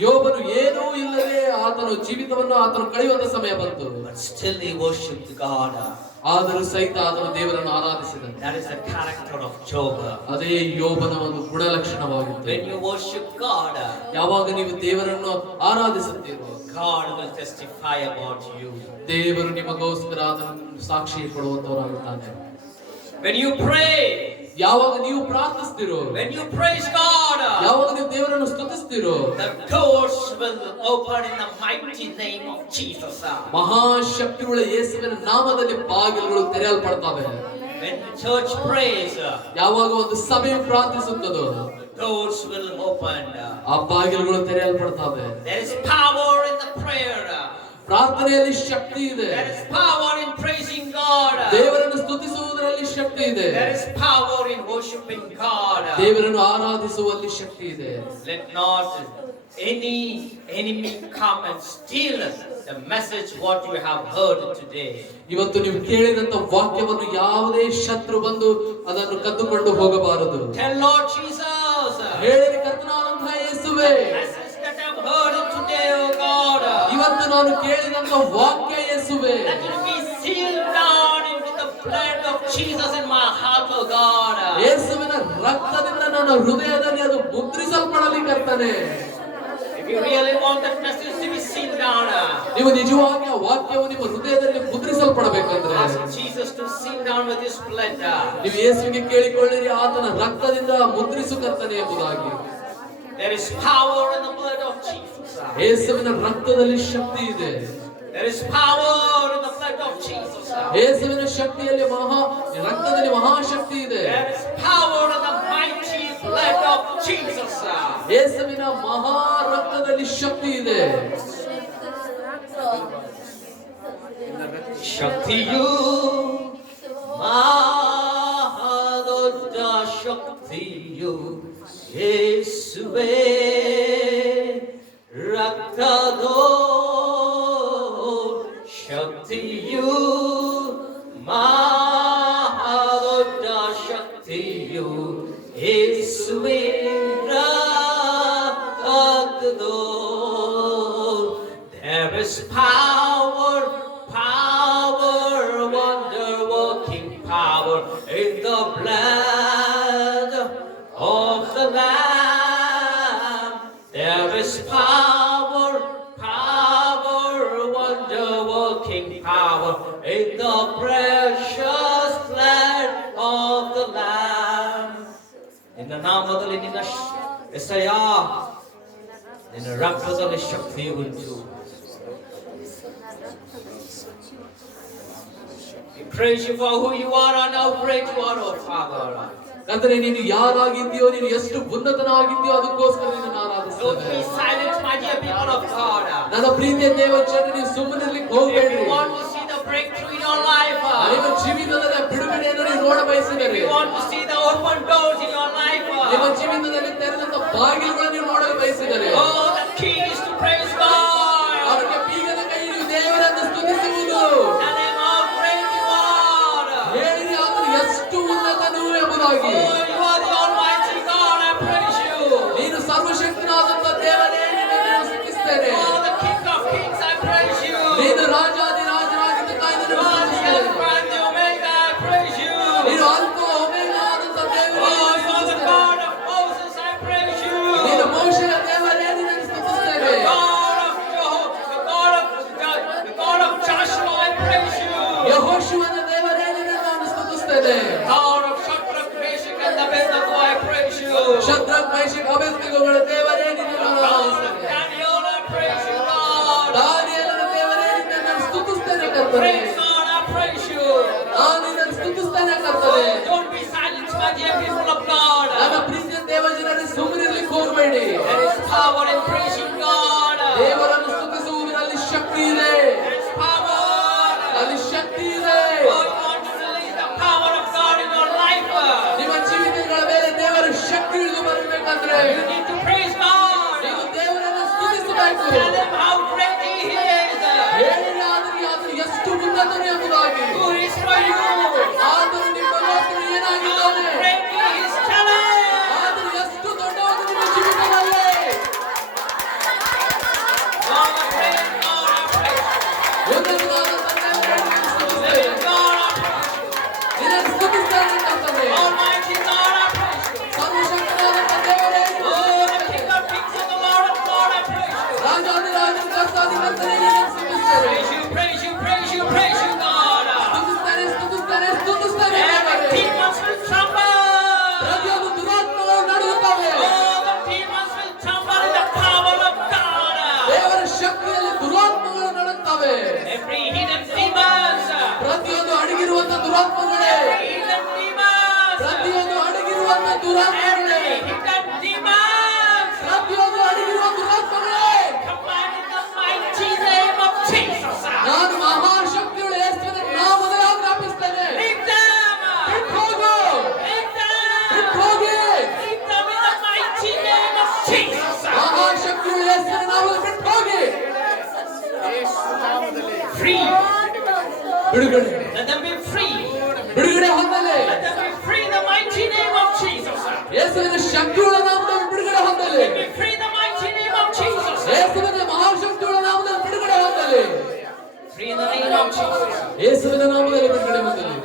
ಯೋಬನು ಏನೂ ಇಲ್ಲದೆ ಆತನು ಜೀವಿತವನ್ನು ಆತನು ಕಳೆಯುವಂತ ಸಮಯ ಬಂತು. But still he worshipped God. ಆದರೂ ಸಹಿತ ಆತನು ದೇವರನ್ನು ಆರಾಧಿಸಿದನು. That is the character of Job. ಅದೇ ಯೋಬನ ಒಂದು ಗುಣಲಕ್ಷಣವಾಗಿತ್ತು. When you worship God, ಯಾವಾಗ ನೀವು ದೇವರನ್ನು ಆರಾಧಿಸುತ್ತೀರೋ, God will testify about you. ದೇವರು ನಿಮಗೋಸ್ಕರ ಅದನ್ನು ಸಾಕ್ಷಿ ಕೊಡುವಂತವರಾಗುತ್ತಾನೆ. When you pray, ಯಾವಾಗ ನೀವು ಪ್ರಾರ್ಥಿಸ್ತೀರೋ, when you praise God, ಯಾವಾಗ ನೀವು ದೇವರನ್ನು ಸ್ತುತಿಸ್ತೀರೋ, the doors will open in the mighty name of Jesus. ಮಹಾಶಕ್ತಿಯುಳ್ಳ ಯೇಸುವಿನ ನಾಮದಲ್ಲಿ ಬಾಗಿಲುಗಳು ತೆರೆಯಲ್ಪಡ್ತವೆ. When the church prays, ಯಾವಾಗ ಒಂದು ಸಭೆಯು ಪ್ರಾರ್ಥಿಸುತ್ತದೋ, doors will open. ಆ ಬಾಗಿಲುಗಳು ತೆರೆಯಲ್ಪಡ್ತವೆ. There is power in the prayer. ಪ್ರಾರ್ಥನೆಯಲ್ಲಿ ಶಕ್ತಿ ಇದೆ. There is power in praising God. ದೇವರನ್ನು ಸ್ತುತಿಸುವುದರಲ್ಲಿ ಶಕ್ತಿ ಇದೆ. There is power in worshiping God. ದೇವರನ್ನು ಆರಾಧಿಸುವಲ್ಲಿ ಶಕ್ತಿ ಇದೆ. Let not any enemy come and steal the message what you have heard today. ಇವತ್ತು ನೀವು ಕೇಳಿದಂತ ವಾಕ್ಯವನ್ನು ಯಾವುದೇ ಶತ್ರು ಬಂದು ಅದನ್ನು ಕದ್ದುಕೊಂಡು ಹೋಗಬಾರದು. Tell Lord Jesus, ಹೇಳಿರಿ ಕರ್ತನಾದಂತಹ ಯೇಸುವೇ, message that I have heard today, oh God, ಇವತ್ತು ನಾನು ಕೇಳಿದಂತ ವಾಕ್ಯ ಯೇಸುವೇ, let it be sealed down into the blood of Jesus in my heart, oh God. ಯೇಸುವಿನ ರಕ್ತದಿಂದ ನನ್ನ ಹೃದಯದಲ್ಲಿ ಅದು ಮುದ್ರಿಸಲ್ಪಡಲಿ ಕರ್ತನೇ. If you really want that message to be sealed down, ನೀವು ನಿಜವಾಗಿ ಆ ವಾಕ್ಯವು ನಿಮ್ಮ ಹೃದಯದಲ್ಲಿ ಮುದ್ರಿಸಲ್ಪಡಬೇಕಂದ್ರೆ, ask Jesus to seal down with his blood. ನೀವು ಯೇಸುವಿಗೆ ಕೇಳಿಕೊಳ್ಳಿರಿ, ಆತನ ರಕ್ತದಿಂದ ಮುದ್ರಿಸು ಕರ್ತನೆ ಎಂಬುದಾಗಿ. There is power in the blood of Jesus. ಯೇಸುವಿನ ರಕ್ತದಲ್ಲಿ ಶಕ್ತಿ ಇದೆ. There is power in the blood of Jesus. ಯೇಸುವಿನ ಶಕ್ತಿಯಲ್ಲಿ ರಕ್ತದಲ್ಲಿ ಮಹಾಶಕ್ತಿ ಇದೆ. There is power in the mighty blood of Jesus. ಯೇಸುವಿನ ಮಹಾ ರಕ್ತದಲ್ಲಿ ಶಕ್ತಿ ಇದೆ. ಶಕ್ತಿಯು ಮಹಾದೊಡ್ಡ ಶಕ್ತಿಯು ಯೇಸುವೇ ರಕ್ತದೋ ಶಕ್ತಿಯು ಮಹಾದೊಡ್ಡ ಶಕ್ತಿಯು ಯೇಸುವೇ ರಕ್ತದೋ. There is power, wonder-working power in the blood of the Lamb. There is power, wonder-working power in the precious blood of the Lamb. ನಿನ್ನ ನಾಮದಲ್ಲಿ ನಿನ್ನ ಎಸೆಯ ನಿನ್ನ ರಕ್ತದಲ್ಲಿ ಶಕ್ತಿ ಉಂಟು. praise you for who you are and how great you are, oh Father. ಕರ್ತನೇ, ನೀನು ಯಾರಾಗಿದ್ದೀಯೋ, ನೀನು ಎಷ್ಟು ಉನ್ನತನಾಗಿದ್ದೀಯೋ ಅದಕ್ಕೋಸ್ಕರ ನಿನ್ನನ್ನು Don't ಆರಾಧಿಸ್ತೇವೆ. be silent, my dear people of God. ನನ್ನ ಪ್ರೀತಿಯ ದೇವಜನರೇ, ನೀವು ಸುಮ್ಮನಿರ್ಲಿಕ್ಕೆ ಹೋಗಬೇಡಿ. If you want to see the breakthrough in your life, ನಿಮ್ಮ ಜೀವಿತದ ಬಿಡುಗಡೆಯನ್ನು ನೀವು ನೋಡ if ಬಯಸಿದರೆ, you want to see the open doors in your life, ನಿಮ್ಮ ಜೀವಿತದಲ್ಲಿ ತೆರೆದಂತ ಬಾಗಿಲುಗಳನ್ನು ನೀವು ನೋಡಲು ಬಯಸಿದರೆ, oh, the key is to praise God. ಅದಕ್ಕೆ ಬೀಗದ ಕೈ ನೀವು ದೇವರನ್ನು ಸ್ತುತಿಸುವುದು. Tell him how great you are. ಹೇಳಿರಿ ಆತನು ಎಷ್ಟು ಉನ್ನತನು ಎಂಬುದಾಗಿ. Oh, you are the Almighty God, I praise you. ನೀನು ಸರ್ವಶಕ್ತನಾದಂತ ದೇವರೇ, ನಿನ್ನನ್ನು ಸ್ತುತಿಸ್ತೇನೆ. Oh, the King of Kings, I praise you. ನೀನು ರಾಜಾಧಿರಾಜನಾಗಿದ್ದಕ್ಕಾಗಿ ನಿನ್ನನ್ನು You are the ಸ್ತುತಿಸ್ತೇನೆ. Alpha and the Omega, I praise you. ನೀನು ಅಲ್ಫಾ ಒಮೆಗಾ ಆದಂತ ದೇವರೇ, Oh, ನಿನ್ನನ್ನು you are the ಸ್ತುತಿಸ್ತೇನೆ. God of Moses, I praise you. ನೀನು ಮೋಶೆಯ ದೇವರೇ, ನಿನ್ನನ್ನು ಸ್ತುತಿಸ್ತೇನೆ. The God of Joshua, I praise you. ಯೆಹೋಶುವನ ದೇವರೇ, ನಿನ್ನನ್ನು ನಾನು ಸ್ತುತಿಸ್ತೇನೆ. God of Shadrach, Meshach, and Abednego, I praise you. Shadrach, Meshach, ಅಬೇದ್ನೆಗೋಗಳ ದೇವರೇ, ನಿನ್ನನ್ನು ನಾನು God of ಆರಾಧಿಸ್ತೇನೆ. Daniel, I praise you, Lord. ದಾನಿಯೇಲನ ದೇವರೇ, ನಿನ್ನನ್ನು ನಾನು ಸ್ತುತಿಸ್ತೇನೆ ಕರ್ತನೇ. Praise God, I praise you. ನಾನು ನಿನ್ನನ್ನು ಸ್ತುತಿಸ್ತೇನೆ ಕರ್ತನೇ. Oh, don't be silent, my dear people of God. ನನ್ನ ಪ್ರೀತಿಯ ದೇವಜನರೇ, ಸುಮ್ಮನಿರ್ಲಿಕ್ಕೆ ಹೋಗಬೇಡಿ. There is power in praising God. ದೇವರನ್ನು ಸ್ತುತಿಸುವುದರಲ್ಲಿ ಶಕ್ತಿ ಇದೆ. There is power. ಅಲ್ಲಿ ಶಕ್ತಿ ಇದೆ. Oh, you want to release the power of God in your life. ನಿಮ್ಮ ಜೀವಿತಗಳ ಮೇಲೆ ದೇವರ ಶಕ್ತಿ ಇಳಿದು ಬರಬೇಕಂದ್ರೆ You need to praise God. ನೀವು ದೇವರನ್ನು ಸ್ತುತಿಸಬೇಕು. Tell him how great He is. ಹೇಳಿರಿ ಆತನು ಎಷ್ಟು ಉನ್ನತನು ಎಂಬುದಾಗಿ. Who is for you? ಆತನು ನಿಮಗೋಸ್ಕರ How ಏನಾಗಿದ್ದಾನೆ, great He is. Tell him. ಆತನು ಎಷ್ಟು ದೊಡ್ಡವನು ನಿಮ್ಮ ಜೀವಿತದಲ್ಲಿ. God, I praise God, I praise you. ಉನ್ನತನಾದ ತಂದೆಯೇ, ನಿನ್ನನ್ನು ಸ್ತುತಿಸ್ತೇನೆ. God, I praise you. ನಿನ್ನನ್ನು ಸ್ತುತಿಸ್ತೇನೆ ಕರ್ತನೇ. Almighty God, I praise you. ಸರ್ವಶಕ್ತನಾದ ದೇವರೇ, Oh, the King of Kings and the Lord of Lords, I praise you. ರಾಜಾಧಿರಾಜನ ಕರ್ತಾಧಿಕರ್ತನೇ, ನಿನ್ನನ್ನು ಸ್ತುತಿಸ್ತೇನೆ. Praise you, praise you, praise you, praise you, God. ಸ್ತುತಿಸ್ತೇನೆ, ಸ್ತುತಿಸ್ತೇನೆ, ಸ್ತುತಿಸ್ತೇನೆ Every ದೇವರೇ. demons will tremble. ಪ್ರತಿಯೊಂದು ದುರಾತ್ಮಗಳು ನಡುಗುತ್ತವೆ. Oh, the demons will tremble in the power of God. ದೇವರ ಶಕ್ತಿಯಲ್ಲಿ ದುರಾತ್ಮಗಳು ನಡುತ್ತವೆ. Every hidden demons. ಪ್ರತಿಯೊಂದು ಅಡಗಿರುವಂತ ದುರಾತ್ಮಗಳೇ, Every hidden demons. ಪ್ರತಿಯೊಂದು ಅಡಗಿರುವಂತ ದುರಾತ್ಮಗಳೇ, Every hidden demons. ಪ್ರತಿಯೊಂದು ಅಡಗಿರುವ ದುರಾತ್ಮಗಳೇ, Command in the mighty name of Jesus. ನಾನು ಮಹಾಶಕ್ತಿಯುಳ್ಳ ಯೇಸುವಿನ ನಾಮದಲ್ಲಿ ಆಜ್ಞಾಪಿಸ್ತೇನೆ. Leave them. ಬಿಟ್ಟು ಹೋಗು, Leave them. ಬಿಟ್ಟು ಹೋಗಿ. Leave them in the mighty name of Jesus. ಮಹಾಶಕ್ತಿಯುಳ್ಳ ಯೇಸುವಿನ ನಾಮದಲ್ಲಿ ಬಿಟ್ಟು ಹೋಗಿ. Free. ಬಿಡುಗಡೆ, Let them be free. ಬಿಡುಗಡೆ ಹೊಂದಲಿ. Let them be free in the mighty name of Jesus. ಯೇಸುವಿನ ಶಕ್ತಿಯುಳ್ಳ ನಾಮದಲ್ಲಿ ಬಿಡುಗಡೆ ಹೊಂದಲಿ. Let them be free in the mighty name of Jesus. ಯೇಸುವಿನ ಮಹಾಶಕ್ತಿಯುಳ್ಳ ನಾಮದಲ್ಲಿ ಬಿಡುಗಡೆ ಹೊಂದಲಿ. Free in the name of Jesus. ಯೇಸುವಿನ ನಾಮದಲ್ಲಿ ಬಿಡುಗಡೆ ಹೊಂದಲಿ.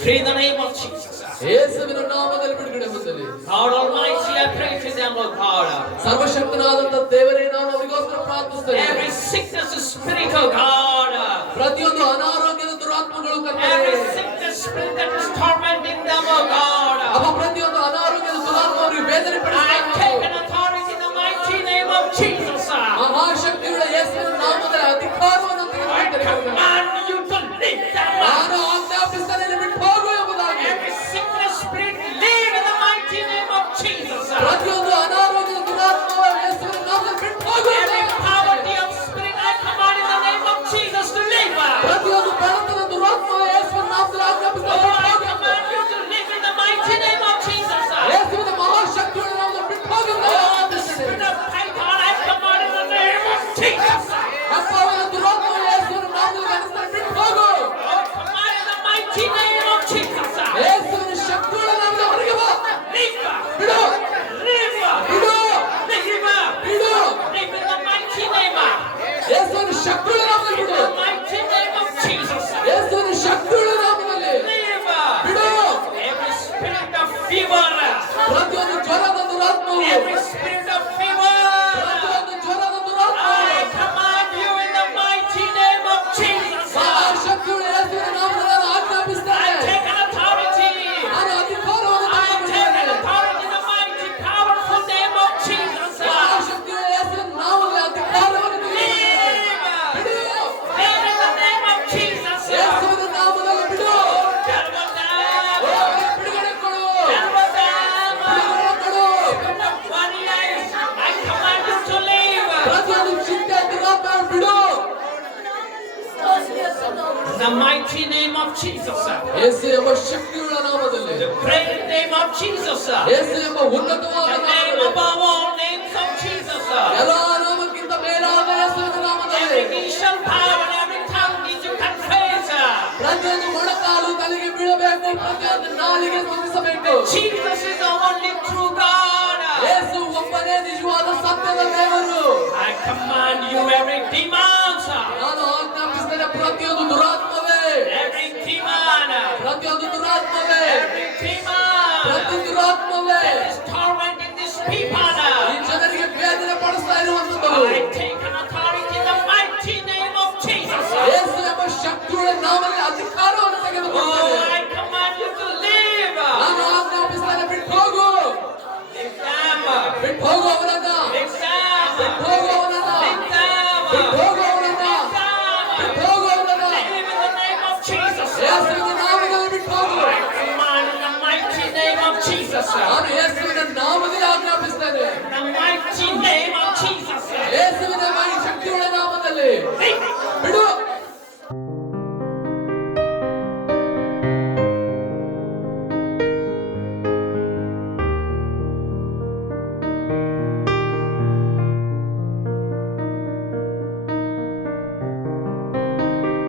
Free in the name of Jesus. ಯೇಸುವಿನ ನಾಮದಲ್ಲಿ ಬಿಡುಗಡೆ ಹೊಂದಲಿ. God Almighty, I pray to them, Lord God. ಸರ್ವಶಕ್ತನಾದಂತ ದೇವರೇ, ನಾನು ಅವರಿಗೋಸ್ಕರ ಪ್ರಾರ್ಥಿಸ್ತೇನೆ. Every sickness is spirit, oh God. ಪ್ರತಿಯೊಂದು ಅನಾರೋಗ್ಯದ ದುರಾತ್ಮಗಳು ಕರ್ತನೇ, Every sickness spirit that is tormenting them, oh God. ಅವ ಪ್ರತಿಯೊಂದು ಅನಾರೋಗ್ಯದ ದುರಾತ್ಮ ಅವರಿಗೆ ವೇದನೆ I ಪಡಿಸಬೇಕು. take an authority in the mighty name of Jesus. ಮಹಾಶಕ್ತಿಯುಳ್ಳ ಯೇಸುವಿನ ನಾಮದಲ್ಲಿ ಅಧಿಕಾರವನ್ನು I ತೆಗೆದುಕೊಳ್ಳುತ್ತೇನೆ. command you to leave them. ನಾನು ಆಜ್ಞಾಪಿಸ್ತೇನೆ, ಬಿಟ್ಟು ಹೋಗು ಎಂಬುದಾಗಿ. Every sickness spirit, leave in the mighty name of Jesus. ಪ್ರತಿಯೊಂದು ಅನಾರೋಗ್ಯದ ದುರಾತ್ಮ ಯೇಸುವಿನ ನಾಮದಲ್ಲಿ ಬಿಟ್ಟು ಹೋಗು Every ಎಂಬುದಾಗಿ. poverty of spirit, I command in the name of Jesus to leave. ಪ್ರತಿಯೊಂದು ಬೆಳತನ ದುರಾತ್ಮ ಯೇಸುವಿನ ನಾಮದಲ್ಲಿ ಆಜ್ಞಾಪಿಸ್ತೇನೆ, Oh, ಬಿಟ್ಟು I ಹೋಗು command ಎಂಬುದಾಗಿ. you to live in the mighty name of Jesus. ಯೇಸುವಿನ ಮಹಾಶಕ್ತಿಯುಳ್ಳ ನಾಮದಲ್ಲಿ ಪ್ರತಿಯೊಂದು ಚಿಂತೆ ದುರಾತ್ಮ ಬಿಡು. In the mighty name of Jesus. ಯೇಸು ಎಂಬ ಶಕ್ತಿಯುಳ್ಳ ನಾಮದಲ್ಲಿ, The great name of Jesus. ಯೇಸು ಎಂಬ ಉನ್ನತವಾದ The name ನಾಮದಲ್ಲಿ, above all names of Jesus. ಎಲ್ಲಾ ನಾಮಕ್ಕಿಂತ ಮೇಲಾದ ಯೇಸುವಿನ ನಾಮದಲ್ಲಿ Every knee shall bow and every tongue needs to confess. ಪ್ರತಿಯೊಂದು ಮೊಣಕಾಲು ತಲೆಗೆ ಬೀಳಬೇಕು, ಪ್ರತಿಯೊಂದು ನಾಲಿಗೆ ಸ್ತುತಿಸಬೇಕು. Jesus is the only true God. ಯೇಸು ಒಬ್ಬನೇ ನಿಜವಾದ ಸತ್ಯದ ದೇವರು. I command you, every demon. ನಾನು ಆಜ್ಞಾಪಿಸಿದ ಪ್ರತಿಯೊಂದು ದುರಾತ್ಮವೇ, Every demon. ಪ್ರತಿಯೊಂದು ದುರಾತ್ಮವೇ, Every demon. ಪ್ರತಿ ದುರಾತ್ಮವೇ